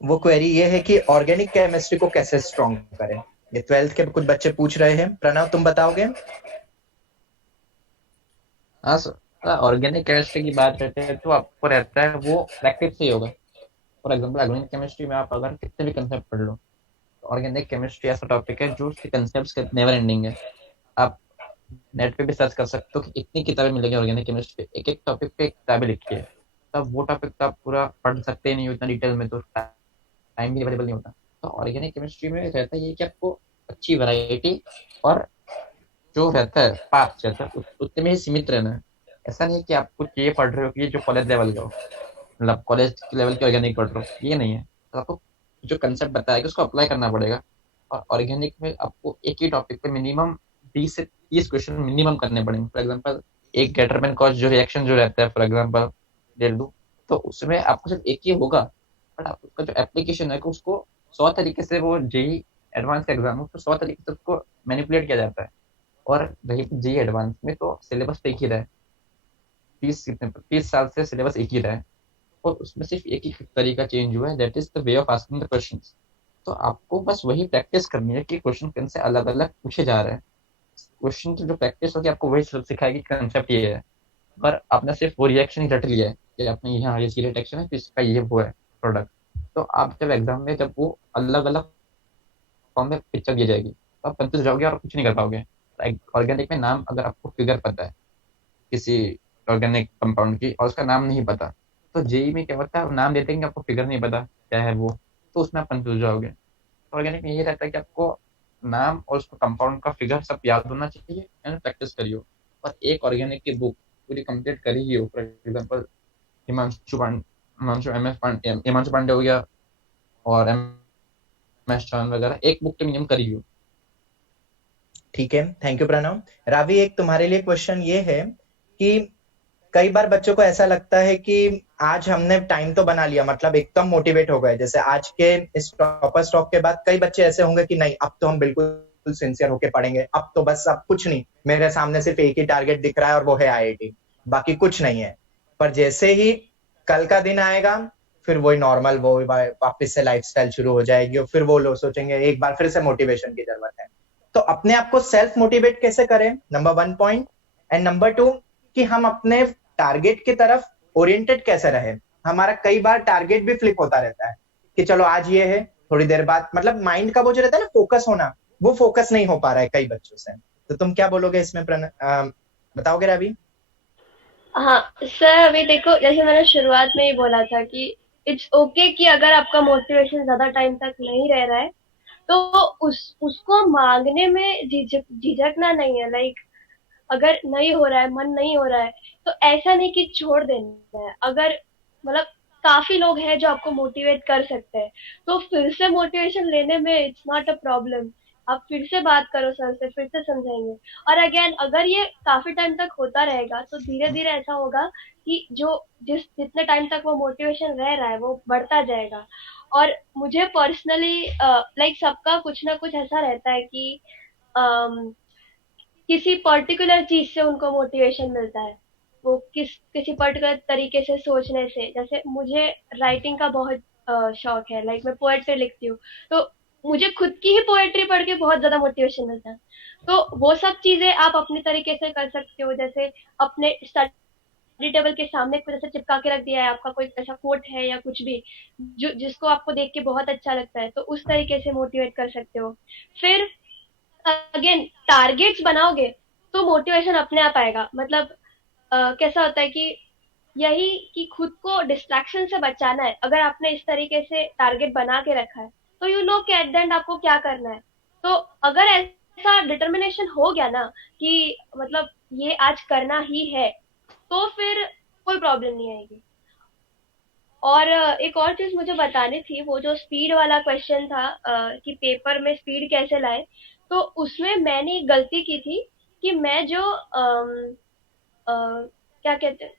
वो क्वेरी ये है कि ऑर्गेनिक केमिस्ट्री को कैसे स्ट्रॉन्ग करें। ये 12th के कुछ बच्चे पूछ रहे हैं। प्रणव, तुम बताओगे? हाँ सर, ऑर्गेनिक केमिस्ट्री की बात करते हैं तो आपको रहता है वो प्रैक्टिस से ही होगा। फॉर एग्जाम्पल ऑर्गेनिक केमिस्ट्री में आप अगर कितने भी कंसेप्ट पढ़ लो, ऑर्गेनिक केमिस्ट्री ऐसा टॉपिक है जो उसके कंसेप्ट नेवर एंडिंग है। आप नेट पे भी सर्च कर सकते हो कि इतनी किताबें मिलेंगी ऑर्गेनिक केमिस्ट्री पे, एक एक टॉपिक पे एक किताबें लिखी है। तब वो टॉपिक तो आप पूरा पढ़ सकते नहीं हो इतना डिटेल में, तो टाइम भी अवेलेबल नहीं होता। तो ऑर्गेनिक केमिस्ट्री में रहता है ये कि आपको अच्छी वैरायटी और जो रहता है पाथ रहता है उतने में ही सीमित रहना है। ऐसा नहीं कि आप कुछ ये पढ़ रहे हो कि ये जो कॉलेज लेवल का हो। मतलब कॉलेज लेवल की ऑर्गेनिक पढ़ रहे हो, ये नहीं है। तो आपको जो कंसेप्ट बताया कि उसको अप्लाई करना पड़ेगा। और ऑर्गेनिक में आपको एक ही टॉपिक पे मिनिमम 20 से 30 क्वेश्चन मिनिमम करने पड़ेंगे। फॉर एग्जाम्पल एक गेटरमैन कॉज जो रिएक्शन जो रहता है, फॉर एग्जाम्पल ले लूँ, तो उसमें आपको सिर्फ एक ही होगा, बट आप उसका जो एप्लीकेशन है उसको 100 तरीके से, वो जेई एडवांस का एग्जाम हो तो 100 तरीके से उसको मैनिपुलेट किया जाता है। और रही जेई एडवांस में तो सिलेबस तो एक ही रहा है, 30 साल से सिलेबस एक ही रहा है, और उसमें सिर्फ एक ही तरीका चेंज हुआ है, that is the way of asking the question. तो आपको बस वही प्रैक्टिस करनी है कि क्वेश्चन कौन से अलग अलग पूछे जा रहे हैं। क्वेश्चन की जो प्रैक्टिस होगी आपको वही सिखाएगी कंसेप्ट ये है। पर आपने सिर्फ वो रिएक्शन ही रट लिया है कि आपने यहाँ ये सीरियस एक्शन है तो इसका ये वो है प्रोडक्ट, तो आप जब एग्जाम में जब वो अलग अलग फॉर्म में पिक्चर दी जाएगी तो आप कंफ्यूज जाओगे और कुछ नहीं कर पाओगे। ऑर्गेनिक में नाम अगर आपको फिगर पता है किसी ऑर्गेनिक कंपाउंड की और उसका नाम नहीं पता, तो जेई में क्या होता है, नाम देते हैं कि आपको फिगर नहीं पता क्या है वो, तो उसमें आप कंफ्यूज जाओगे। ऑर्गेनिक में यही रहता है कि आपको नाम और उसको कंपाउंड का फिगर सब याद होना चाहिए एंड प्रैक्टिस करियो। और एक ऑर्गेनिक की बुक पूरी कंप्लीट करी ही हो, फॉर एग्जाम्पल हिमांशु पांडे हो गया और एम एस चौहान वगैरह, एक बुक के मिनिमम करी हो। ठीक है, थैंक यू प्रणव। रावी, एक तुम्हारे लिए क्वेश्चन ये है कि कई बार बच्चों को ऐसा लगता है कि आज हमने टाइम तो बना लिया, मतलब एकदम मोटिवेट हो गए, जैसे आज के इस टॉपर स्टॉक के बाद कई बच्चे ऐसे होंगे कि नहीं अब तो हम बिल्कुल सिंसियर होके पढ़ेंगे, अब तो बस अब कुछ नहीं, मेरे सामने सिर्फ एक ही टारगेट दिख रहा है और वो है आईआईटी, बाकी कुछ नहीं है। पर जैसे ही कल का दिन आएगा फिर वही नॉर्मल, वो वापस से लाइफस्टाइल शुरू हो जाएगी और फिर वो लोग सोचेंगे एक बार फिर से मोटिवेशन की जरूरत है। तो अपने आप को सेल्फ मोटिवेट कैसे करें, नंबर 1 पॉइंट। एंड नंबर 2 कि हम अपने टारगेट की तरफ ओरिएंटेड कैसे रहे। हमारा कई बार टारगेट भी फ्लिप होता रहता है कि चलो आज ये है, थोड़ी देर बाद मतलब माइंड का वो जो रहता है ना फोकस होना, वो फोकस नहीं हो पा रहा है कई बच्चों से। तो तुम क्या बोलोगे इसमें बताओगे रवि? हाँ सर, अभी देखो जैसे मैंने शुरुआत में ही बोला था कि इट्स ओके कि अगर आपका मोटिवेशन ज्यादा टाइम तक नहीं रह रहा है तो उसको मांगने में झिझकना नहीं है। लाइक अगर नहीं हो रहा है, मन नहीं हो रहा है, तो ऐसा नहीं कि छोड़ देना है। अगर मतलब काफी लोग हैं जो आपको मोटिवेट कर सकते हैं, तो फिर से मोटिवेशन लेने में इट्स नॉट अ प्रॉब्लम। आप फिर से बात करो सर से, फिर से समझाएंगे। और अगेन अगर ये काफी टाइम तक होता रहेगा तो धीरे धीरे ऐसा होगा कि जितने टाइम तक वो मोटिवेशन रह रहा है वो बढ़ता जाएगा। और मुझे पर्सनली लाइक सबका कुछ ना कुछ ऐसा रहता है कि किसी पर्टिकुलर चीज से उनको मोटिवेशन मिलता है। वो किसी पर्टिकुलर तरीके से सोचने से, जैसे मुझे राइटिंग का बहुत शौक है, लाइक मैं पोएट्री लिखती हूँ, तो मुझे खुद की ही पोएट्री पढ़ के बहुत ज्यादा मोटिवेशन मिलता है। तो वो सब चीजें आप अपने तरीके से कर सकते हो। जैसे अपने स्टडी टेबल के सामने कुछ ऐसा चिपका के रख दिया है, आपका कोई ऐसा कोट है या कुछ भी जो जिसको आपको देख के बहुत अच्छा लगता है, तो उस तरीके से मोटिवेट कर सकते हो। फिर अगेन टारगेट्स बनाओगे तो मोटिवेशन अपने आप आएगा। मतलब कैसा होता है कि यही कि खुद को डिस्ट्रैक्शन से बचाना है। अगर आपने इस तरीके से टारगेट बना के रखा है तो यू नो कि एट द एंड आपको क्या करना है। तो अगर ऐसा डिटर्मिनेशन हो गया ना कि मतलब ये आज करना ही है, तो फिर कोई प्रॉब्लम नहीं आएगी। और एक और चीज मुझे बतानी थी, वो जो स्पीड वाला क्वेश्चन था कि पेपर में स्पीड कैसे लाए, तो उसमें मैंने एक गलती की थी कि मैं जो क्या कहते हैं,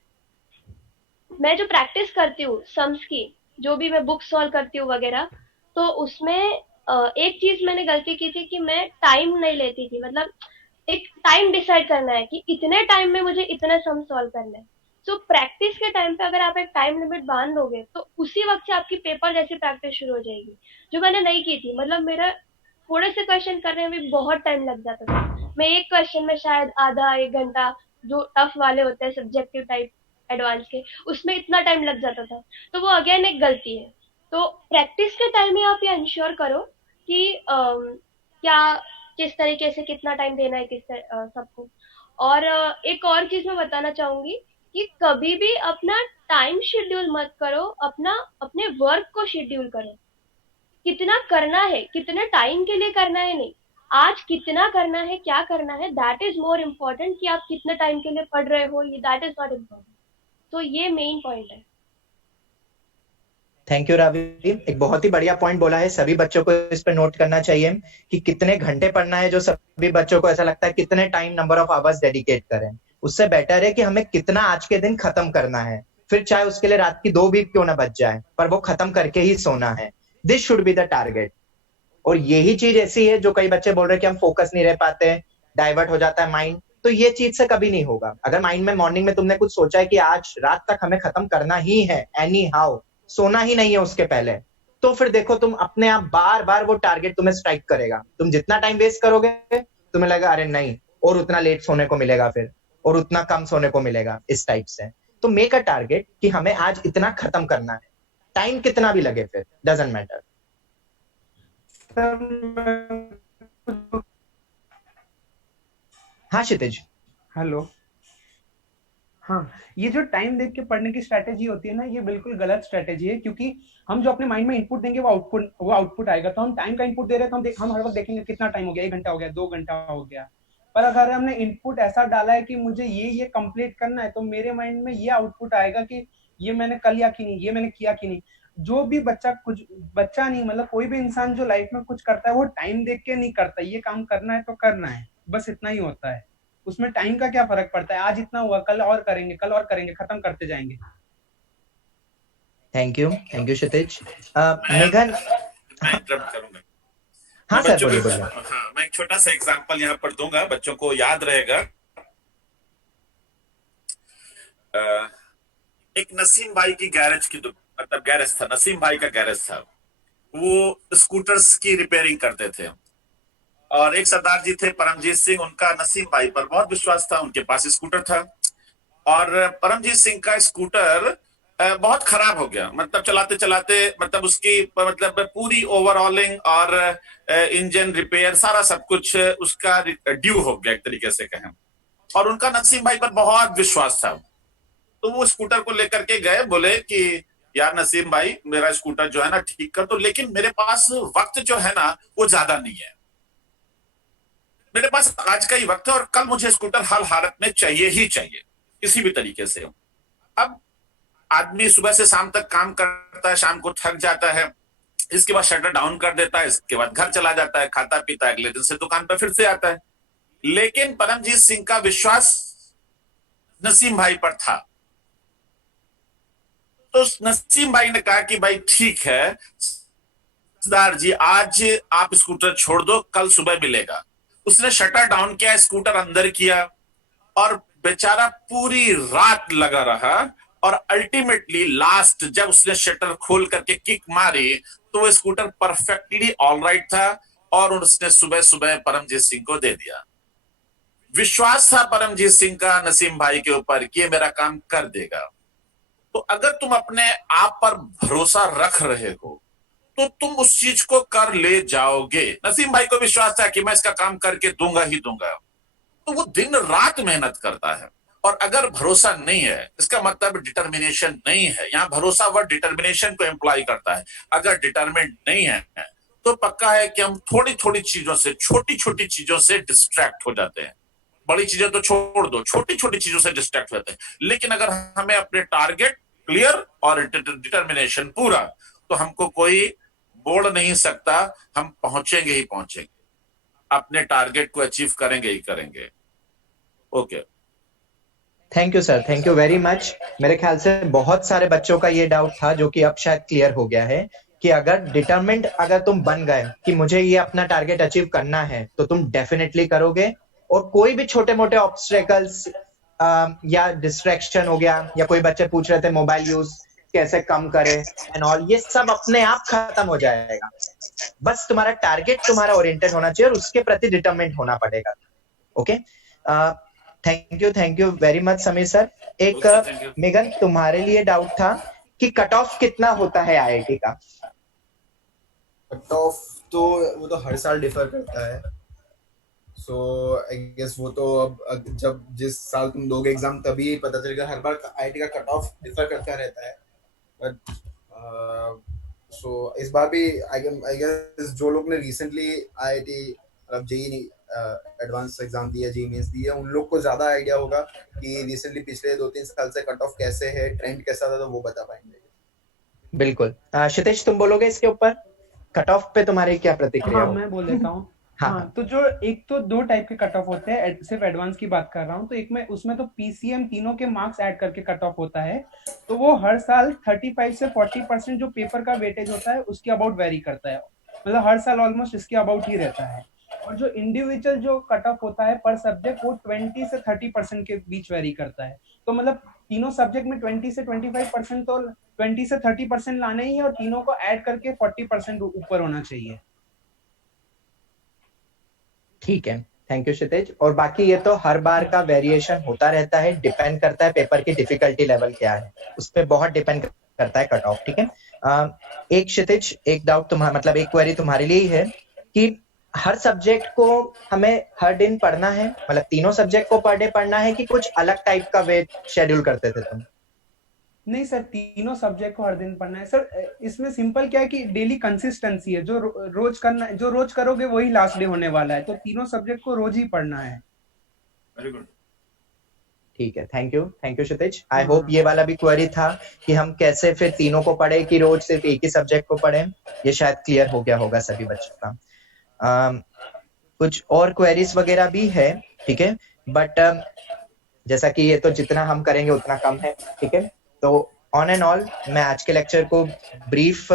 मैं जो प्रैक्टिस करती हूँ सम्स की, जो भी मैं बुक सॉल्व करती हूँ वगैरह, तो उसमें एक चीज मैंने गलती की थी कि मैं टाइम नहीं लेती थी। मतलब एक टाइम डिसाइड करना है कि इतने टाइम में मुझे इतना सम सॉल्व करना है। तो प्रैक्टिस के टाइम पे अगर आप एक टाइम लिमिट बांध दोगे तो उसी वक्त से आपकी पेपर जैसी प्रैक्टिस शुरू हो जाएगी, जो मैंने नहीं की थी। मतलब मेरा थोड़े से क्वेश्चन करने में भी बहुत टाइम लग जाता था। मैं एक क्वेश्चन में शायद आधा एक घंटा, जो टफ वाले होते हैं सब्जेक्टिव टाइप एडवांस के, उसमें इतना टाइम लग जाता था। तो वो अगेन एक गलती है। तो प्रैक्टिस के टाइम में आप ये इंश्योर करो कि क्या किस तरीके से कितना टाइम देना है सबको। और एक और चीज मैं बताना चाहूंगी कि कभी भी अपना टाइम शेड्यूल मत करो, अपने वर्क को शेड्यूल करो। कितना करना है, कितने टाइम के लिए करना है नहीं, आज कितना करना है, क्या करना है, दैट इज मोर इम्पोर्टेंट। कि आप कितने टाइम के लिए पढ़ रहे हो, ये दैट इज नॉट इम्पोर्टेंट। तो ये मेन पॉइंट है। थैंक यू रावी, एक बहुत ही बढ़िया पॉइंट बोला है, सभी बच्चों को इस पे नोट करना चाहिए कि कितने घंटे पढ़ना है, जो सभी बच्चों को ऐसा लगता है कितने time number of hours dedicate करें, उससे बेटर है कि हमें कितना आज के दिन खत्म करना है, फिर चाहे उसके लिए रात की 2 भी क्यों ना बच जाए, पर वो खत्म करके ही सोना है। This should be the target. और यही चीज ऐसी है जो कई बच्चे बोल रहे हैं कि हम फोकस नहीं रह पाते, डाइवर्ट हो जाता है माइंड, तो ये चीज से कभी नहीं होगा। अगर माइंड में मॉर्निंग में तुमने कुछ सोचा है कि आज रात तक हमें खत्म करना ही है, एनी हाउ, सोना ही नहीं है उसके पहले, तो फिर देखो तुम अपने आप बार बार वो टारगेट तुम्हें स्ट्राइक करेगा। तुम जितना टाइम वेस्ट करोगे तुम्हें लगेगा अरे नहीं, और उतना लेट सोने को मिलेगा फिर, और उतना कम सोने को मिलेगा, इस टाइप से। तो मेक अ टारगेट कि हमें आज इतना खत्म करना है, टाइम कितना भी लगे फिर डजंट मैटर। हाँ क्षितिज। हेलो। हाँ, ये जो टाइम देख के पढ़ने की स्ट्रैटेजी होती है ना, ये बिल्कुल गलत स्ट्रैटेजी है, क्योंकि हम जो अपने माइंड में इनपुट देंगे वो आउटपुट आएगा। तो हम टाइम का इनपुट दे रहे हैं तो हम हर वक्त देखेंगे कितना टाइम हो गया, 1 घंटा हो गया, 2 घंटा हो गया। पर अगर हमने इनपुट ऐसा डाला है कि मुझे ये कंप्लीट करना है, तो मेरे माइंड में ये आउटपुट आएगा कि ये मैंने कर लिया कि नहीं, ये मैंने किया कि नहीं। जो भी बच्चा नहीं, मतलब कोई भी इंसान जो लाइफ में कुछ करता है वो टाइम देख के नहीं करता। ये काम करना है तो करना है, बस इतना ही होता है। उसमें टाइम का क्या फर्क पड़ता है, आज इतना हुआ, कल और करेंगे, कल और करेंगे, खत्म करते जाएंगे। थैंक यू क्षितिज। मैं मेघन। मैं इंटरप्ट करूंगा। हाँ मैं सर, बच्चों बोलिए को बोलिए। हाँ, मैं एक छोटा सा एग्जांपल यहाँ पर दूंगा, बच्चों को याद रहेगा। एक नसीम भाई की गैरेज की मतलब गैरेज था, नसीम भाई का गैरेज था। वो स्कूटर्स की रिपेयरिंग करते थे। और एक सरदार जी थे परमजीत सिंह, उनका नसीम भाई पर बहुत विश्वास था, उनके पास स्कूटर था। और परमजीत सिंह का स्कूटर बहुत खराब हो गया, मतलब चलाते चलाते, मतलब उसकी मतलब पूरी ओवरऑलिंग और इंजन रिपेयर सारा सब कुछ उसका ड्यू हो गया, एक तरीके से कहें। और उनका नसीम भाई पर बहुत विश्वास था। तो वो स्कूटर को लेकर के गए, बोले कि यार नसीम भाई, मेरा स्कूटर जो है ना ठीक कर दो, लेकिन मेरे पास वक्त जो है ना वो ज्यादा नहीं है। मेरे पास आज का ही वक्त है और कल मुझे स्कूटर हर हालत में चाहिए ही चाहिए, किसी भी तरीके से। अब आदमी सुबह से शाम तक काम करता है, शाम को थक जाता है, इसके बाद शटर डाउन कर देता है, इसके बाद घर चला जाता है, खाता पीता है, अगले दिन से दुकान पर फिर से आता है। लेकिन परमजीत सिंह का विश्वास नसीम भाई पर था। तो नसीम भाई ने कहा कि भाई ठीक है सरदार जी, आज आप स्कूटर छोड़ दो, कल सुबह मिलेगा। उसने शटर डाउन किया, स्कूटर अंदर किया, और बेचारा पूरी रात लगा रहा। और अल्टीमेटली लास्ट जब उसने शटर खोल करके किक मारी तो वो स्कूटर परफेक्टली ऑलराइट था, और उसने सुबह सुबह परमजीत सिंह को दे दिया। विश्वास था परमजीत सिंह का नसीम भाई के ऊपर कि ये मेरा काम कर देगा। तो अगर तुम अपने आप पर भरोसा रख रहे हो तो तुम उस चीज को कर ले जाओगे। नसीम भाई को विश्वास था कि मैं इसका काम करके दूंगा ही दूंगा, तो वो दिन रात मेहनत करता है। और अगर भरोसा नहीं है, इसका मतलब डिटर्मिनेशन नहीं है। यहाँ भरोसा वर्ड डिटर्मिनेशन को एम्प्लॉय करता है। अगर डिटर्मिनेट नहीं है तो पक्का है कि हम थोड़ी थोड़ी चीजों से, छोटी छोटी चीजों से डिस्ट्रैक्ट हो जाते हैं। बड़ी चीजें तो छोड़ दो, छोटी छोटी चीजों से डिस्ट्रैक्ट होते हैं। लेकिन अगर हमें अपने टारगेट क्लियर और डिटर्मिनेशन पूरा, तो हमको कोई बोल नहीं सकता, हम पहुंचेंगे ही पहुंचेंगे, अपने टारगेट को अचीव करेंगे ही करेंगे। Okay, thank you sir, thank you very much. मेरे ख्याल से बहुत सारे बच्चों का ये डाउट था जो कि अब शायद क्लियर हो गया है कि अगर डिटरमिन्ड अगर तुम बन गए कि मुझे ये अपना टारगेट अचीव करना है, तो तुम डेफिनेटली करोगे। और कोई भी छोटे मोटे ऑब्स्टेकल्स या डिस्ट्रैक्शन हो गया, या कोई बच्चे पूछ रहे थे मोबाइल यूज कैसे कम करे एंड ऑल, ये सब अपने आप खत्म हो जाएगा। बस तुम्हारा टारगेट तुम्हारा ओरिएंटेड होना चाहिए और उसके प्रति डिटरमिन्ड होना पड़ेगा। Okay, thank you very much Sameer sir. एक मेघन, तुम्हारे लिए डाउट था कि कट ऑफ कितना होता है आईआईटी का? कट ऑफ तो वो तो हर साल डिफर करता है। सो आई गेस वो तो अब जब जिस साल तुम दोगे एग्जाम तभी पता चलेगा। हर बार आईआईटी का कट ऑफ डिफर करता रहता है। बट सो इस बार भी आई गेस जो लोग ने रिसेंटली आईआईटी मतलब जेईई एडवांस एग्जाम दिया, जेईई मेंस दिया, उन लोग को ज्यादा आइडिया होगा कि रिसेंटली पिछले 2-3 साल से कट ऑफ कैसे है, ट्रेंड कैसा था, तो वो बता पाएंगे। बिल्कुल। क्षितिज तुम बोलोगे इसके ऊपर, कट ऑफ पे तुम्हारी क्या प्रतिक्रिया हाँ हो? मैं बोल देता हूँ। हाँ हाँ तो जो एक तो दो टाइप के कट ऑफ होते हैं, सिर्फ एडवांस की बात कर रहा हूँ, तो एक में उसमें तो पीसीएम तीनों के मार्क्स ऐड करके कट ऑफ होता है, तो वो हर साल 35 से 40% जो पेपर का वेटेज होता है उसके अबाउट वेरी करता है, मतलब हर साल ऑलमोस्ट इसके अबाउट ही रहता है। और जो इंडिविजुअल जो कट ऑफ होता है पर सब्जेक्ट वो 20 से 30% के बीच वेरी करता है। तो मतलब तीनों सब्जेक्ट में 20 से 25% तो 20 से 30% लाना ही है, और तीनों को ऐड करके 40% ऊपर होना चाहिए। ठीक है, थैंक यू क्षितिज। और बाकी ये तो हर बार का वेरिएशन होता रहता है, डिपेंड करता है पेपर की डिफिकल्टी लेवल क्या है, उस पर बहुत डिपेंड करता है कट ऑफ। ठीक है, एक क्षितिज, एक डाउट तुम्हारा, मतलब एक क्वेरी तुम्हारे लिए ही है कि हर सब्जेक्ट को हमें हर दिन पढ़ना है, मतलब तीनों सब्जेक्ट को पर डे पढ़ना है, कि कुछ अलग टाइप का वे शेड्यूल करते थे तुम? नहीं सर, तीनों सब्जेक्ट को हर दिन पढ़ना है सर। इसमें सिंपल क्या है कि डेली कंसिस्टेंसी है, जो रोज करना, जो रोज करोगे वही लास्ट डे होने वाला है, तो तीनों सब्जेक्ट को रोज ही पढ़ना है। Very good. ठीक है, thank you Kshitij. I hope ये वाला भी क्वेरी था कि हम कैसे फिर तीनों को पढ़े कि रोज सिर्फ एक ही सब्जेक्ट को पढ़े, ये शायद क्लियर हो गया होगा सभी बच्चों का। कुछ और क्वेरीज वगैरह भी है, ठीक है, बट जैसा कि ये तो जितना हम करेंगे उतना कम है, ठीक है। तो ऑन एंड ऑल मैं आज के लेक्चर को ब्रीफ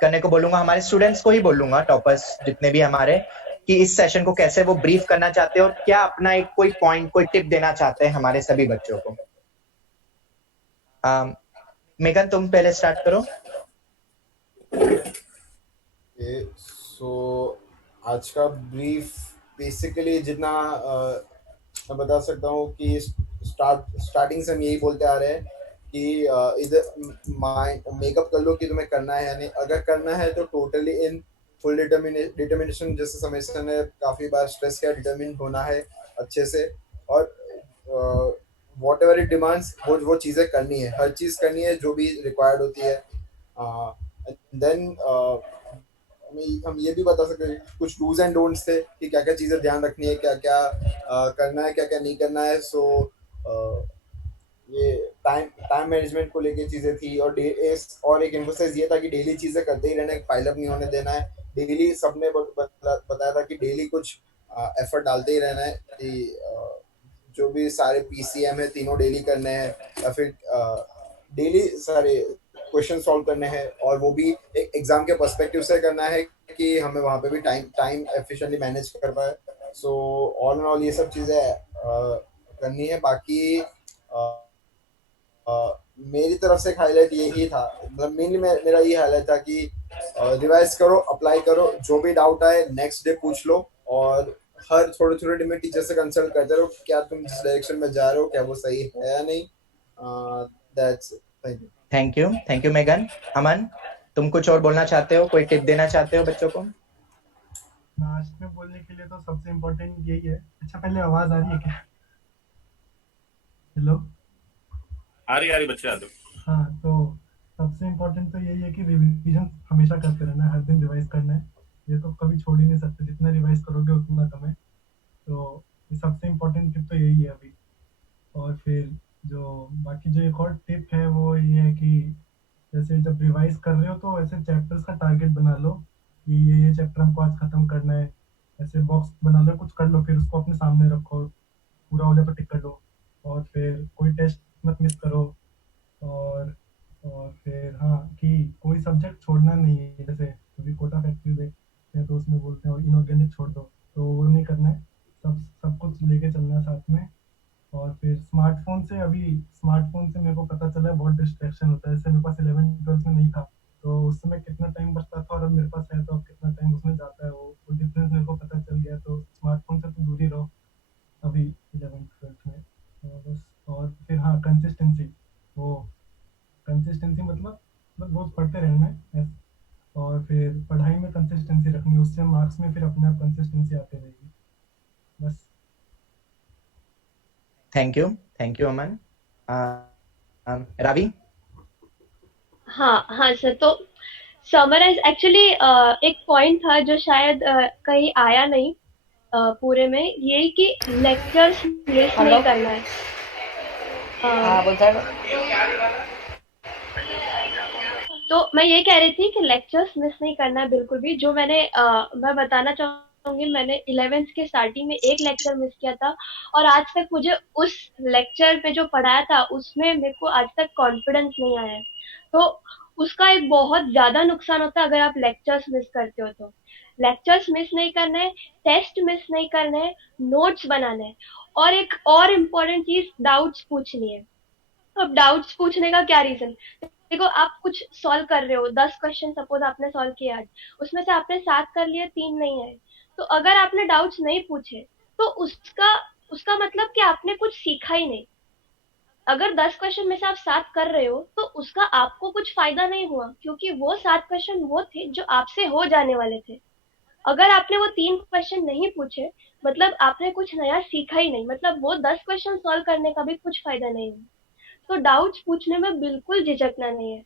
करने को बोलूंगा, हमारे स्टूडेंट्स को ही बोलूंगा, टॉपर्स जितने भी हमारे, कि इस सेशन को कैसे वो ब्रीफ करना चाहते हैं और क्या अपना एक कोई पॉइंट, कोई टिप देना चाहते हैं हमारे सभी बच्चों को। मेघन तुम पहले स्टार्ट करो। सो आज का ब्रीफ बेसिकली जितना मैं बता सकता हूँ कि स्टार्टिंग से हम यही बोलते आ रहे हैं कि इधर मेकअप कर लो कि तुम्हें करना है, यानी अगर करना है तो टोटली इन फुल डिटर्मिनेशन, जैसे समय से ने काफ़ी बार स्ट्रेस किया, डिटर्मिन होना है अच्छे से, और वॉट एवर इट डिमांड्स वो चीज़ें करनी है, हर चीज़ करनी है जो भी रिक्वायर्ड होती है। देन हम ये भी बता सकते हैं कुछ डूज एंड डोंट्स थे कि क्या क्या चीज़ें ध्यान रखनी है, क्या क्या करना है, क्या क्या नहीं करना है। सो ये टाइम मैनेजमेंट को लेके चीज़ें थी, और एक एम्फोसाइज ये था कि डेली चीज़ें करते ही रहना है, पाइलअप नहीं होने देना है। डेली सबने बताया था कि डेली कुछ एफर्ट डालते ही रहना है कि जो भी सारे पीसीएम है तीनों डेली करने हैं, या फिर डेली सारे क्वेश्चन सॉल्व करने हैं, और वो भी एक एग्जाम के पर्सपेक्टिव से करना है कि हमें वहाँ पे भी टाइम एफिशिएंटली मैनेज कर पाए। सो ऑल एंड ऑल ये सब चीज़ें करनी है। बाकी मेरी तरफ से एक हाईलाइट यही था, मतलब मेनली मेरा ये हाईलाइट था कि रिवाइज करो, अप्लाई करो, जो भी डाउट आए नेक्स्ट डे पूछ लो, और हर थोड़े थोड़े दिन में टीचर से कंसल्ट करते रहो क्या तुम जिस डायरेक्शन में जा रहे हो क्या वो सही है या नहीं। That's it. Thank you. Thank you मेघन। अमन तुम कुछ और बोलना चाहते हो, कोई टिप देना चाहते हो बच्चों को? लास्ट में बोलने के लिए तो सबसे इम्पोर्टेंट यही है। अच्छा पहले आवाज आ रही है क्या? हेलो, आ रही बच्चे आ दो। हाँ, तो सबसे इम्पोर्टेंट तो यही है कि रिवीजन हमेशा करते रहना है, हर दिन रिवाइज करना है, ये तो कभी छोड़ ही नहीं सकते, जितना रिवाइज करोगे उतना कम है। तो ये सबसे इम्पोर्टेंट टिप तो यही है अभी। और फिर जो बाकी जो एक और टिप है वो ये है कि जैसे जब रिवाइज कर रहे हो तो ऐसे चैप्टर्स का टारगेट बना लो कि ये चैप्टर हमको आज खत्म करना है, ऐसे बॉक्स बना लो, कुछ कर लो, फिर उसको अपने सामने रखो, पूरा हो जाए तो टिक कर लो, और फिर कोई टेस्ट मत मिस करो। और फिर हाँ, कि कोई सब्जेक्ट छोड़ना नहीं है, जैसे कभी कोटा फैक्ट्री देखते हैं तो उसमें बोलते हैं और इनऑर्गेनिक छोड़ दो, तो वो नहीं करना है, सब कुछ लेके चलना है साथ में। और फिर स्मार्टफोन से मेरे को पता चला है बहुत डिस्ट्रैक्शन होता है, जैसे मेरे पास 11th-12th में नहीं था, तो उस समय कितना टाइम बचता था और अब मेरे पास है तो अब कितना टाइम उसमें जाता है, वो डिफरेंस मेरे को पता चल गया। तो स्मार्टफोन से तो दूर ही रहो अभी 11th-12th में। बस। और फिर हाँ, कंसिस्टेंसी मतलब रोज पढ़ते रहना है, और फिर पढ़ाई में कंसिस्टेंसी रखनी है, उससे मार्क्स में फिर अपने आप कंसिस्टेंसी आती रहेगी। बस। थैंक यू अमन। रावी? हाँ सर, तो समराइज एक्चुअली एक पॉइंट था जो शायद कहीं आया नहीं पूरे में, यही कि लेक्चर्स मिस नहीं करना है। तो मैं ये कह रही थी कि लेक्चर्स मिस नहीं करना है बिल्कुल भी। जो मैं बताना चाहूंगी, मैंने 11th के स्टार्टिंग में एक लेक्चर मिस किया था, और आज तक मुझे उस लेक्चर पे जो पढ़ाया था उसमें मेरे को आज तक कॉन्फिडेंस नहीं आया है। तो उसका एक बहुत ज्यादा नुकसान होता है अगर आप लेक्चर्स मिस करते हो। तो लेक्चर्स मिस नहीं करना है, टेस्ट मिस नहीं करना है, नोट्स बनाना है, और एक और इम्पोर्टेंट चीज, डाउट्स पूछनी है। अब डाउट्स पूछने का क्या रीजन, देखो आप कुछ सॉल्व कर रहे हो, 10 क्वेश्चन सपोज आपने सॉल्व किए आज, उसमें से आपने 7 कर लिए, 3 नहीं आए, तो अगर आपने डाउट्स नहीं पूछे तो उसका उसका मतलब कि आपने कुछ सीखा ही नहीं। अगर 10 क्वेश्चन में से आप 7 कर रहे हो तो उसका आपको कुछ फायदा नहीं हुआ, क्योंकि वो 7 क्वेश्चन वो थे जो आपसे हो जाने वाले थे। अगर आपने वो 3 क्वेश्चन नहीं पूछे, मतलब आपने कुछ नया सीखा ही नहीं, मतलब वो 10 क्वेश्चन सॉल्व करने का भी कुछ फायदा नहीं हुआ। तो डाउट्स पूछने में बिल्कुल झिझकना नहीं है।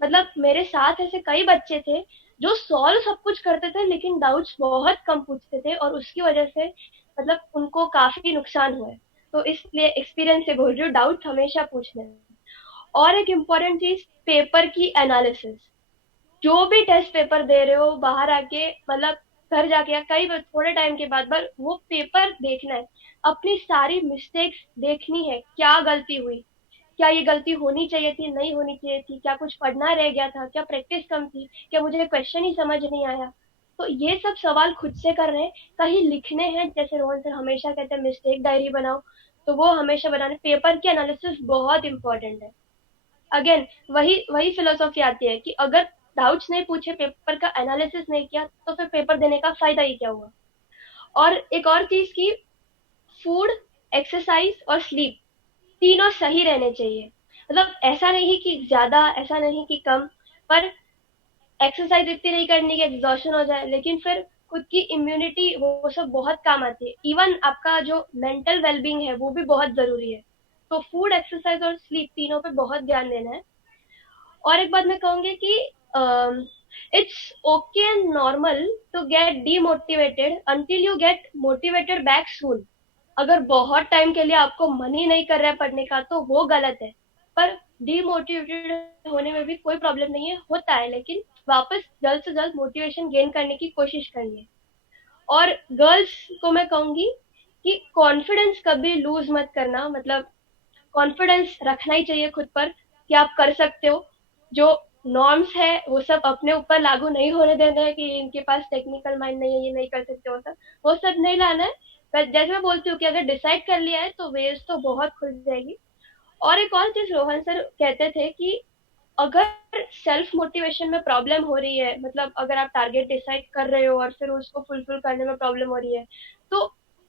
मतलब मेरे साथ ऐसे कई बच्चे थे जो सॉल्व सब कुछ करते थे लेकिन डाउट्स बहुत कम पूछते थे, और उसकी वजह से मतलब उनको काफी नुकसान हुआ है। तो इसलिए एक्सपीरियंस से बोल रही हूँ, डाउट्स हमेशा पूछने हैं। और एक इम्पॉर्टेंट चीज, पेपर की एनालिसिस। जो भी टेस्ट पेपर दे रहे हो बाहर आके, मतलब घर जाके या कई थोड़े टाइम के बाद बार वो पेपर देखना है, अपनी सारी मिस्टेक्स देखनी है, क्या गलती हुई, क्या ये गलती होनी चाहिए थी, नहीं होनी चाहिए थी, क्या कुछ पढ़ना रह गया था, क्या प्रैक्टिस कम थी, क्या मुझे क्वेश्चन ही समझ नहीं आया। तो ये सब सवाल खुद से कर रहे हैं, कहीं लिखने हैं, जैसे रोहन सर हमेशा कहते हैं मिस्टेक डायरी बनाओ, तो वो हमेशा बनाने। पेपर की एनालिसिस बहुत इंपॉर्टेंट है। अगेन वही वही फिलोसॉफी आती है कि अगर डाउट्स नहीं पूछे, पेपर का एनालिसिस नहीं किया, तो फिर पेपर देने का फायदा ही क्या हुआ। और एक और चीज की, फूड, एक्सरसाइज और स्लीप तीनों सही रहने चाहिए। मतलब ऐसा नहीं कि ज्यादा, ऐसा नहीं कि कम, पर एक्सरसाइज इतनी नहीं करनी कि एग्जॉशन हो जाए, लेकिन फिर खुद की इम्यूनिटी वो सब बहुत काम आती है। इवन आपका जो मेंटल वेलबींग है वो भी बहुत जरूरी है। तो फूड, एक्सरसाइज और स्लीप तीनों पे बहुत ध्यान देना है। और एक बात मैं कहूंगी कि it's okay and normal to get demotivated until you get motivated back soon. अगर बहुत टाइम के लिए आपको मन ही नहीं कर रहा है पढ़ने का तो वो गलत है, पर डीमोटिवेटेड होने में भी कोई प्रॉब्लम नहीं है, होता है, लेकिन वापस जल्द से जल्द मोटिवेशन गेन करने की कोशिश करिए। और गर्ल्स को मैं कहूंगी कि कॉन्फिडेंस कभी लूज मत करना, मतलब कॉन्फिडेंस रखना ही चाहिए खुद पर कि आप कर सकते हो। जो नॉर्म्स है वो सब अपने ऊपर लागू नहीं होने देना है कि इनके पास टेक्निकल माइंड नहीं है, ये नहीं कर सकते, वो सब नहीं लाना है। पर जैसे मैं बोलती हूँ कि अगर डिसाइड कर लिया है तो वेज तो बहुत खुल जाएगी। और एक और चीज रोहन सर कहते थे कि अगर सेल्फ मोटिवेशन में प्रॉब्लम हो रही है, मतलब अगर आप टारगेट डिसाइड कर रहे हो और फिर उसको फुलफिल करने में प्रॉब्लम हो रही है, तो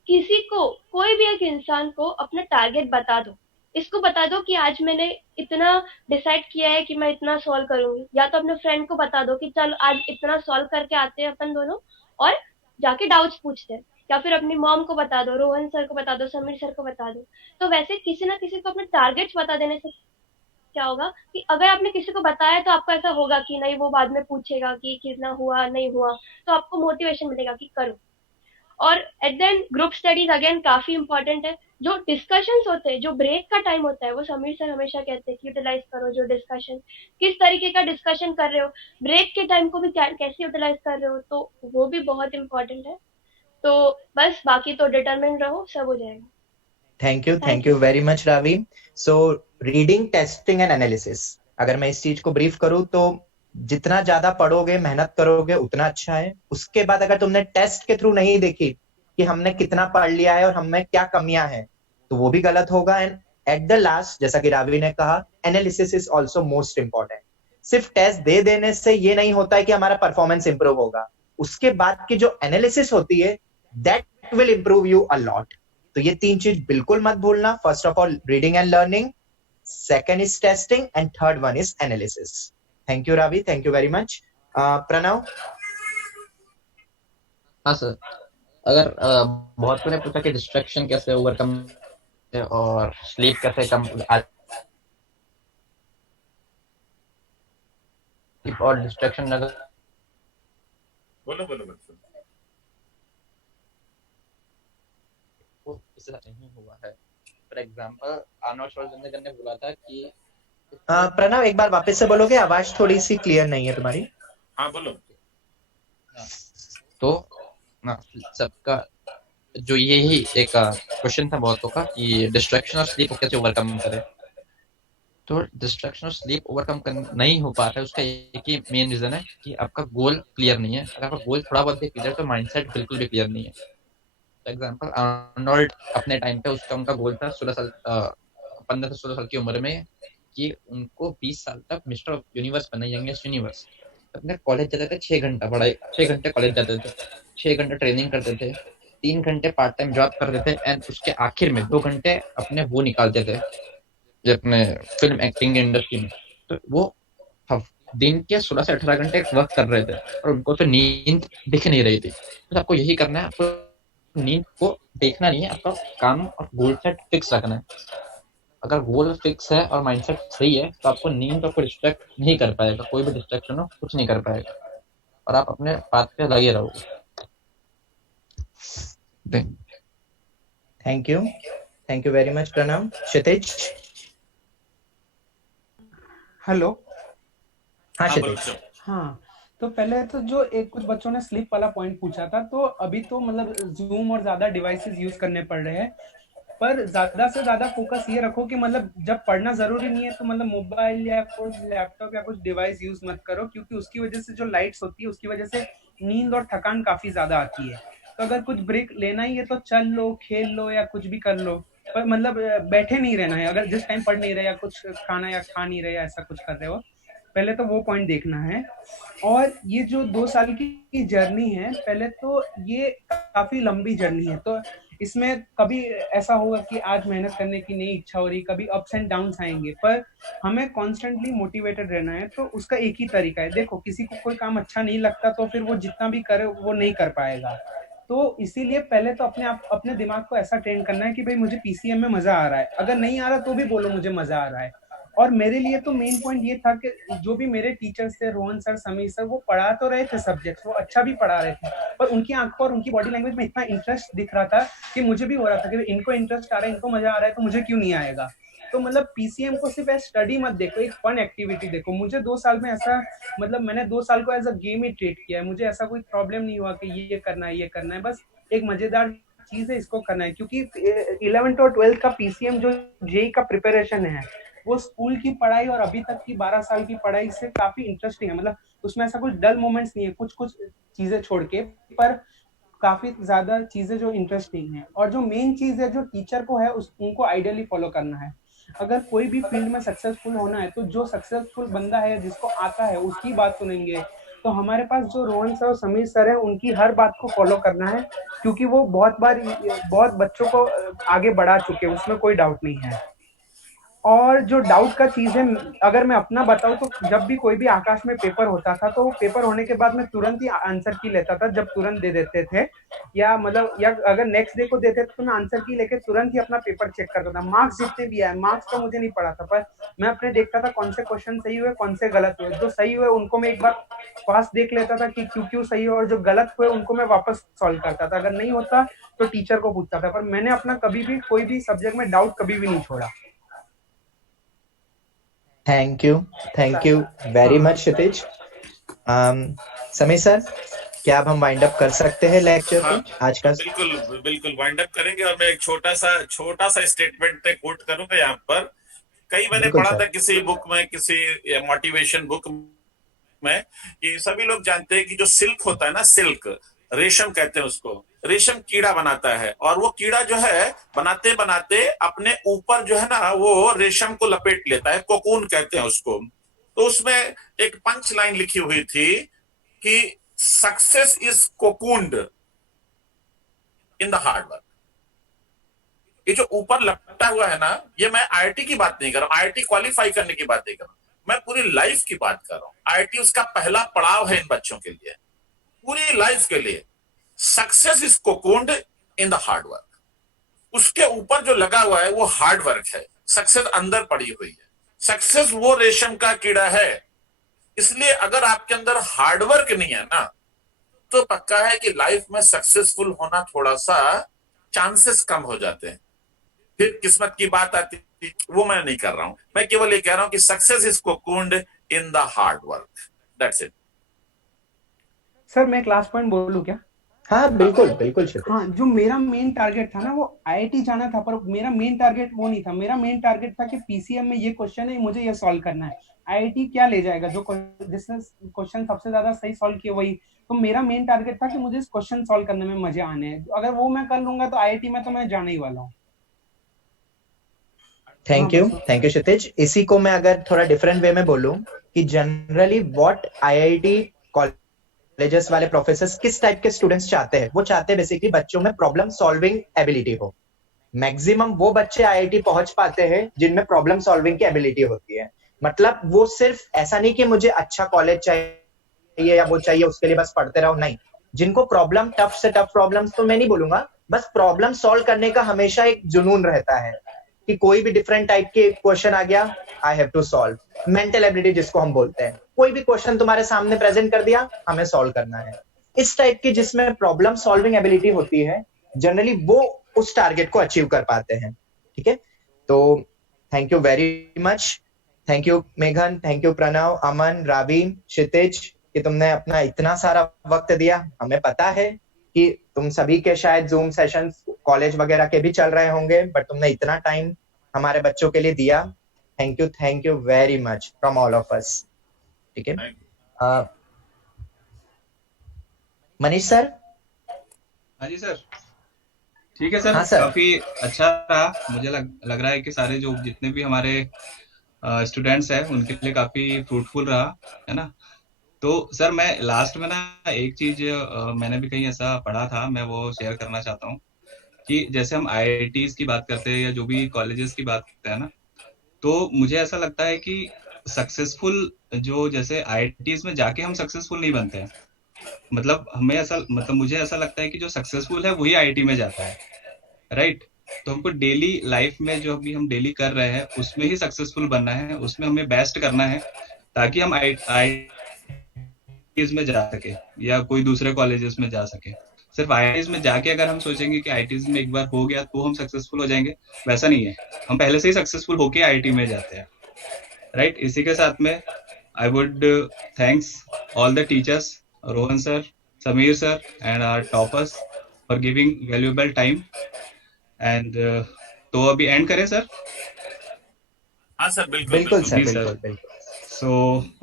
किसी को, कोई भी एक इंसान को अपना टारगेट बता दो। इसको बता दो कि आज मैंने इतना डिसाइड किया है कि मैं इतना सॉल्व करूंगी, या तो अपने फ्रेंड को बता दो कि चल आज इतना सॉल्व करके आते हैं अपन दोनों, और जाके डाउट्स पूछते हैं, या फिर अपनी मॉम को बता दो, रोहन सर को बता दो, समीर सर को बता दो। तो वैसे किसी ना किसी को अपने टारगेट्स बता देने से क्या होगा कि अगर आपने किसी को बताया तो आपको ऐसा होगा कि नहीं, वो बाद में पूछेगा कि कितना हुआ नहीं हुआ, तो आपको मोटिवेशन मिलेगा कि करो। और at the end group studies again काफी इंपॉर्टेंट है। जो डिस्कशंस होते हैं, जो ब्रेक का टाइम होता है, वो समीर सर हमेशा कहते हैं कि यूटिलाइज करो जो डिस्कशन, किस तरीके का डिस्कशन कर रहे हो, ब्रेक के टाइम को भी कैसे यूटिलाइज कर रहे हो, तो वो भी बहुत इंपॉर्टेंट है। तो बस बाकी तो डिटरमिन रहो, सब हो जाएगा। Thank you very much Ravi. So reading, testing and analysis, अगर मैं इस चीज को ब्रीफ करूं तो जितना ज्यादा पढ़ोगे, मेहनत करोगे, उतना अच्छा है। उसके बाद अगर तुमने टेस्ट के थ्रू नहीं देखी कि हमने कितना पढ़ लिया है और हमें क्या कमियां हैं, तो वो भी गलत होगा। एंड एट द लास्ट, जैसा कि रावी ने कहा, analysis is also most important. सिर्फ टेस्ट दे देने से ये नहीं होता है कि हमारा परफॉर्मेंस इंप्रूव होगा। उसके बाद की जो एनालिसिस होती है, that will improve you a lot. तो ये 3 चीज बिल्कुल मत भूलना। First of all reading and learning, second is testing, and third one is analysis. Thank you Ravi, thank you very much. Pranav. हाँ सर, अगर बहुत ने पूछा कि डिस्ट्रैक्शन कैसे ओवरकम और स्लीप कैसे कम, और डिस्ट्रैक्शन अगर बोलो बोलो बच्चों। वो इससे नहीं हुआ है। फॉर एग्जांपल आर्नोल्ड श्वार्ज़नेगर ने बोला था कि प्रणव एक बार वापस से बोलोगे, आवाज थोड़ी सी क्लियर नहीं है तुम्हारी। हाँ बोलो। तो ना सबका जो यही एक क्वेश्चन था बहुतों का कि डिस्ट्रैक्शन और स्लीप को कैसे ओवरकम करें। तो डिस्ट्रैक्शन और स्लीप ओवरकम नहीं हो पाता है, उसका एक ही मेन रीजन है कि आपका गोल क्लियर नहीं है। अगर आपका गोल थोड़ा बहुत भी क्लियर है तो माइंडसेट बिल्कुल भी क्लियर नहीं है। फॉर एग्जाम्पल आर्नोल्ड अपने टाइम पे उनका गोल था 15 से 16 साल की उम्र में कि उनको 20 साल तक मिस्टर यूनिवर्स बनना, यंगेस्ट यूनिवर्स। अपने कॉलेज जाते थे 6 घंटा पढ़ाई, 6 घंटे कॉलेज जाते थे, 6 घंटे ट्रेनिंग करते थे, 3 घंटे पार्ट टाइम जॉब करते थे, एंड उसके आखिर में 2 घंटे अपने वो निकालते थे जो अपने फिल्म एक्टिंग इंडस्ट्री में। तो वो दिन के 16 से 18 घंटे वर्क कर रहे थे और उनको तो नींद दिख नहीं रही थी। तो आपको यही करना है, आपको नींद को देखना नहीं है, आपका काम और गोल सेट फिक्स रखना है। अगर गोल फिक्स है और माइंडसेट सही है तो आपको नींद आपको डिस्ट्रैक्ट नहीं कर पाएगा, कोई भी डिस्ट्रैक्शन हो कुछ नहीं कर पाएगा और आप अपने पाथ पे लगे रहोगे। Thank you very much Pranav. Kshitij. Hello. हाँ हाँ बोलो। क्षितिज। हाँ, तो पहले तो जो एक कुछ बच्चों ने स्लीप वाला पॉइंट पूछा था, तो अभी तो मतलब जूम और ज्यादा डिवाइसेस यूज करने पड़ रहे हैं, पर ज्यादा से ज्यादा फोकस ये रखो कि मतलब जब पढ़ना जरूरी नहीं है तो मतलब मोबाइल या कुछ लैपटॉप या कुछ डिवाइस यूज मत करो, क्योंकि उसकी वजह से जो लाइट्स होती है उसकी वजह से नींद और थकान काफी ज्यादा आती है। तो अगर कुछ ब्रेक लेना ही है तो चल लो, खेल लो या कुछ भी कर लो, पर मतलब बैठे नहीं रहना है। अगर जिस टाइम पढ़ नहीं रहे या कुछ खाना या खा नहीं रहे या ऐसा कुछ कर रहे हो, पहले तो वो पॉइंट देखना है। और ये जो 2 साल की जर्नी है, पहले तो ये काफी लंबी जर्नी है, तो इसमें कभी ऐसा होगा कि आज मेहनत करने की नहीं इच्छा हो रही, कभी अप्स एंड डाउन्स आएंगे, पर हमें कॉन्स्टेंटली मोटिवेटेड रहना है। तो उसका एक ही तरीका है, देखो किसी को कोई काम अच्छा नहीं लगता तो फिर वो जितना भी करे वो नहीं कर पाएगा। तो इसीलिए पहले तो अपने दिमाग को ऐसा ट्रेन करना है कि भाई मुझे पीसीएम में मजा आ रहा है, अगर नहीं आ रहा तो भी बोलो मुझे मजा आ रहा है। और मेरे लिए तो मेन पॉइंट ये था कि जो भी मेरे टीचर्स थे, रोहन सर, समीर सर, वो पढ़ा तो रहे थे सब्जेक्ट्स, वो अच्छा भी पढ़ा रहे थे, पर उनकी आंखों और उनकी बॉडी लैंग्वेज में इतना इंटरेस्ट दिख रहा था कि मुझे भी हो रहा था कि इनको इंटरेस्ट आ रहा है, इनको मजा आ रहा है, तो मुझे क्यों नहीं आएगा। तो मतलब पीसीएम को सिर्फ एज स्टडी मत देखो, एक फन एक्टिविटी देखो। मुझे 2 साल में ऐसा मतलब मैंने 2 साल को एज अ गेम ही ट्रीट किया है। मुझे ऐसा कोई प्रॉब्लम नहीं हुआ कि ये करना है ये करना है, बस एक मजेदार चीज है, इसको करना है। क्योंकि 11th और 12th का पीसीएम जो जेई का प्रिपरेशन है, वो स्कूल की पढ़ाई और अभी तक की 12 साल की पढ़ाई से काफी इंटरेस्टिंग है। मतलब उसमें ऐसा कुछ डल मोमेंट्स नहीं है, कुछ कुछ चीजें छोड़ के, पर काफी ज्यादा चीजें जो इंटरेस्टिंग है। और जो मेन चीज है जो टीचर को है उनको आइडियली फॉलो करना है। अगर कोई भी फील्ड में सक्सेसफुल होना है तो जो सक्सेसफुल बंदा है, जिसको आता है, उसकी बात सुनेंगे। तो हमारे पास जो रोहन सर और समीर सर है, उनकी हर बात को फॉलो करना है, क्योंकि वो बहुत बच्चों को आगे बढ़ा चुके हैं, उसमें कोई डाउट नहीं है। और जो डाउट का चीज है, अगर मैं अपना बताऊं तो जब भी कोई भी आकाश में पेपर होता था तो पेपर होने के बाद मैं तुरंत ही आंसर की लेता था, जब तुरंत दे देते थे, या मतलब या अगर नेक्स्ट डे को देते थे तो मैं आंसर की लेके तुरंत ही अपना पेपर चेक करता था। मार्क्स जितने भी आए, मार्क्स का मुझे नहीं पड़ा था, पर मैं अपने देखता था कौन से क्वेश्चन सही हुए, कौन से गलत हुए। जो सही हुए उनको मैं एक बार पास देख लेता था कि क्यों क्यों सही हुआ, और जो गलत हुए उनको मैं वापस सॉल्व करता था। अगर नहीं होता तो टीचर को पूछता था, पर मैंने अपना कभी भी कोई भी सब्जेक्ट में डाउट कभी भी नहीं छोड़ा। Thank you very much Kshitij. Sameer sir, क्या अब हम वाइंड अप कर सकते हैं लेक्चर हाँ, को आज का? बिल्कुल बिल्कुल वाइंड अप करेंगे। और मैं एक छोटा सा स्टेटमेंट कोट करूंगा यहाँ पर। कई मैंने बिल्कुल पढ़ा सर। था किसी बुक में, किसी मोटिवेशन बुक में, कि सभी लोग जानते हैं कि जो सिल्क होता है ना, सिल्क, रेशम कहते हैं उसको, रेशम कीड़ा बनाता है। और वो कीड़ा जो है बनाते बनाते अपने ऊपर जो है ना वो रेशम को लपेट लेता है, कोकून कहते हैं उसको। तो उसमें एक पंच लाइन लिखी हुई थी कि success is cocooned in the hard work. ये जो ऊपर लपटा हुआ है ना, ये मैं आईआईटी की बात नहीं कर रहा हूं, आईआईटी क्वालिफाई करने की बात नहीं कर रहा हूं, मैं पूरी लाइफ की बात कर रहा हूं। आईआईटी उसका पहला पड़ाव है इन बच्चों के लिए, पूरी लाइफ के लिए। Success is cocooned in the hard work. उसके ऊपर जो लगा हुआ है वो हार्ड वर्क है, सक्सेस अंदर पड़ी हुई है। सक्सेस वो रेशम का कीड़ा है। इसलिए अगर आपके अंदर हार्ड वर्क नहीं है ना, तो पक्का है कि लाइफ में सक्सेसफुल होना थोड़ा सा चांसेस कम हो जाते हैं। फिर किस्मत की बात आती वो मैं नहीं कर रहा हूं। मैं केवल ये कह रहा हूं कि success is cocooned in the hard work, that's it. Sir मैं क्लास पॉइंट बोलूं क्या? हाँ बिल्कुल बिल्कुल क्षितिज। हाँ, जो मेरा मेन टारगेट था ना वो आईआईटी जाना था, पर मेरा मेन टारगेट वो नहीं था। मेरा मेन टारगेट था कि पीसीएम में ये क्वेश्चन है, मुझे ये सॉल्व करना है। आईआईटी क्या ले जाएगा, जो जिसने क्वेश्चन सबसे ज्यादा सही सॉल्व किया वही। तो मेरा मेन टारगेट था कि मुझे इस क्वेश्चन सॉल्व करने में मजे आने हैं। अगर वो मैं कर लूंगा तो आईआईटी में तो मैं जाने ही वाला हूँ। थैंक यू क्षितिज। इसी को मैं अगर थोड़ा डिफरेंट वे में बोलूं कि जनरली व्हाट आईआईटी कॉलेजेस वाले प्रोफेसर्स किस टाइप के स्टूडेंट्स चाहते हैं, वो चाहते हैं बेसिकली बच्चों में प्रॉब्लम सॉल्विंग एबिलिटी हो। मैक्सिमम वो बच्चे आईआईटी पहुंच पाते हैं जिनमें प्रॉब्लम सॉल्विंग की एबिलिटी होती है। मतलब वो सिर्फ ऐसा नहीं कि मुझे अच्छा कॉलेज चाहिए या वो चाहिए उसके लिए बस पढ़ते रहो, नहीं। जिनको प्रॉब्लम, टफ से टफ प्रॉब्लम्स तो मैं नहीं बोलूंगा, बस प्रॉब्लम सॉल्व करने का हमेशा एक जुनून रहता है कि कोई भी डिफरेंट टाइप के क्वेश्चन आ गया, I have to solve. Mental ability जिसको हम बोलते हैं, कोई भी क्वेश्चन तुम्हारे सामने प्रेजेंट कर दिया, हमें सॉल्व करना है। इस टाइप की जिसमें प्रॉब्लम सॉल्विंग एबिलिटी होती है, जनरली वो उस टारगेट को अचीव कर पाते हैं। ठीक है, तो thank you very much. Thank you मेघन, थैंक यू प्रणव, अमन, रावी, क्षितिज कि तुमने अपना इतना सारा वक्त दिया। हमें पता है कि तुम सभी के शायद जूम सेशंस कॉलेज वगैरह के भी चल रहे होंगे, बट तुमने इतना टाइम हमारे बच्चों के लिए दिया। Thank you very much from all of us. ठीक है, मनीष सर। हाँ जी सर। ठीक है सर, हाँ सर। काफी अच्छा रहा। मुझे लग रहा है कि सारे जो जितने भी हमारे स्टूडेंट्स हैं उनके लिए काफी फ्रूटफुल रहा, है ना। तो सर मैं लास्ट में ना एक चीज मैंने भी कहीं ऐसा पढ़ा था, मैं वो शेयर करना चाहता हूँ कि जैसे हम आईआईटीज की बात करते हैं या जो भी कॉलेजेस की बात करते हैं ना, तो मुझे ऐसा लगता है कि सक्सेसफुल जो जैसे आईआईटीज में जाके हम सक्सेसफुल नहीं बनते हैं। मतलब मुझे ऐसा लगता है कि जो सक्सेसफुल है वही आईआईटी में जाता है, राइट। तो हमको डेली लाइफ में जो अभी हम डेली कर रहे हैं उसमें ही सक्सेसफुल बनना है, उसमें हमें बेस्ट करना है, ताकि हम आईआईटीज में जा सके या कोई दूसरे कॉलेजेस में जा सके। सिर्फ आईआईटीज में जाके अगर हम सोचेंगे कि आईआईटीज में एक बार हो गया तो हम सक्सेसफुल हो जाएंगे, वैसा नहीं है। हम पहले से ही सक्सेसफुल होके आईआईटी में जाते हैं, राइट। इसी के साथ में I would thanks all the teachers, Rohan sir, Sameer sir and our toppers for giving valuable time. And तो अभी एंड करें सर? हाँ सर, बिल्कुल बिल्कुल सर, जी सर। बिल्कुल बिल्कुल। So,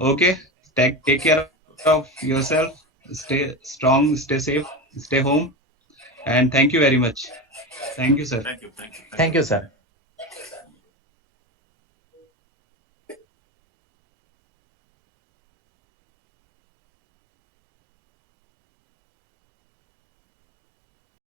okay, take care of yourself, stay strong, stay safe, stay home, and thank you very much. Thank you, sir. Thank you thank you sir.